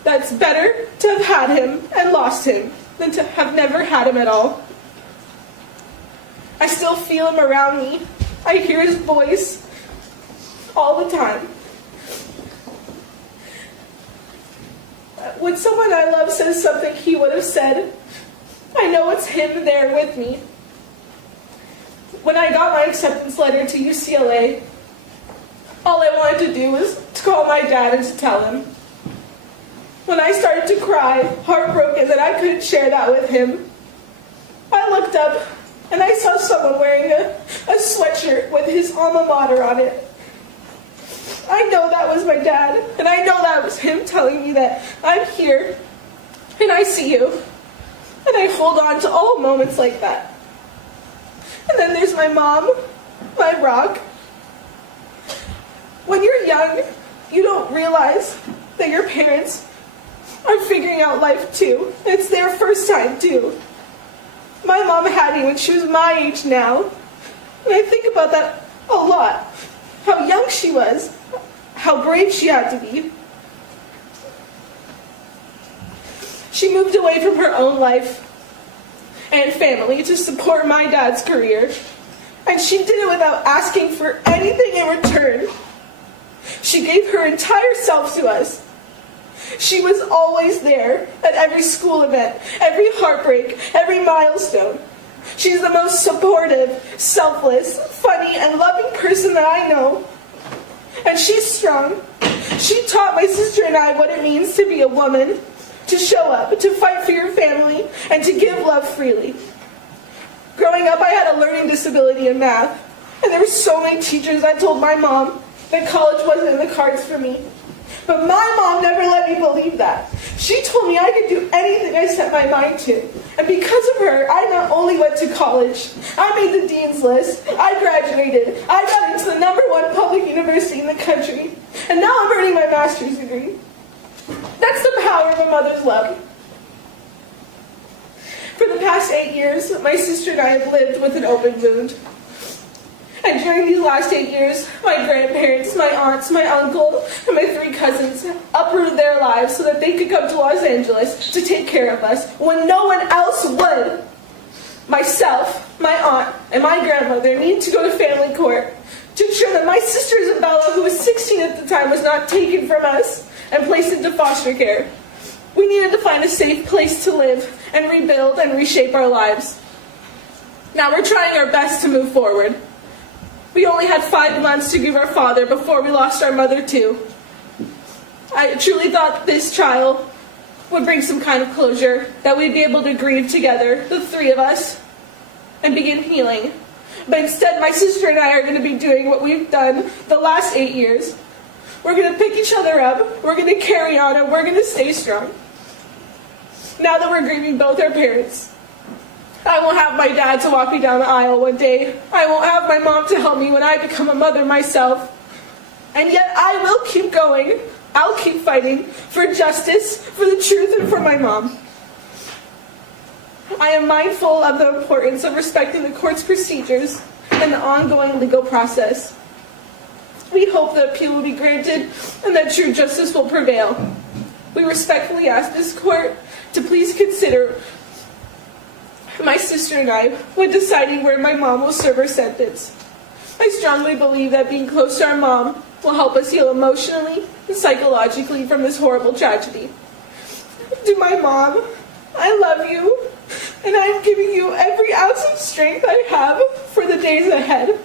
that it's better to have had him and lost him than to have never had him at all. I still feel him around me. I hear his voice all the time. When someone I love says something he would have said, I know it's him there with me. When I got my acceptance letter to UCLA, all I wanted to do was to call my dad and to tell him. When I started to cry, heartbroken that I couldn't share that with him, I looked up and I saw someone wearing a sweatshirt with his alma mater on it. I know that was my dad, and I know that was him telling me that I'm here, and I see you, and I hold on to all moments like that. And then there's my mom, my rock. When you're young, you don't realize that your parents are figuring out life too. It's their first time too. My mom had me when she was my age now, and I think about that a lot. How young she was, how brave she had to be. She moved away from her own life and family to support my dad's career, and she did it without asking for anything in return. She gave her entire self to us. She was always there at every school event, every heartbreak, every milestone. She's the most supportive, selfless, funny, and loving person that I know. And she's strong. She taught my sister and I what it means to be a woman, to show up, to fight for your family, and to give love freely. Growing up, I had a learning disability in math, and there were so many teachers that told my mom that college wasn't in the cards for me. But my mom never let me believe that. She told me I could do anything I set my mind to. And because of her, I not only went to college, I made the dean's list, I graduated, I got into the #1 public university in the country, and now I'm earning my master's degree. That's the power of a mother's love. For the past 8 years, my sister and I have lived with an open wound. And during these last 8 years, my grandparents, my aunts, my uncle, and my 3 cousins uprooted their lives so that they could come to Los Angeles to take care of us when no one else would. Myself, my aunt, and my grandmother needed to go to family court to ensure that my sister Isabella, who was 16 at the time, was not taken from us and placed into foster care. We needed to find a safe place to live and rebuild and reshape our lives. Now we're trying our best to move forward. We only had 5 months to grieve our father before we lost our mother too. I truly thought this trial would bring some kind of closure, that we'd be able to grieve together, the 3 of us, and begin healing. But instead, my sister and I are going to be doing what we've done the last 8 years. We're going to pick each other up, we're going to carry on, and we're going to stay strong. Now that we're grieving both our parents, I won't have my dad to walk me down the aisle one day. I won't have my mom to help me when I become a mother myself. And yet I will keep going. I'll keep fighting for justice, for the truth, and for my mom. I am mindful of the importance of respecting the court's procedures and the ongoing legal process. We hope the appeal will be granted and that true justice will prevail. We respectfully ask this court to please consider my sister and I when deciding where my mom will serve her sentence. I strongly believe that being close to our mom will help us heal emotionally and psychologically from this horrible tragedy. To my mom, I love you, and I am giving you every ounce of strength I have for the days ahead.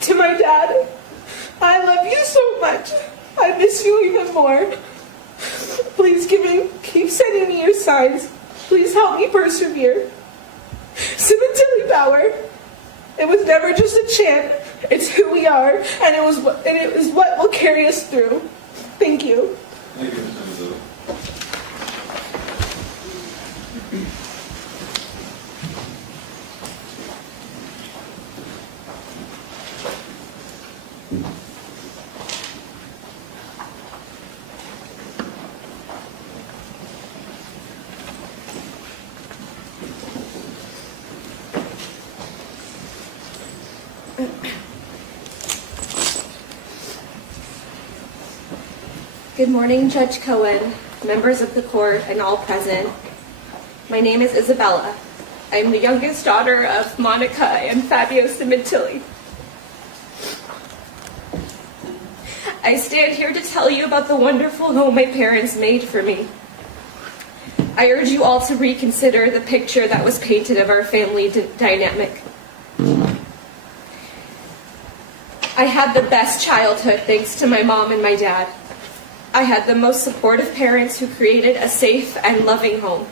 To my dad, I love you so much. I miss you even more. Please keep sending me your signs. Please help me persevere. Sementilli Power. It was never just a chant. It's who we are, and it is what will carry us through. Thank you. Thank you, Ms. Sementilli. Good morning, Judge Cohen, members of the court, and all present. My name is Isabella. I am the youngest daughter of Monica and Fabio Sementilli. I stand here to tell you about the wonderful home my parents made for me. I urge you all to reconsider the picture that was painted of our family dynamic. I had the best childhood thanks to my mom and my dad. I had the most supportive parents who created a safe and loving home.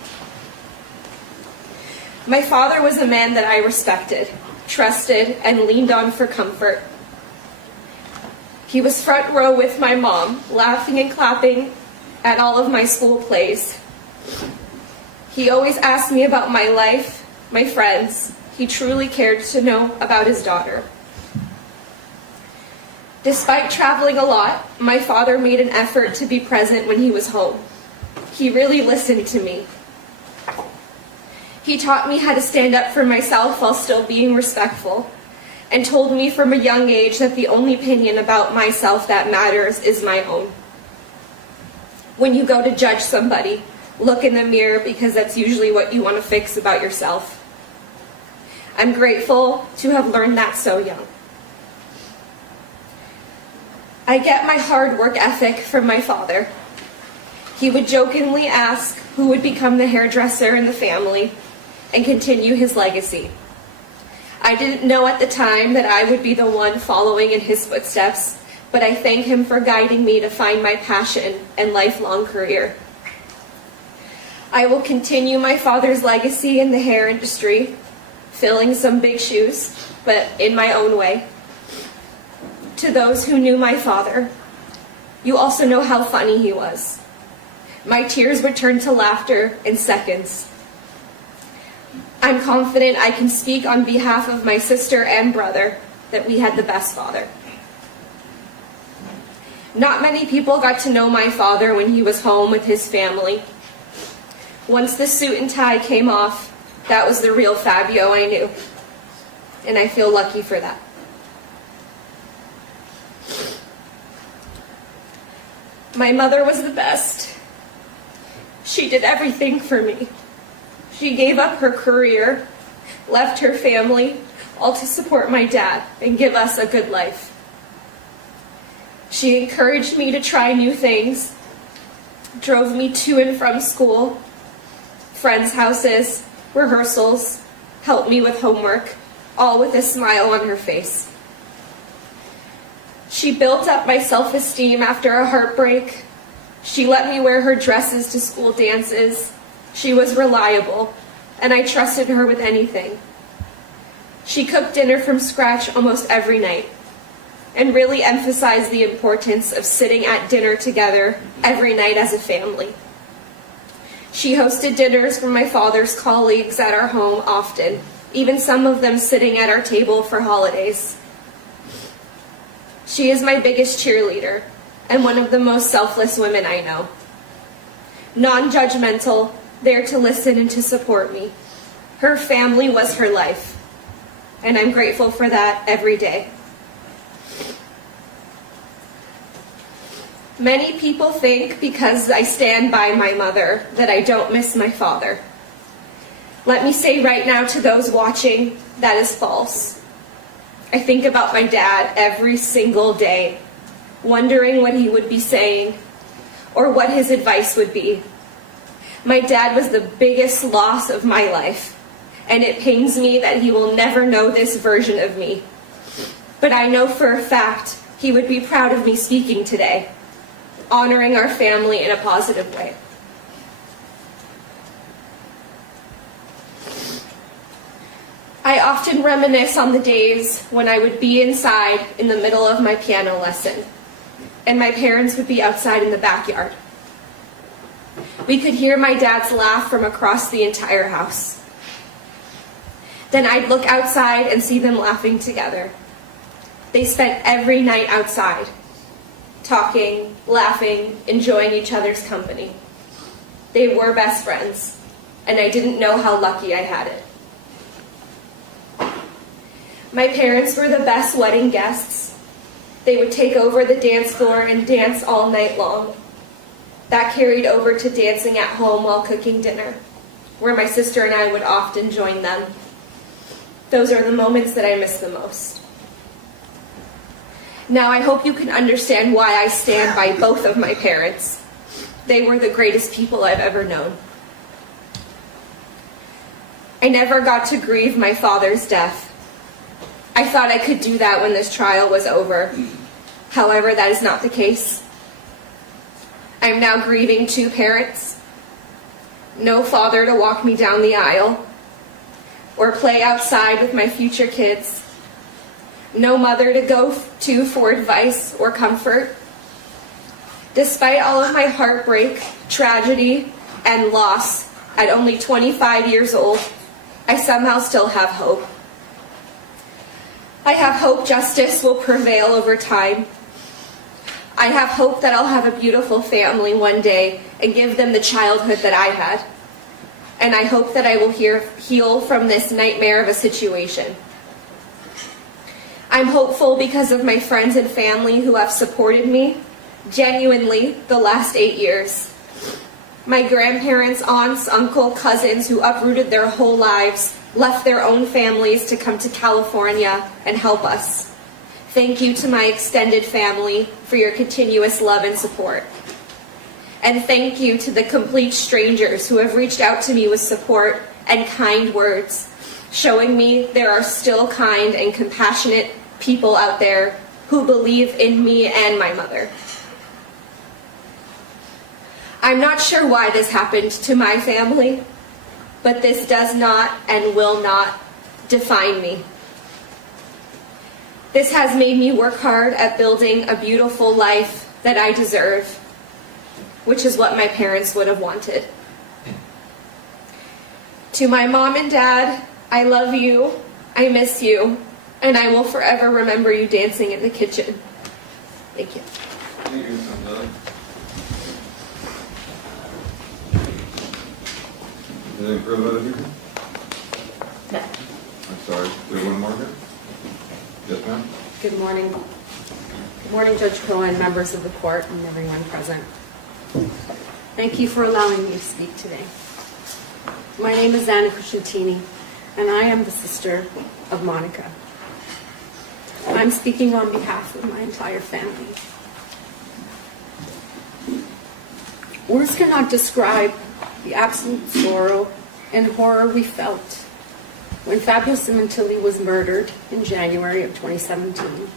My father was a man that I respected, trusted, and leaned on for comfort. He was front row with my mom, laughing and clapping at all of my school plays. He always asked me about my life, my friends. He truly cared to know about his daughter. Despite traveling a lot, my father made an effort to be present when he was home. He really listened to me. He taught me how to stand up for myself while still being respectful, and told me from a young age that the only opinion about myself that matters is my own. When you go to judge somebody, look in the mirror because that's usually what you want to fix about yourself. I'm grateful to have learned that so young. I get my hard work ethic from my father. He would jokingly ask who would become the hairdresser in the family and continue his legacy. I didn't know at the time that I would be the one following in his footsteps, but I thank him for guiding me to find my passion and lifelong career. I will continue my father's legacy in the hair industry, filling some big shoes, but in my own way. To those who knew my father, you also know how funny he was. My tears would turn to laughter in seconds. I'm confident I can speak on behalf of my sister and brother that we had the best father. Not many people got to know my father when he was home with his family. Once the suit and tie came off, that was the real Fabio I knew. And I feel lucky for that. My mother was the best. She did everything for me. She gave up her career, left her family, all to support my dad and give us a good life. She encouraged me to try new things, drove me to and from school, friends' houses, rehearsals, helped me with homework, all with a smile on her face. She built up my self-esteem after a heartbreak. She let me wear her dresses to school dances. She was reliable, and I trusted her with anything. She cooked dinner from scratch almost every night, and really emphasized the importance of sitting at dinner together every night as a family. She hosted dinners for my father's colleagues at our home often, even some of them sitting at our table for holidays. She is my biggest cheerleader and one of the most selfless women I know. Non-judgmental, there to listen and to support me. Her family was her life, and I'm grateful for that every day. Many people think because I stand by my mother that I don't miss my father. Let me say right now to those watching, that is false. I think about my dad every single day, wondering what he would be saying or what his advice would be. My dad was the biggest loss of my life, and it pains me that he will never know this version of me. But I know for a fact he would be proud of me speaking today, honoring our family in a positive way. I often reminisce on the days when I would be inside in the middle of my piano lesson, and my parents would be outside in the backyard. We could hear my dad's laugh from across the entire house. Then I'd look outside and see them laughing together. They spent every night outside, talking, laughing, enjoying each other's company. They were best friends, and I didn't know how lucky I had it. My parents were the best wedding guests. They would take over the dance floor and dance all night long. That carried over to dancing at home while cooking dinner, where my sister and I would often join them. Those are the moments that I miss the most. Now I hope you can understand why I stand by both of my parents. They were the greatest people I've ever known. I never got to grieve my father's death. I thought I could do that when this trial was over. However, that is not the case. I'm now grieving 2 parents, no father to walk me down the aisle, or play outside with my future kids, no mother to go to for advice or comfort. Despite all of my heartbreak, tragedy, and loss at only 25 years old, I somehow still have hope. I have hope justice will prevail over time. I have hope that I'll have a beautiful family one day and give them the childhood that I had. And I hope that I will heal from this nightmare of a situation. I'm hopeful because of my friends and family who have supported me, genuinely, the last 8 years. My grandparents, aunts, uncle, cousins who uprooted their whole lives, left their own families to come to California and help us. Thank you to my extended family for your continuous love and support. And thank you to the complete strangers who have reached out to me with support and kind words, showing me there are still kind and compassionate people out there who believe in me and my mother. I'm not sure why this happened to my family, but this does not and will not define me. This has made me work hard at building a beautiful life that I deserve, which is what my parents would have wanted. To my mom and dad, I love you, I miss you, and I will forever remember you dancing in the kitchen. Thank you. Thank you, Sementilli. Anything further out of you? No. I'm sorry. We have one more here? Yes, ma'am? Good morning. Good morning, Judge Cohen, members of the court, and everyone present. Thank you for allowing me to speak today. My name is Anna Cuscientini, and I am the sister of Monica. I'm speaking on behalf of my entire family. Words cannot describe the absolute sorrow and horror we felt when Fabio Sementilli was murdered in January of 2017.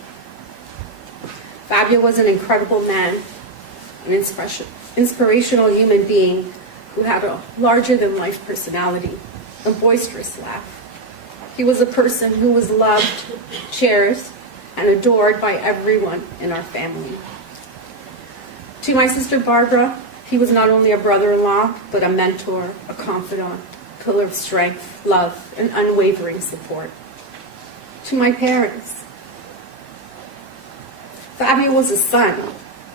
Fabio was an incredible man, an inspirational human being who had a larger-than-life personality, a boisterous laugh. He was a person who was loved, cherished, and adored by everyone in our family. To my sister Barbara, he was not only a brother-in-law, but a mentor, a confidant, a pillar of strength, love, and unwavering support. To my parents, Fabio was a son,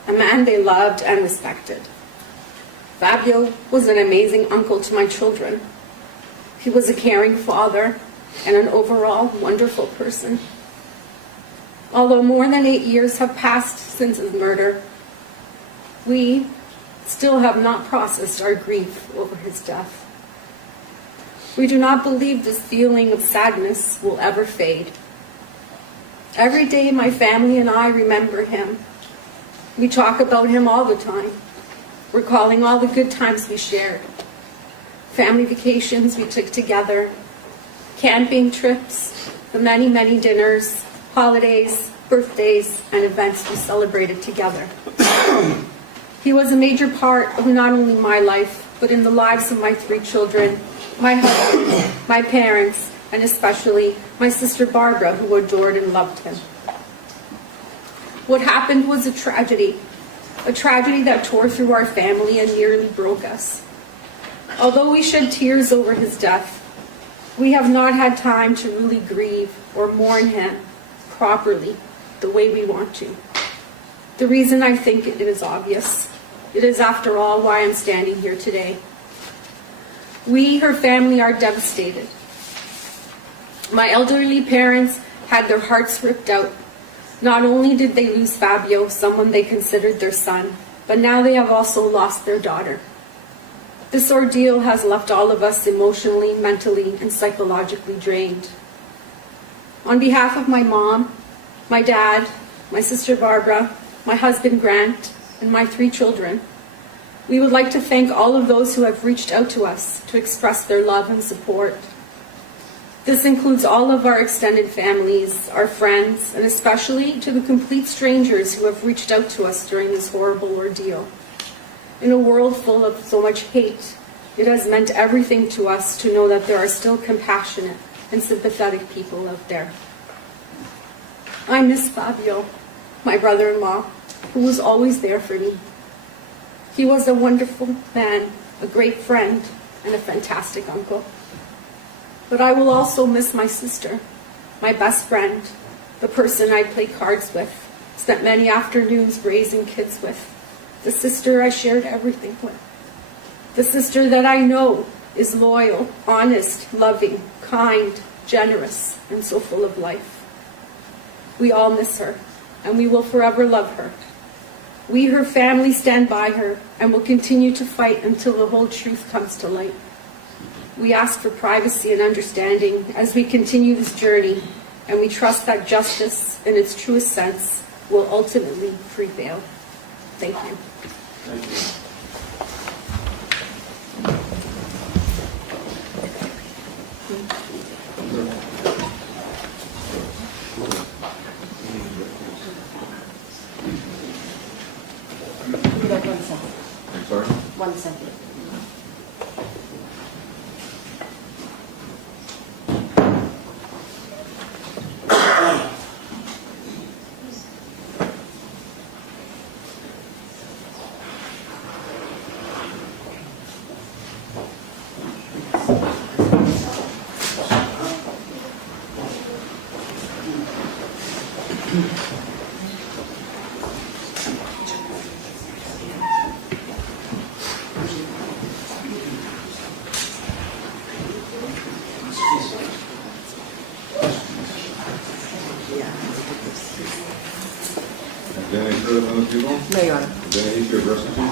a man they loved and respected. Fabio was an amazing uncle to my children. He was a caring father and an overall wonderful person. Although more than 8 years have passed since his murder, we still have not processed our grief over his death. We do not believe this feeling of sadness will ever fade. Every day my family and I remember him. We talk about him all the time, recalling all the good times we shared, family vacations we took together, camping trips, the many, many dinners, holidays, birthdays, and events we celebrated together. He was a major part of not only my life, but in the lives of my 3 children, my husband, my parents, and especially my sister Barbara, who adored and loved him. What happened was a tragedy that tore through our family and nearly broke us. Although we shed tears over his death, we have not had time to really grieve or mourn him properly the way we want to. The reason I think it is obvious. It is, after all, why I'm standing here today. We, her family, are devastated. My elderly parents had their hearts ripped out. Not only did they lose Fabio, someone they considered their son, but now they have also lost their daughter. This ordeal has left all of us emotionally, mentally, and psychologically drained. On behalf of my mom, my dad, my sister Barbara, my husband Grant, and my 3 children, we would like to thank all of those who have reached out to us to express their love and support. This includes all of our extended families, our friends, and especially to the complete strangers who have reached out to us during this horrible ordeal. In a world full of so much hate, it has meant everything to us to know that there are still compassionate and sympathetic people out there. I miss Fabio, my brother-in-law, who was always there for me. He was a wonderful man, a great friend, and a fantastic uncle. But I will also miss my sister, my best friend, the person I played cards with, spent many afternoons raising kids with, the sister I shared everything with, the sister that I know is loyal, honest, loving, kind, generous, and so full of life. We all miss her, and we will forever love her. We, her family, stand by her and will continue to fight until the whole truth comes to light. We ask for privacy and understanding as we continue this journey, and we trust that justice, in its truest sense, will ultimately prevail. Thank you. Thank you. I'm sorry? 1 second. Is there any further from the people? No, Your Honor. Is there any issue of restitution?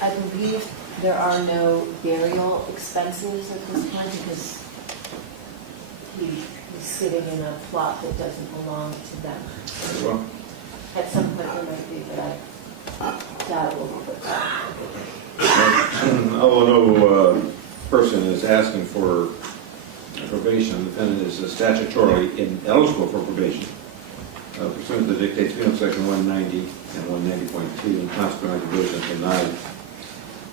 I believe there are no burial expenses at this point because he's sitting in a plot that doesn't belong to them. Very well. At some point there might be, but I doubt it will be. Although no person is asking for probation, the defendant is statutorily ineligible for probation pursuant to the dictates penal section 190 and 190.2, and consequently probation is denied.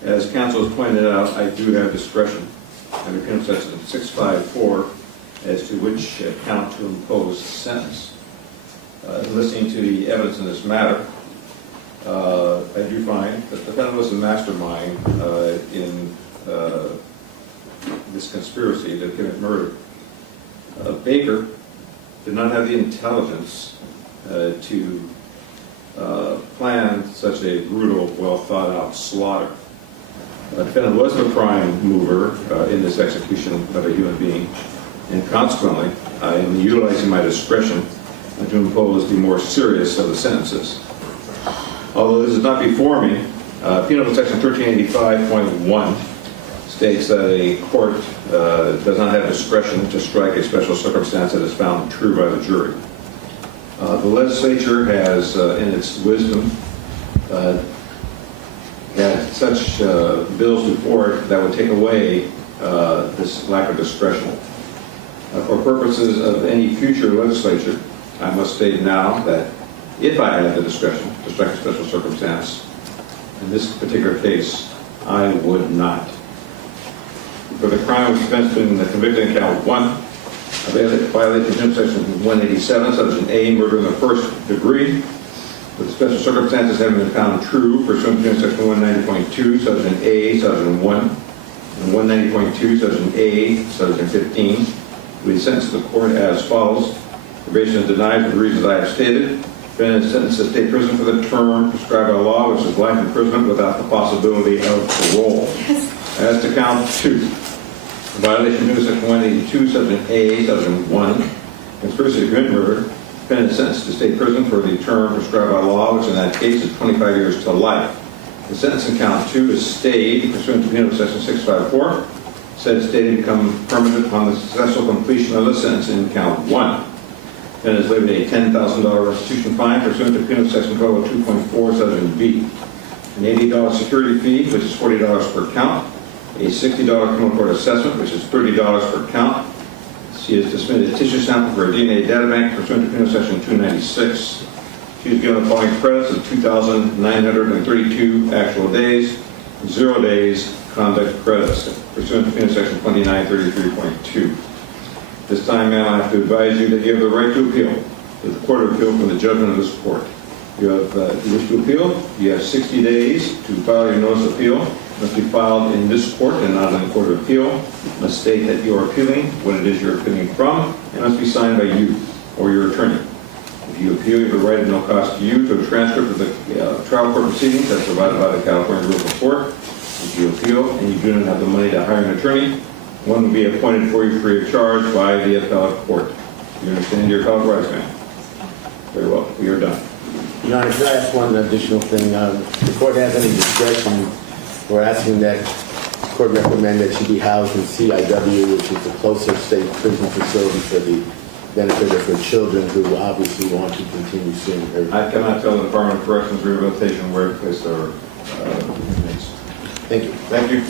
As counsel has pointed out, I do have discretion under penal section 654 as to which count to impose sentence. Listening to the evidence in this matter, I do find that the defendant was the mastermind in this conspiracy to commit murder. Baker did not have the intelligence to plan such a brutal, well-thought-out slaughter. The defendant was the prime mover in this execution of a human being, and consequently, I am utilizing my discretion to impose the more serious of the sentences. Although this is not before me, Penal section 1385.1 states that a court does not have discretion to strike a special circumstance that is found true by the jury. The legislature has, in its wisdom, had such bills before it that would take away this lack of discretion. For purposes of any future legislature, I must state now that if I had the discretion to strike a special circumstance, in this particular case, I would not. For the crime of convicted in count 1, violation of section 187, subsection A, murder in the first degree, with special circumstances having been found true, pursuant to section 190.2, subsection A, subsection 1, and 190.2, subsection A, subsection 15, we sentence the court as follows. Probation is denied for the reasons I have stated. Defendant is sentenced to state prison for the term prescribed by law, which is life imprisonment without the possibility of parole. As to count 2, violation of section 182, subsection A, subsection 1, conspiracy to commit murder. Defendant is sentenced to state prison for the term prescribed by law, which in that case is 25 years to life. The sentence in count 2 is stayed pursuant to penal section 654. Said stay to become permanent upon the successful completion of the sentence in count 1. Then is levied a $10,000 restitution fine pursuant to penal section 2.4, subsection B. An $80 security fee, which is $40 per count. A $60 criminal court assessment, which is $30 per count. She is to submit a tissue sample for a DNA data bank pursuant to penal section 296. She is given the following credits of 2,932 actual days, 0 days conduct credits pursuant to penal section 2933.2. This time, ma'am, I have to advise you that you have the right to appeal to the Court of Appeal from the judgment of this court. You have, if you wish to appeal, you have 60 days to file your notice of appeal. It must be filed in this court and not in the Court of Appeal. It must state that you are appealing, what it is you're appealing from. It must be signed by you or your attorney. If you appeal, you have a right at no cost to you to a transcript of the trial court proceedings as provided by the California Rules of Court. If you appeal and you do not have the money to hire an attorney, one will be appointed for you free of charge by the appellate court. You understand your appellate rights, ma'am? Very well. We are done. Your Honor, could I ask one additional thing? The court has any discretion? We're asking that the court recommend that she be housed in CIW, which is the closer state prison facility for the benefit of her children who obviously want to continue seeing her. I cannot tell the Department of Corrections Rehabilitation where to place their inmates. Thank you. Thank you.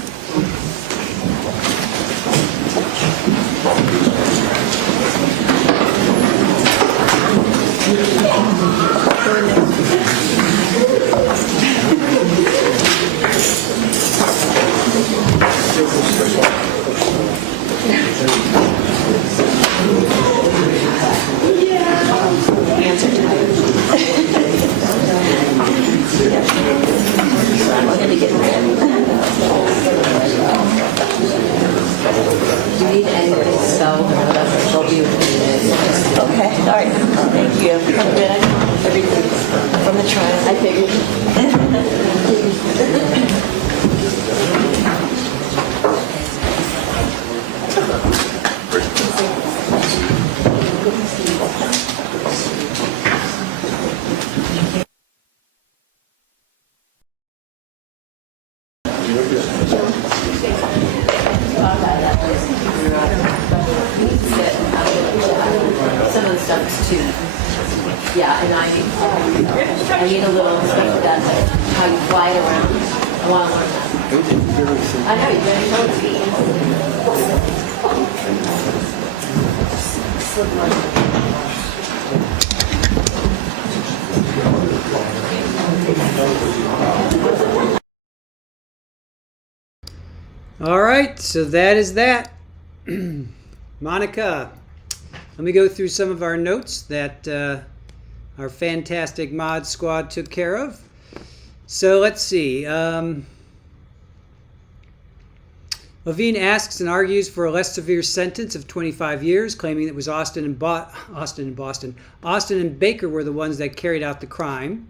stuff too. Yeah, and I need a little stuff done, how you fly it around. I want to learn that. I know, you're going to show it to me. All right, so that is that. Monica, let me go through some of our notes that our fantastic mod squad took care of. So let's see. Levine asks and argues for a less severe sentence of 25 years, claiming it was Austin and Baker were the ones that carried out the crime.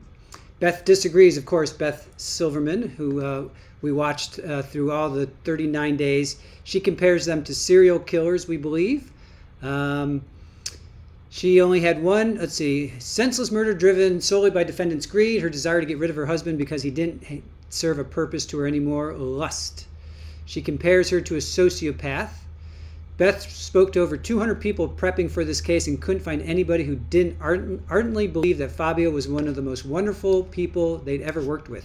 Beth disagrees, of course. Beth Silverman, who we watched through all the 39 days. She compares them to serial killers, we believe. She only had one, senseless murder driven solely by defendant's greed, her desire to get rid of her husband because he didn't serve a purpose to her anymore, lust. She compares her to a sociopath. Beth spoke to over 200 people prepping for this case and couldn't find anybody who didn't ardently believe that Fabio was one of the most wonderful people they'd ever worked with.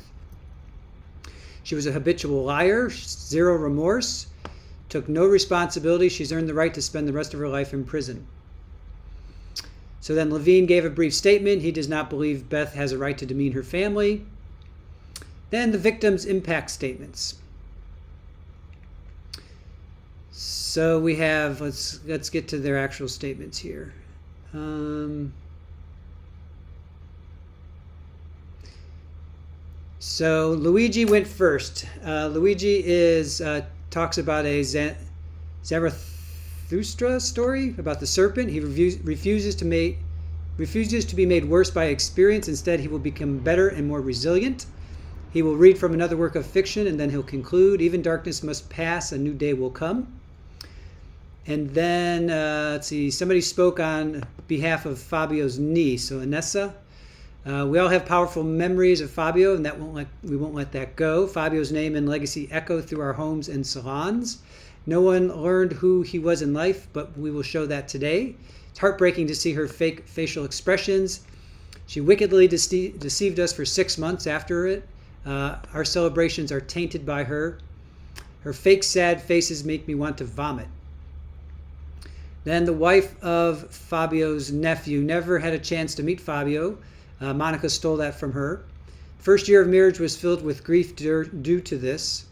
She was a habitual liar, zero remorse, took no responsibility. She's earned the right to spend the rest of her life in prison. So then Levine gave a brief statement. He does not believe Beth has a right to demean her family. Then the victim's impact statements. So we have, let's get to their actual statements here. So Luigi went first. Luigi talks about a Zarathustra story about the serpent. He refuses to be made worse by experience. Instead, he will become better and more resilient. He will read from another work of fiction, and then he'll conclude, even darkness must pass, a new day will come. And then, somebody spoke on behalf of Fabio's niece, so Anessa. We all have powerful memories of Fabio, and we won't let that go. Fabio's name and legacy echo through our homes and salons. No one learned who he was in life, but we will show that today. It's heartbreaking to see her fake facial expressions. She wickedly deceived us for 6 months after it. Our celebrations are tainted by her. Her fake sad faces make me want to vomit. Then the wife of Fabio's nephew never had a chance to meet Fabio. Monica stole that from her. First year of marriage was filled with grief due to this.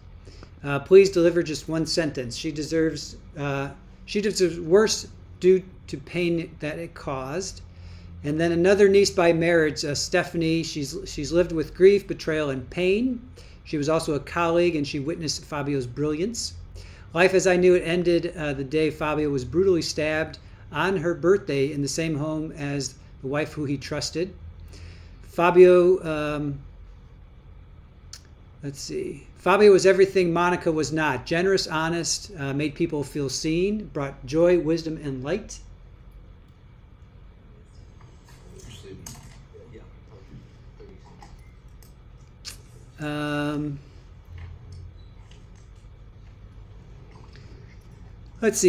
Please deliver just one sentence. She deserves worse due to pain that it caused. And then another niece by marriage, Stephanie. She's lived with grief, betrayal, and pain. She was also a colleague, and she witnessed Fabio's brilliance. Life as I knew it ended the day Fabio was brutally stabbed on her birthday in the same home as the wife who he trusted. Fabio, Fabio was everything Monica was not. Generous, honest, made people feel seen, brought joy, wisdom, and light.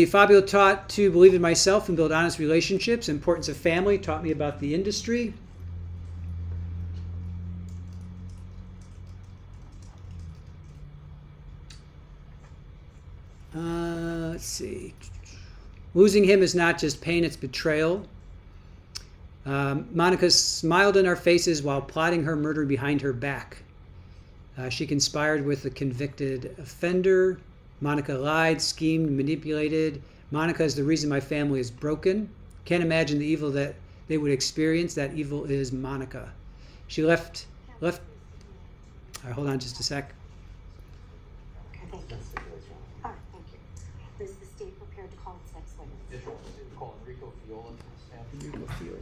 Fabio taught to believe in myself and build honest relationships, importance of family, taught me about the industry. Losing him is not just pain, it's betrayal. Monica smiled in our faces while plotting her murder behind her back. She conspired with the convicted offender. Monica lied, schemed, manipulated. Monica is the reason my family is broken. Can't imagine the evil that they would experience. That evil is Monica. She left. All right, hold on just a sec. Okay, thank you. All right, thank you. Is the state prepared to call its next witness? Call Enrico Fiola. Enrico Fiola.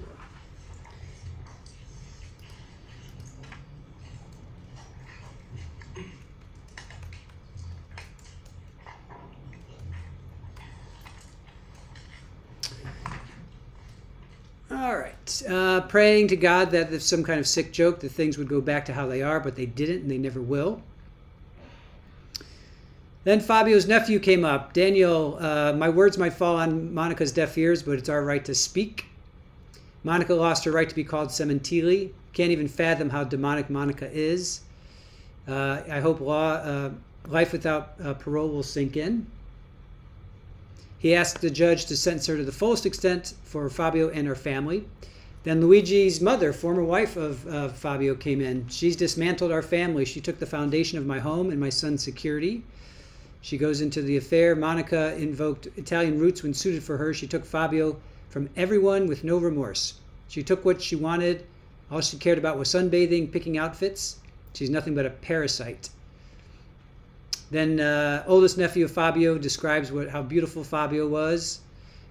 All right. Praying to God that if some kind of sick joke, that things would go back to how they are, but they didn't and they never will. Then Fabio's nephew came up. Daniel, my words might fall on Monica's deaf ears, but it's our right to speak. Monica lost her right to be called Sementilli. Can't even fathom how demonic Monica is. I hope life without parole will sink in. He asked the judge to sentence her to the fullest extent for Fabio and her family. Then Luigi's mother, former wife of Fabio, came in. She's dismantled our family. She took the foundation of my home and my son's security. She goes into the affair. Monica invoked Italian roots when suited for her. She took Fabio from everyone with no remorse. She took what she wanted. All she cared about was sunbathing, picking outfits. She's nothing but a parasite. Then oldest nephew of Fabio describes how beautiful Fabio was.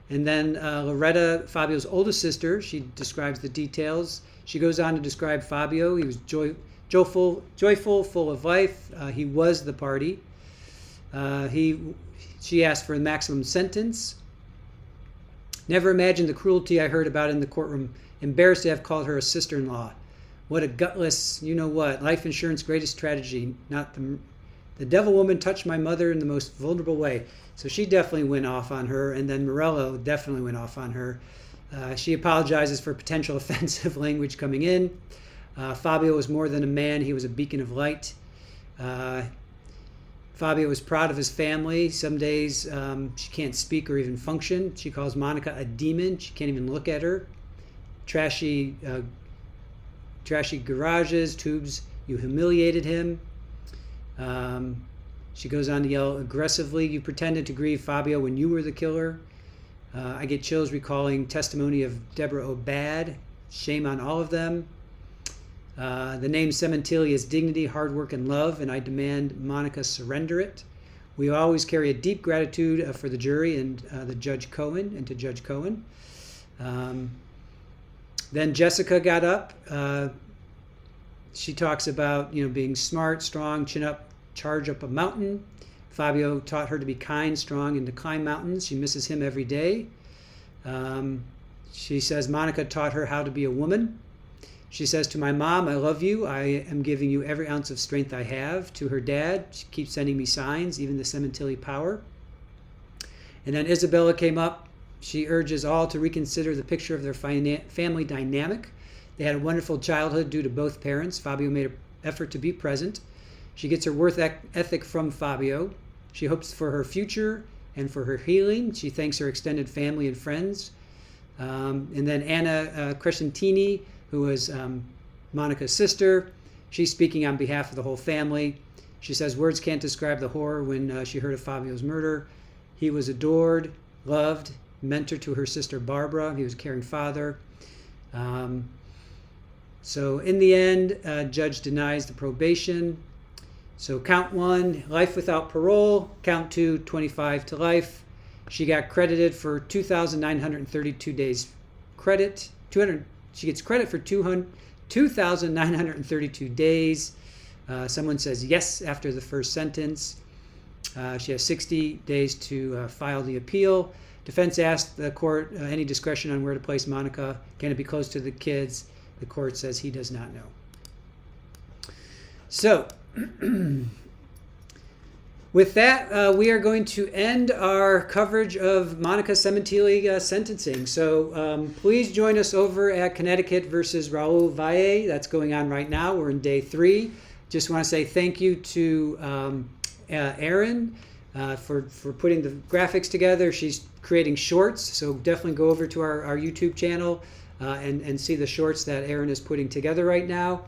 And then Loretta, Fabio's oldest sister, she describes the details. She goes on to describe Fabio. He was joyful, full of life. He was the party. She asked for a maximum sentence. Never imagined the cruelty I heard about in the courtroom. Embarrassed to have called her a sister-in-law. What a gutless, you-know-what, life insurance greatest tragedy. Not the devil woman touched my mother in the most vulnerable way. So she definitely went off on her, and then Morello definitely went off on her. She apologizes for potential offensive language coming in. Fabio was more than a man. He was a beacon of light. Fabio was proud of his family. Some days she can't speak or even function. She calls Monica a demon. She can't even look at her. Trashy garages, tubes, you humiliated him. She goes on to yell aggressively, you pretended to grieve Fabio when you were the killer. I get chills recalling testimony of Deborah Obad. Shame on all of them. The name Sementilli is dignity, hard work, and love, and I demand Monica surrender it. We always carry a deep gratitude for the jury and to Judge Cohen. Then Jessica got up. She talks about being smart, strong, chin up, charge up a mountain. Fabio taught her to be kind, strong, and to climb mountains. She misses him every day. She says Monica taught her how to be a woman. She says to my mom, I love you. I am giving you every ounce of strength I have. To her dad, she keeps sending me signs, even the Sementilli power. And then Isabella came up. She urges all to reconsider the picture of their family dynamic. They had a wonderful childhood due to both parents. Fabio made an effort to be present. She gets her work ethic from Fabio. She hopes for her future and for her healing. She thanks her extended family and friends. And then Anna Crescentini, who was Monica's sister, she's speaking on behalf of the whole family. She says words can't describe the horror when she heard of Fabio's murder. He was adored, loved, mentor to her sister Barbara. He was a caring father. So in the end, judge denies the probation. So count 1, life without parole. Count 2, 25 to life. She got credited for 2,932 days credit. She gets credit for 2,932 days. Someone says yes after the first sentence. She has 60 days to file the appeal. Defense asked the court any discretion on where to place Monica. Can it be close to the kids? The court says he does not know. So, with that, we are going to end our coverage of Monica Sementilli sentencing. So please join us over at Connecticut versus Raul Valle. That's going on right now. We're in day 3. Just want to say thank you to Erin for putting the graphics together. She's creating shorts, so definitely go over to our YouTube channel and see the shorts that Erin is putting together right now.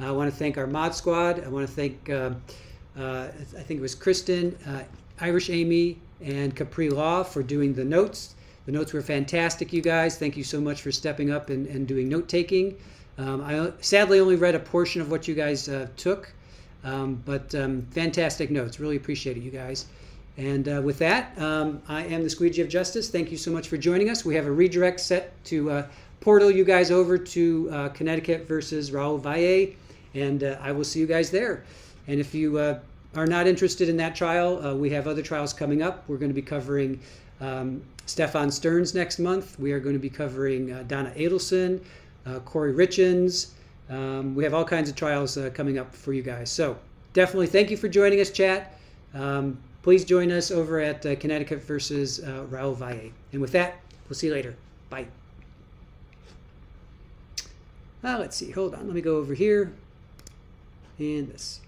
I want to thank our mod squad. I want to thank, I think it was Kristen, Irish Amy, and Capri Law for doing the notes. The notes were fantastic, you guys. Thank you so much for stepping up and doing note-taking. I sadly only read a portion of what you guys took, but fantastic notes. Really appreciate it, you guys. And with that, I am the Squeegee of Justice. Thank you so much for joining us. We have a redirect set to portal you guys over to Connecticut versus Raul Valle, and I will see you guys there. And if you are not interested in that trial, we have other trials coming up. We're going to be covering Stefan Stearns next month. We are going to be covering Donna Adelson, Corey Richens. We have all kinds of trials coming up for you guys. So definitely thank you for joining us, chat. Please join us over at Connecticut versus Raul Valle. And with that, we'll see you later. Bye. Let's see. Hold on. Let me go over here. And this.